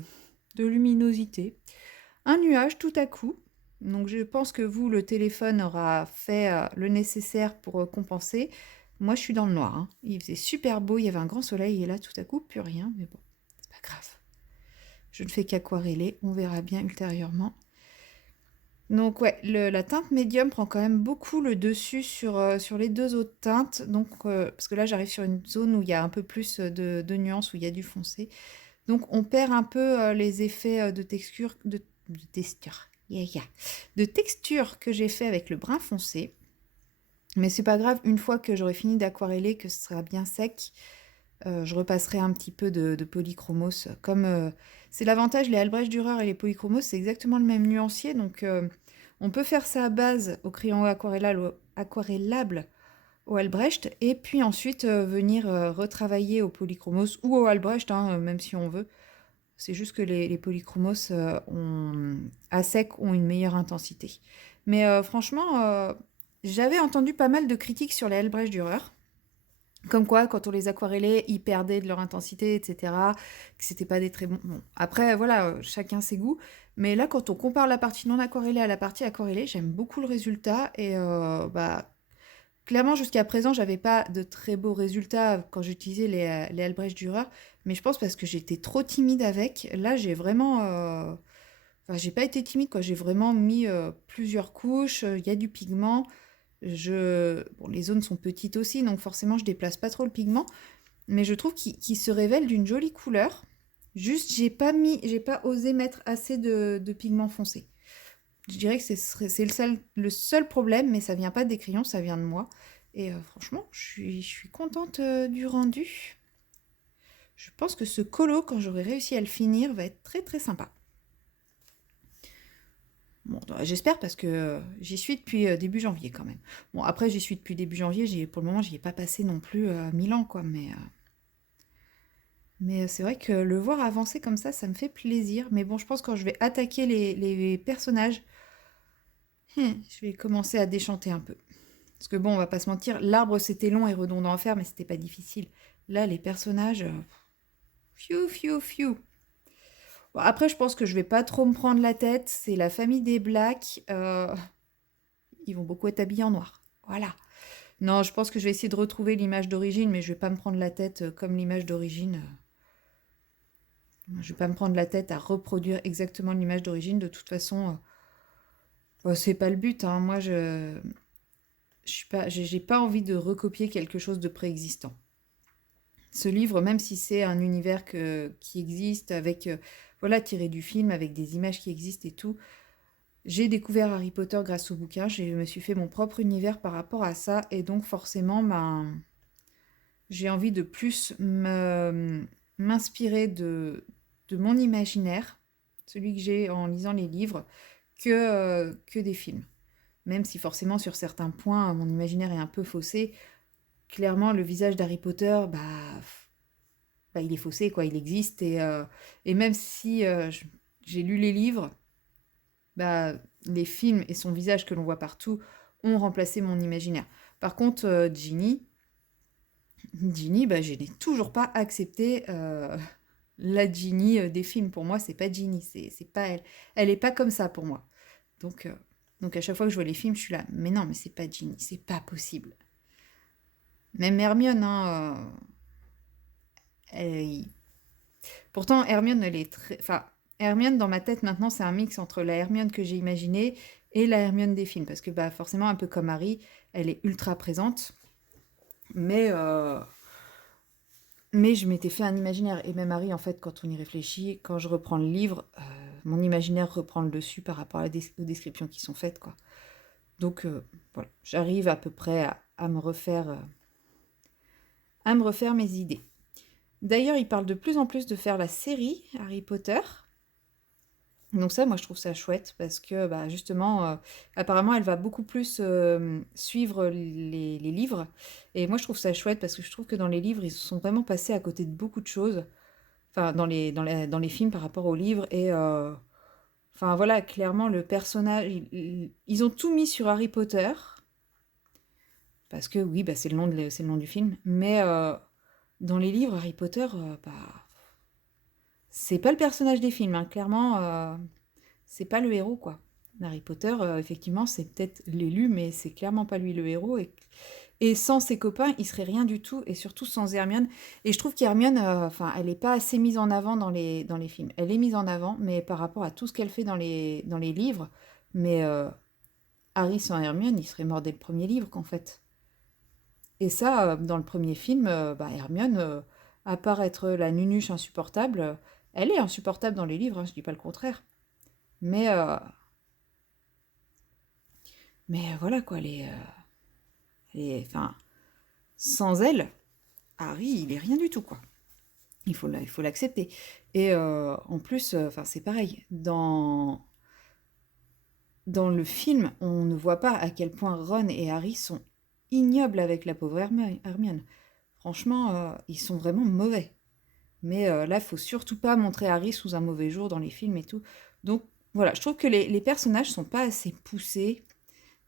luminosité. Un nuage tout à coup. Donc je pense que vous, le téléphone aura fait le nécessaire pour compenser. Moi, je suis dans le noir, hein. Il faisait super beau, il y avait un grand soleil et là, tout à coup, plus rien. Mais bon, c'est pas grave. Je ne fais qu'aquareller, on verra bien ultérieurement. Donc ouais, la teinte médium prend quand même beaucoup le dessus sur les deux autres teintes. Donc, parce que là, j'arrive sur une zone où il y a un peu plus de nuances, où il y a du foncé. Donc on perd un peu les effets de texture, de texture, yeah, yeah, de texture que j'ai fait avec le brun foncé. Mais c'est pas grave, une fois que j'aurai fini d'aquareller, que ce sera bien sec, je repasserai un petit peu de polychromos. Comme c'est l'avantage, les Albrecht Dürer et les polychromos, c'est exactement le même nuancier. Donc on peut faire ça à base au crayon aquarellable au Albrecht, et puis ensuite venir retravailler au polychromos ou au Albrecht, hein, même si on veut. C'est juste que les polychromos à sec ont une meilleure intensité. Mais franchement, j'avais entendu pas mal de critiques sur les Albrecht Dürer. Comme quoi, quand on les aquarellait, ils perdaient de leur intensité, etc. Que c'était pas des très bons. Bon, après, voilà, chacun ses goûts. Mais là, quand on compare la partie non aquarellée à la partie aquarellée, j'aime beaucoup le résultat. Et bah, clairement, jusqu'à présent, j'avais pas de très beaux résultats quand j'utilisais les Albrecht Dürer, mais je pense parce que j'étais trop timide avec. Là, j'ai vraiment, enfin, j'ai pas été timide, quoi. J'ai vraiment mis plusieurs couches. Il y a du pigment. Bon, les zones sont petites aussi, donc forcément, je déplace pas trop le pigment, mais je trouve qu'il se révèle d'une jolie couleur. Juste, j'ai pas osé mettre assez de pigment foncé. Je dirais que c'est le seul problème, mais ça vient pas des crayons, ça vient de moi. Et franchement, je suis contente du rendu. Je pense que ce colo, quand j'aurai réussi à le finir, va être très très sympa. Bon, j'espère parce que j'y suis depuis début janvier quand même. Bon, après, j'y suis depuis début janvier, pour le moment, j'y ai pas passé non plus 1000 ans, quoi. Mais c'est vrai que le voir avancer comme ça me fait plaisir. Mais bon, je pense que quand je vais attaquer les personnages, je vais commencer à déchanter un peu. Parce que bon, on va pas se mentir, l'arbre c'était long et redondant à faire, mais c'était pas difficile. Là, les personnages, fiou, fiou, fiou. Bon, après, je pense que je vais pas trop me prendre la tête. C'est la famille des Blacks. Ils vont beaucoup être habillés en noir. Voilà. Non, je pense que je vais essayer de retrouver l'image d'origine, mais je vais pas me prendre la tête comme l'image d'origine. Je vais pas me prendre la tête à reproduire exactement l'image d'origine. De toute façon, c'est pas le but, hein. Moi, je suis pas, j'ai pas envie de recopier quelque chose de préexistant. Ce livre, même si c'est un univers qui existe, avec, voilà, tiré du film, avec des images qui existent et tout, j'ai découvert Harry Potter grâce au bouquin, je me suis fait mon propre univers par rapport à ça, et donc forcément, ben, j'ai envie de plus m'inspirer de mon imaginaire, celui que j'ai en lisant les livres, que des films. Même si forcément sur certains points, mon imaginaire est un peu faussé, clairement le visage d'Harry Potter, bah, il est faussé, quoi, il existe, et même si j'ai lu les livres, bah, les films et son visage que l'on voit partout ont remplacé mon imaginaire. Par contre, Ginny, bah, je n'ai toujours pas accepté la Ginny des films. Pour moi, c'est pas Ginny, c'est pas elle. Elle est pas comme ça pour moi. Donc, euh, donc à chaque fois que je vois les films, je suis là, mais non, mais c'est pas Ginny, c'est pas possible. Même Hermione, hein, elle- pourtant Hermione, elle est très... Enfin, Hermione, dans ma tête, maintenant, c'est un mix entre la Hermione que j'ai imaginée et la Hermione des films. Parce que, bah, forcément, un peu comme Harry, elle est ultra présente. Mais, euh, mais je m'étais fait un imaginaire. Et même Harry, en fait, quand on y réfléchit, quand je reprends le livre, mon imaginaire reprend le dessus par rapport aux descriptions qui sont faites, quoi. Donc, voilà, j'arrive à peu près à me refaire mes idées. D'ailleurs, il parle de plus en plus de faire la série Harry Potter. Donc ça, moi, je trouve ça chouette parce que, bah, justement, apparemment, elle va beaucoup plus suivre les livres. Et moi, je trouve ça chouette parce que je trouve que dans les livres, ils se sont vraiment passés à côté de beaucoup de choses. Enfin, dans les films par rapport aux livres. Et, enfin, voilà, clairement, le personnage... Ils ont tout mis sur Harry Potter. Parce que, oui, bah, c'est le nom du film. Mais dans les livres, Harry Potter, bah, c'est pas le personnage des films, hein. Clairement, c'est pas le héros, quoi. Harry Potter, effectivement, c'est peut-être l'élu, mais c'est clairement pas lui le héros. Et sans ses copains, il serait rien du tout, et surtout sans Hermione. Et je trouve qu'Hermione, enfin, elle n'est pas assez mise en avant dans les films. Elle est mise en avant, mais par rapport à tout ce qu'elle fait dans les livres, mais Harry sans Hermione, il serait mort dès le premier livre, qu'en fait. Et ça, dans le premier film, bah, Hermione, à part être la nunuche insupportable, elle est insupportable dans les livres, hein, je dis pas le contraire. Mais, euh, mais voilà quoi, enfin, sans elle, Harry, il est rien du tout quoi. Il faut l'accepter. Et en plus, enfin, c'est pareil. Dans le film, on ne voit pas à quel point Ron et Harry sont ignobles avec la pauvre Hermione. Franchement, ils sont vraiment mauvais. Mais là, il faut surtout pas montrer Harry sous un mauvais jour dans les films et tout. Donc voilà, je trouve que les personnages sont pas assez poussés.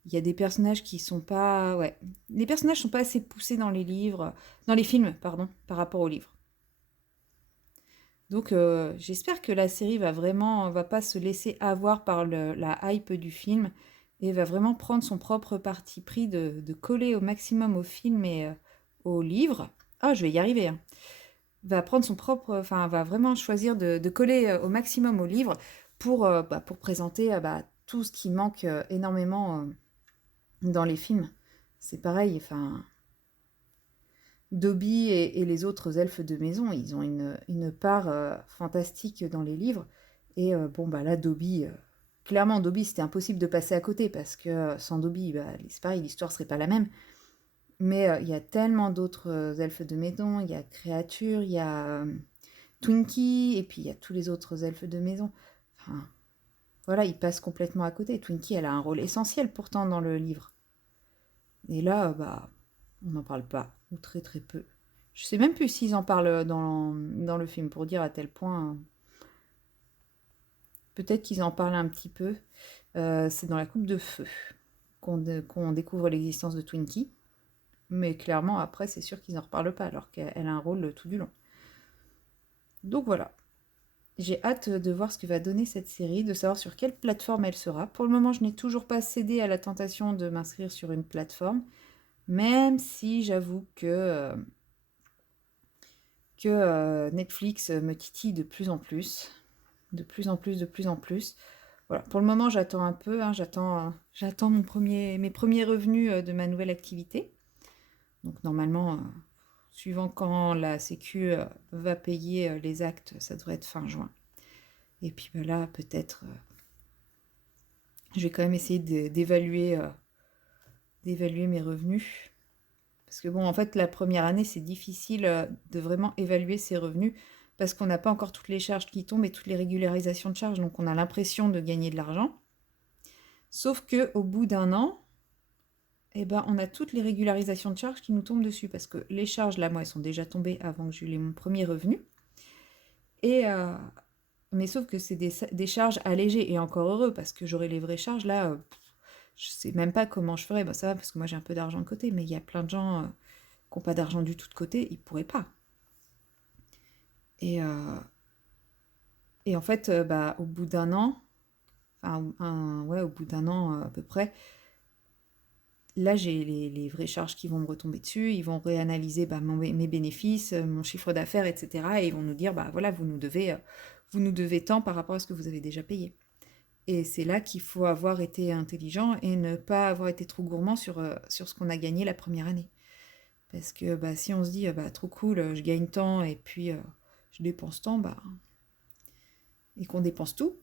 Il y a des personnages qui sont pas... Ouais, les personnages sont pas assez poussés dans les livres, dans les films, pardon, par rapport aux livres. Donc j'espère que la série va pas se laisser avoir par la hype du film et va vraiment prendre son propre parti pris de coller au maximum au film et au livre. Ah, je vais y arriver, hein. Va prendre son propre, enfin, va vraiment choisir de coller au maximum au livre pour présenter bah, tout ce qui manque énormément dans les films. C'est pareil, enfin, Dobby et les autres elfes de maison, ils ont une part fantastique dans les livres. Et bon, bah là, Dobby, clairement, Dobby, c'était impossible de passer à côté parce que sans Dobby, bah, c'est pareil, l'histoire serait pas la même. Mais il y a tellement d'autres elfes de maison, il y a Créature, il y a Twinkie, et puis il y a tous les autres elfes de maison. Enfin, voilà, ils passent complètement à côté. Twinkie, elle a un rôle essentiel pourtant dans le livre. Et là, bah, on n'en parle pas, ou très très peu. Je sais même plus s'ils en parlent dans le film, pour dire à tel point. Peut-être qu'ils en parlent un petit peu. C'est dans la coupe de feu qu'on découvre l'existence de Twinkie. Mais clairement, après, c'est sûr qu'ils n'en reparlent pas, alors qu'elle a un rôle tout du long. Donc voilà. J'ai hâte de voir ce que va donner cette série, de savoir sur quelle plateforme elle sera. Pour le moment, je n'ai toujours pas cédé à la tentation de m'inscrire sur une plateforme, même si j'avoue que Netflix me titille de plus en plus, de plus en plus, de plus en plus. Voilà, pour le moment, j'attends un peu, hein, j'attends mes premiers revenus de ma nouvelle activité. Donc normalement, suivant quand la Sécu va payer les actes, ça devrait être fin juin. Et puis bah, là, peut-être, je vais quand même essayer d'évaluer mes revenus. Parce que bon, en fait, la première année, c'est difficile de vraiment évaluer ses revenus parce qu'on n'a pas encore toutes les charges qui tombent et toutes les régularisations de charges. Donc on a l'impression de gagner de l'argent. Sauf que au bout d'un an, eh ben, on a toutes les régularisations de charges qui nous tombent dessus. Parce que les charges, là, moi, elles sont déjà tombées avant que j'eue mon premier revenu. Et, mais sauf que c'est des charges allégées. Et encore heureux, parce que j'aurai les vraies charges, là, je sais même pas comment je ferais. Bah, ça va, parce que moi, j'ai un peu d'argent de côté. Mais il y a plein de gens qui n'ont pas d'argent du tout de côté. Ils pourraient pas. Et, et en fait, bah, au bout d'un an, enfin, ouais, au bout d'un an à peu près, là, j'ai les vraies charges qui vont me retomber dessus. Ils vont réanalyser bah, mes bénéfices, mon chiffre d'affaires, etc. Et ils vont nous dire, bah voilà, vous nous devez tant par rapport à ce que vous avez déjà payé. Et c'est là qu'il faut avoir été intelligent et ne pas avoir été trop gourmand sur ce qu'on a gagné la première année. Parce que bah, si on se dit, bah, trop cool, je gagne tant et puis je dépense tant, bah, et qu'on dépense tout,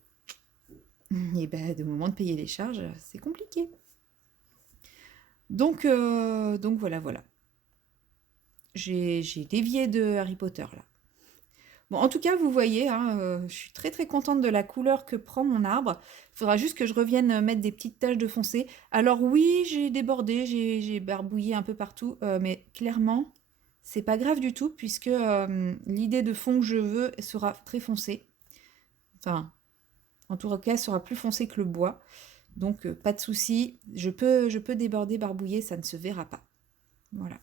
et ben, de moment de payer les charges, c'est compliqué. Donc voilà, voilà. J'ai dévié de Harry Potter là. Bon, en tout cas, vous voyez, hein, je suis très très contente de la couleur que prend mon arbre. Il faudra juste que je revienne mettre des petites taches de foncé. Alors oui, j'ai débordé, j'ai barbouillé un peu partout, mais clairement, c'est pas grave du tout puisque l'idée de fond que je veux sera très foncée. Enfin, en tout cas, sera plus foncé que le bois. Donc, pas de souci, je peux déborder, barbouiller, ça ne se verra pas. Voilà.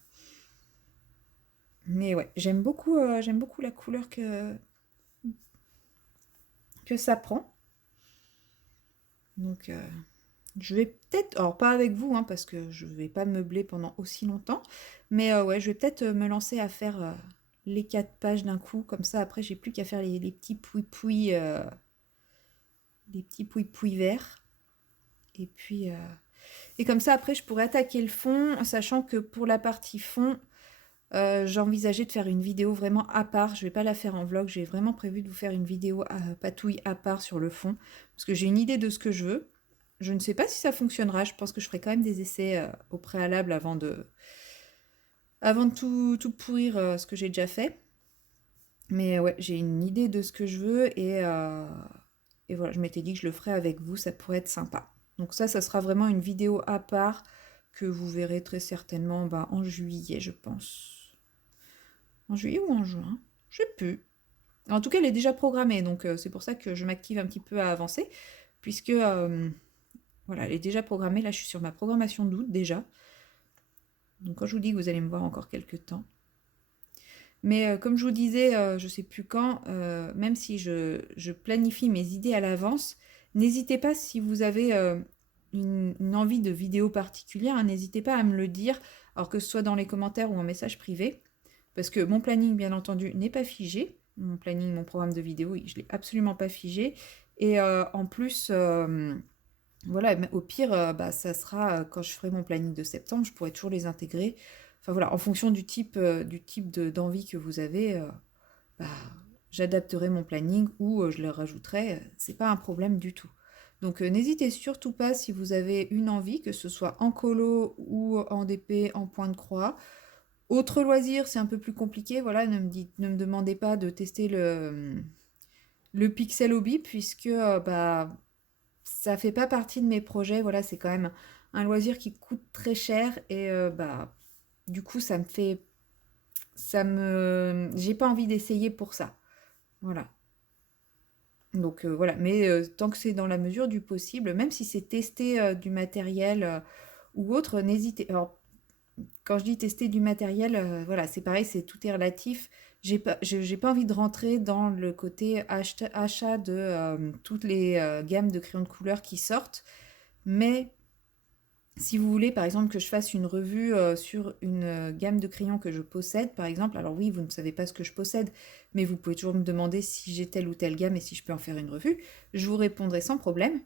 Mais ouais, j'aime beaucoup la couleur que ça prend. Donc, je vais peut-être, alors pas avec vous, hein, parce que je vais pas meubler pendant aussi longtemps, mais ouais, je vais peut-être me lancer à faire les 4 pages d'un coup, comme ça après j'ai plus qu'à faire les petits pouis-pouis, les petits pouis-pouis verts, et puis et comme ça après je pourrais attaquer le fond, sachant que pour la partie fond, j'ai envisagé de faire une vidéo vraiment à part. Je vais pas la faire en vlog, j'ai vraiment prévu de vous faire une vidéo patouille à part sur le fond, parce que j'ai une idée de ce que je veux. Je ne sais pas si ça fonctionnera, je pense que je ferai quand même des essais au préalable avant de tout pourrir ce que j'ai déjà fait. Mais ouais, j'ai une idée de ce que je veux et voilà, je m'étais dit que je le ferais avec vous, ça pourrait être sympa. Donc ça sera vraiment une vidéo à part que vous verrez très certainement bah, en juillet, je pense. En juillet ou en juin? Je sais plus. En tout cas, elle est déjà programmée, donc c'est pour ça que je m'active un petit peu à avancer, puisque voilà, elle est déjà programmée. Là, je suis sur ma programmation d'août déjà. Donc quand je vous dis que vous allez me voir encore quelques temps. Mais comme je vous disais, je ne sais plus quand, même si je planifie mes idées à l'avance, n'hésitez pas si vous avez une envie de vidéo particulière, hein, n'hésitez pas à me le dire, alors que ce soit dans les commentaires ou en message privé, parce que mon planning, bien entendu, n'est pas figé. Mon planning, mon programme de vidéo, je ne l'ai absolument pas figé. Et en plus, voilà, mais au pire, bah, ça sera quand je ferai mon planning de septembre, je pourrai toujours les intégrer. Enfin voilà, en fonction du type d'envie que vous avez, bah, j'adapterai mon planning ou je le rajouterai. C'est pas un problème du tout. Donc n'hésitez surtout pas si vous avez une envie, que ce soit en colo ou en DP, en point de croix. Autre loisir, c'est un peu plus compliqué. Voilà, ne me demandez pas de tester le Pixel Hobby puisque bah, ça fait pas partie de mes projets. Voilà, c'est quand même un loisir qui coûte très cher et bah du coup j'ai pas envie d'essayer pour ça. Voilà. Donc voilà, mais tant que c'est dans la mesure du possible, même si c'est tester du matériel ou autre, n'hésitez. Alors quand je dis tester du matériel, voilà, c'est pareil, c'est tout est relatif. J'ai pas envie de rentrer dans le côté achat de toutes les gammes de crayons de couleur qui sortent, mais si vous voulez, par exemple, que je fasse une revue sur une gamme de crayons que je possède, par exemple, alors oui, vous ne savez pas ce que je possède, mais vous pouvez toujours me demander si j'ai telle ou telle gamme et si je peux en faire une revue. Je vous répondrai sans problème.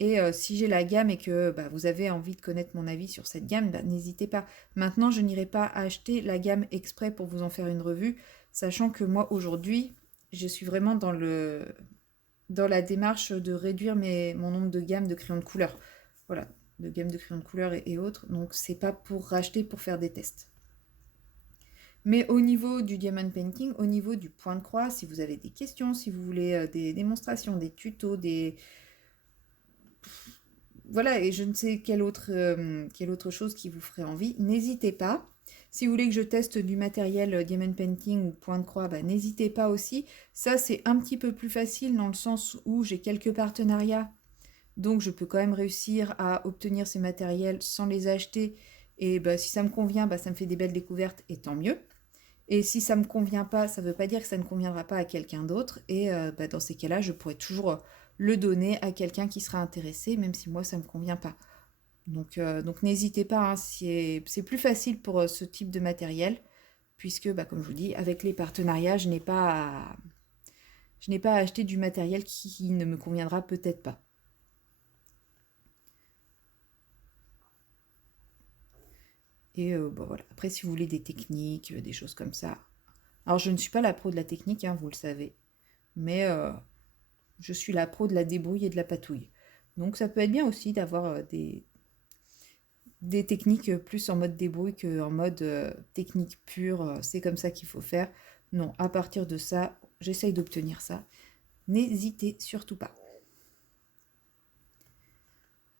Et si j'ai la gamme et que bah, vous avez envie de connaître mon avis sur cette gamme, bah, n'hésitez pas. Maintenant, je n'irai pas acheter la gamme exprès pour vous en faire une revue, sachant que moi, aujourd'hui, je suis vraiment dans la démarche de réduire mon nombre de gammes de crayons de couleur. Voilà, de gammes de crayons de couleur et autres. Donc, c'est pas pour racheter pour faire des tests. Mais au niveau du diamond painting, au niveau du point de croix, si vous avez des questions, si vous voulez des démonstrations, des tutos, voilà, et je ne sais quelle autre chose qui vous ferait envie, n'hésitez pas. Si vous voulez que je teste du matériel diamond painting ou point de croix, bah, n'hésitez pas aussi. Ça, c'est un petit peu plus facile dans le sens où j'ai quelques partenariats. Donc, je peux quand même réussir à obtenir ces matériels sans les acheter. Et bah, si ça me convient, bah, ça me fait des belles découvertes et tant mieux. Et si ça ne me convient pas, ça ne veut pas dire que ça ne conviendra pas à quelqu'un d'autre. Et bah, dans ces cas-là, je pourrais toujours le donner à quelqu'un qui sera intéressé, même si moi, ça ne me convient pas. Donc n'hésitez pas, hein, c'est plus facile pour ce type de matériel, puisque, bah, comme je vous dis, avec les partenariats, je n'ai pas à acheter du matériel qui ne me conviendra peut-être pas. Et bon, voilà. Après, si vous voulez des techniques, des choses comme ça. Alors, je ne suis pas la pro de la technique, hein, vous le savez. Mais je suis la pro de la débrouille et de la patouille. Donc, ça peut être bien aussi d'avoir des techniques plus en mode débrouille qu'en mode technique pure. C'est comme ça qu'il faut faire. Non, à partir de ça, j'essaye d'obtenir ça. N'hésitez surtout pas.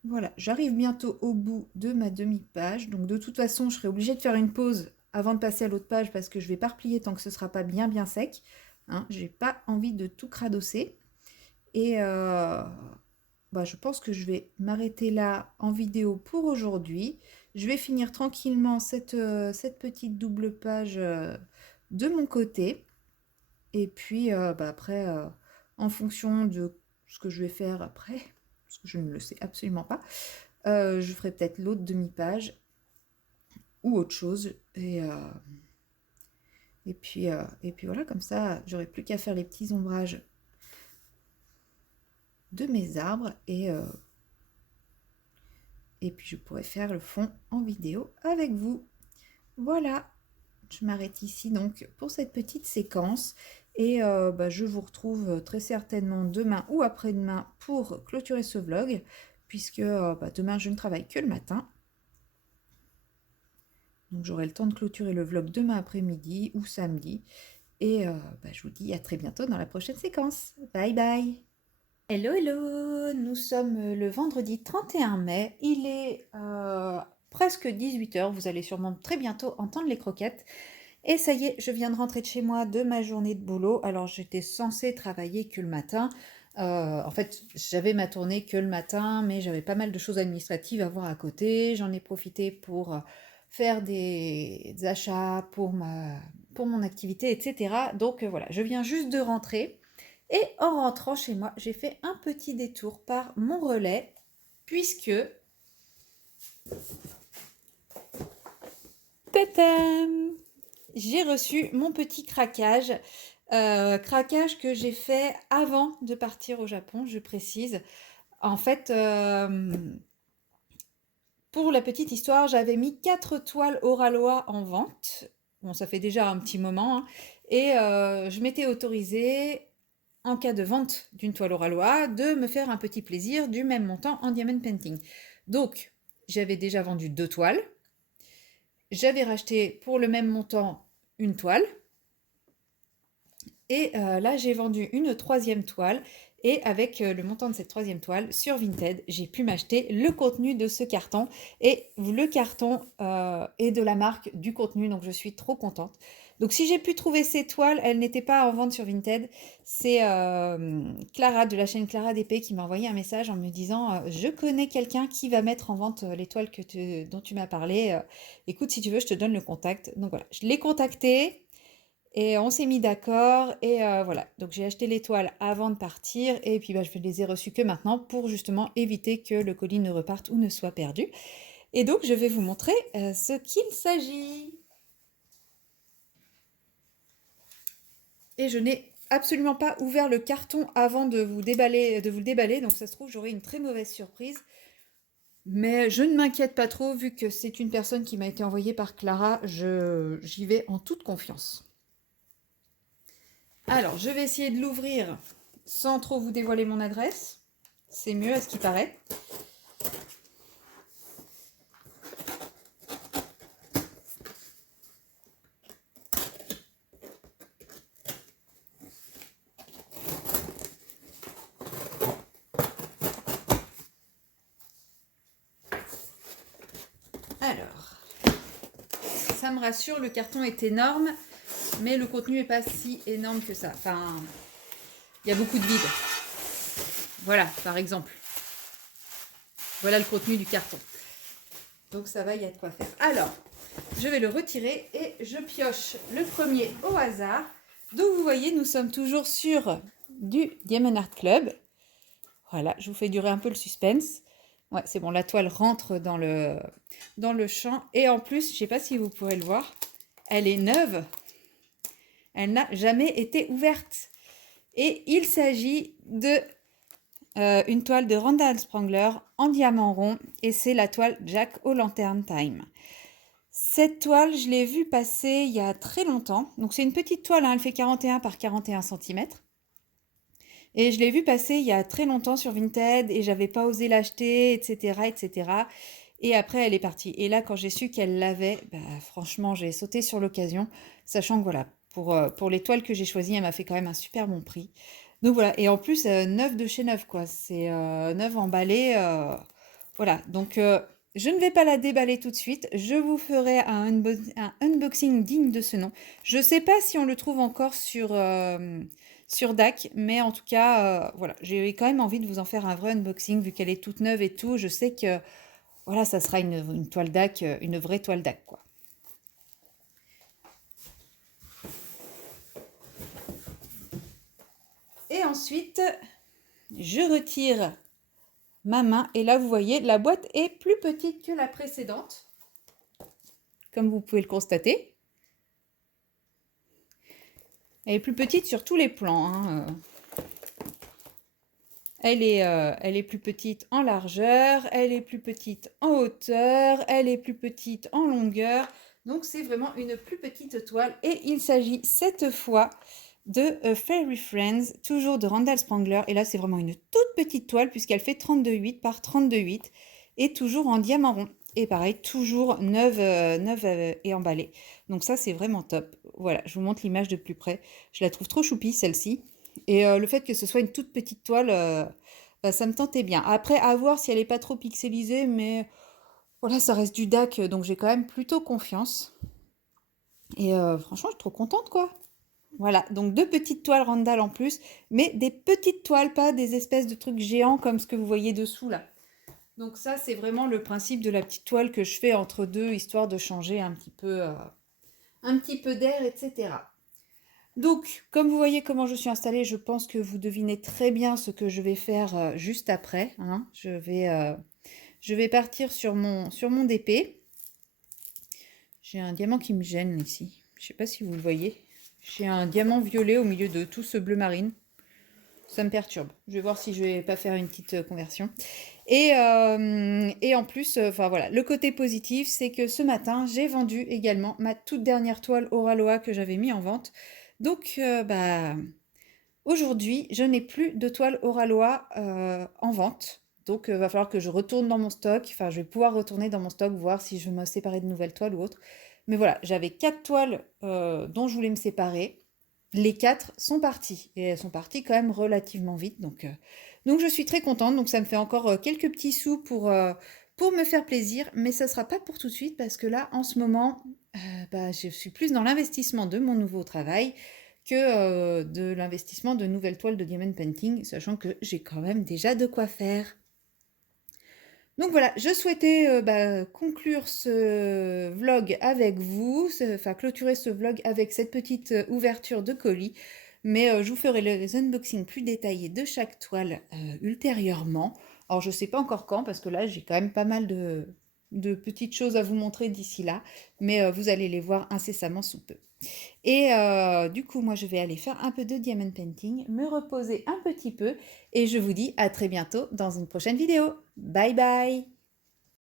Voilà, j'arrive bientôt au bout de ma demi-page. Donc de toute façon, je serai obligée de faire une pause avant de passer à l'autre page parce que je vais pas replier tant que ce sera pas bien sec. Hein, j'ai pas envie de tout cradosser. Et bah, je pense que je vais m'arrêter là en vidéo pour aujourd'hui. Je vais finir tranquillement cette petite double page de mon côté. Et puis bah, après, en fonction de ce que je vais faire après, parce que je ne le sais absolument pas. Je ferai peut-être l'autre demi-page ou autre chose. Et puis voilà, comme ça, j'aurai plus qu'à faire les petits ombrages de mes arbres et puis je pourrais faire le fond en vidéo avec vous. Voilà, je m'arrête ici donc pour cette petite séquence et je vous retrouve très certainement demain ou après-demain pour clôturer ce vlog puisque demain je ne travaille que le matin. Donc j'aurai le temps de clôturer le vlog demain après-midi ou samedi. Et je vous dis à très bientôt dans la prochaine séquence. Bye bye. Hello, hello. Nous sommes le vendredi 31 mai. Il est presque 18h. Vous allez sûrement très bientôt entendre les croquettes. Et ça y est, je viens de rentrer de chez moi de ma journée de boulot. Alors j'étais censée travailler que le matin. En fait, j'avais ma tournée que le matin, mais j'avais pas mal de choses administratives à voir à côté. J'en ai profité pour faire des achats pour mon activité, etc. Donc voilà, je viens juste de rentrer. Et en rentrant chez moi, j'ai fait un petit détour par mon relais, puisque... Tadam! J'ai reçu mon petit craquage. Craquage que j'ai fait avant de partir au Japon, je précise. En fait, pour la petite histoire, j'avais mis 4 toiles Oralois en vente. Bon, ça fait déjà un petit moment, hein. Et je m'étais autorisée, en cas de vente d'une toile Oralois, de me faire un petit plaisir du même montant en diamond painting. Donc, j'avais déjà vendu 2 toiles. J'avais racheté pour le même montant une toile. Et là, j'ai vendu une 3e toile. Et avec le montant de cette 3e toile, sur Vinted, j'ai pu m'acheter le contenu de ce carton. Et le carton est de la marque du contenu, donc je suis trop contente. Donc si j'ai pu trouver ces toiles, elles n'étaient pas en vente sur Vinted. C'est Clara de la chaîne Clara DP qui m'a envoyé un message en me disant je connais quelqu'un qui va mettre en vente les toiles dont tu m'as parlé. Écoute, si tu veux, je te donne le contact. Donc voilà, je l'ai contacté. Et on s'est mis d'accord et voilà. Donc j'ai acheté les toiles avant de partir et puis je les ai reçues que maintenant pour justement éviter que le colis ne reparte ou ne soit perdu. Et donc je vais vous montrer ce qu'il s'agit. Et je n'ai absolument pas ouvert le carton avant de vous le déballer, donc ça se trouve j'aurai une très mauvaise surprise. Mais je ne m'inquiète pas trop vu que c'est une personne qui m'a été envoyée par Clara, j'y vais en toute confiance. Alors, je vais essayer de l'ouvrir sans trop vous dévoiler mon adresse. C'est mieux à ce qui paraît. Alors, ça me rassure, le carton est énorme, mais le contenu n'est pas si énorme que ça. Enfin, il y a beaucoup de vide. Voilà, par exemple. Voilà le contenu du carton. Donc ça va, il y a de quoi faire. Alors, je vais le retirer et je pioche le premier au hasard. Donc vous voyez, nous sommes toujours sur du Diamond Art Club. Voilà, je vous fais durer un peu le suspense. Ouais, c'est bon, la toile rentre dans le champ. Et en plus, je ne sais pas si vous pourrez le voir, elle est neuve. Elle n'a jamais été ouverte. Et il s'agit de une toile de Randall Sprangler en diamant rond. Et c'est la toile Jack o' Lantern Time. Cette toile, je l'ai vue passer il y a très longtemps. Donc c'est une petite toile, hein, elle fait 41 par 41 cm. Et je l'ai vue passer il y a très longtemps sur Vinted et j'avais pas osé l'acheter, etc., etc. Et après, elle est partie. Et là, quand j'ai su qu'elle l'avait, franchement, j'ai sauté sur l'occasion, sachant que voilà, pour les toiles que j'ai choisies, elle m'a fait quand même un super bon prix. Donc voilà, et en plus, neuf de chez neuf, quoi. C'est neuf emballé. Voilà, donc je ne vais pas la déballer tout de suite. Je vous ferai un unboxing digne de ce nom. Je ne sais pas si on le trouve encore sur DAC, mais en tout cas, voilà, j'ai quand même envie de vous en faire un vrai unboxing vu qu'elle est toute neuve et tout. Je sais que voilà, ça sera une toile DAC, une vraie toile DAC, quoi. Et ensuite, je retire ma main. Et là, vous voyez, la boîte est plus petite que la précédente, comme vous pouvez le constater. Elle est plus petite sur tous les plans, hein. Elle est plus petite en largeur, elle est plus petite en hauteur, elle est plus petite en longueur. Donc c'est vraiment une plus petite toile. Et il s'agit cette fois de Fairy Friends, toujours de Randall Spangler. Et là c'est vraiment une toute petite toile puisqu'elle fait 32,8 par 32,8 et toujours en diamant rond. Et pareil, toujours neuve, et emballée. Donc ça c'est vraiment top. Voilà, je vous montre l'image de plus près. Je la trouve trop choupie celle-ci. Et le fait que ce soit une toute petite toile, bah, ça me tentait bien. Après, à voir si elle est pas trop pixelisée, mais voilà, ça reste du DAC, donc j'ai quand même plutôt confiance. Et franchement, je suis trop contente, quoi. Voilà, donc 2 petites toiles Randall en plus, mais des petites toiles, pas des espèces de trucs géants comme ce que vous voyez dessous là. Donc ça, c'est vraiment le principe de la petite toile que je fais entre deux, histoire de changer un petit peu d'air, etc. Donc, comme vous voyez comment je suis installée, je pense que vous devinez très bien ce que je vais faire juste après, hein. Je vais partir sur mon DP. J'ai un diamant qui me gêne ici. Je ne sais pas si vous le voyez. J'ai un diamant violet au milieu de tout ce bleu marine. Ça me perturbe. Je vais voir si je vais pas faire une petite conversion. Et en plus, enfin voilà, le côté positif, c'est que ce matin, j'ai vendu également ma toute dernière toile Oraloa que j'avais mis en vente. Donc, bah, aujourd'hui, je n'ai plus de toile Oraloa en vente. Donc, va falloir que je retourne dans mon stock. Enfin, je vais pouvoir retourner dans mon stock, voir si je me séparer de nouvelles toiles ou autre. Mais voilà, j'avais 4 toiles dont je voulais me séparer. Les 4 sont parties. Et elles sont parties quand même relativement vite. Donc je suis très contente. Donc, ça me fait encore quelques petits sous pour me faire plaisir. Mais ça ne sera pas pour tout de suite parce que là, en ce moment, bah, je suis plus dans l'investissement de mon nouveau travail que de l'investissement de nouvelles toiles de diamond painting, sachant que j'ai quand même déjà de quoi faire. Donc voilà, je souhaitais bah, conclure ce vlog avec vous, enfin clôturer ce vlog avec cette petite ouverture de colis, mais je vous ferai les unboxings plus détaillés de chaque toile ultérieurement. Alors je ne sais pas encore quand, parce que là j'ai quand même pas mal de petites choses à vous montrer d'ici là, mais vous allez les voir incessamment sous peu. Et du coup, moi, je vais aller faire un peu de diamond painting, me reposer un petit peu, et je vous dis à très bientôt dans une prochaine vidéo. Bye bye!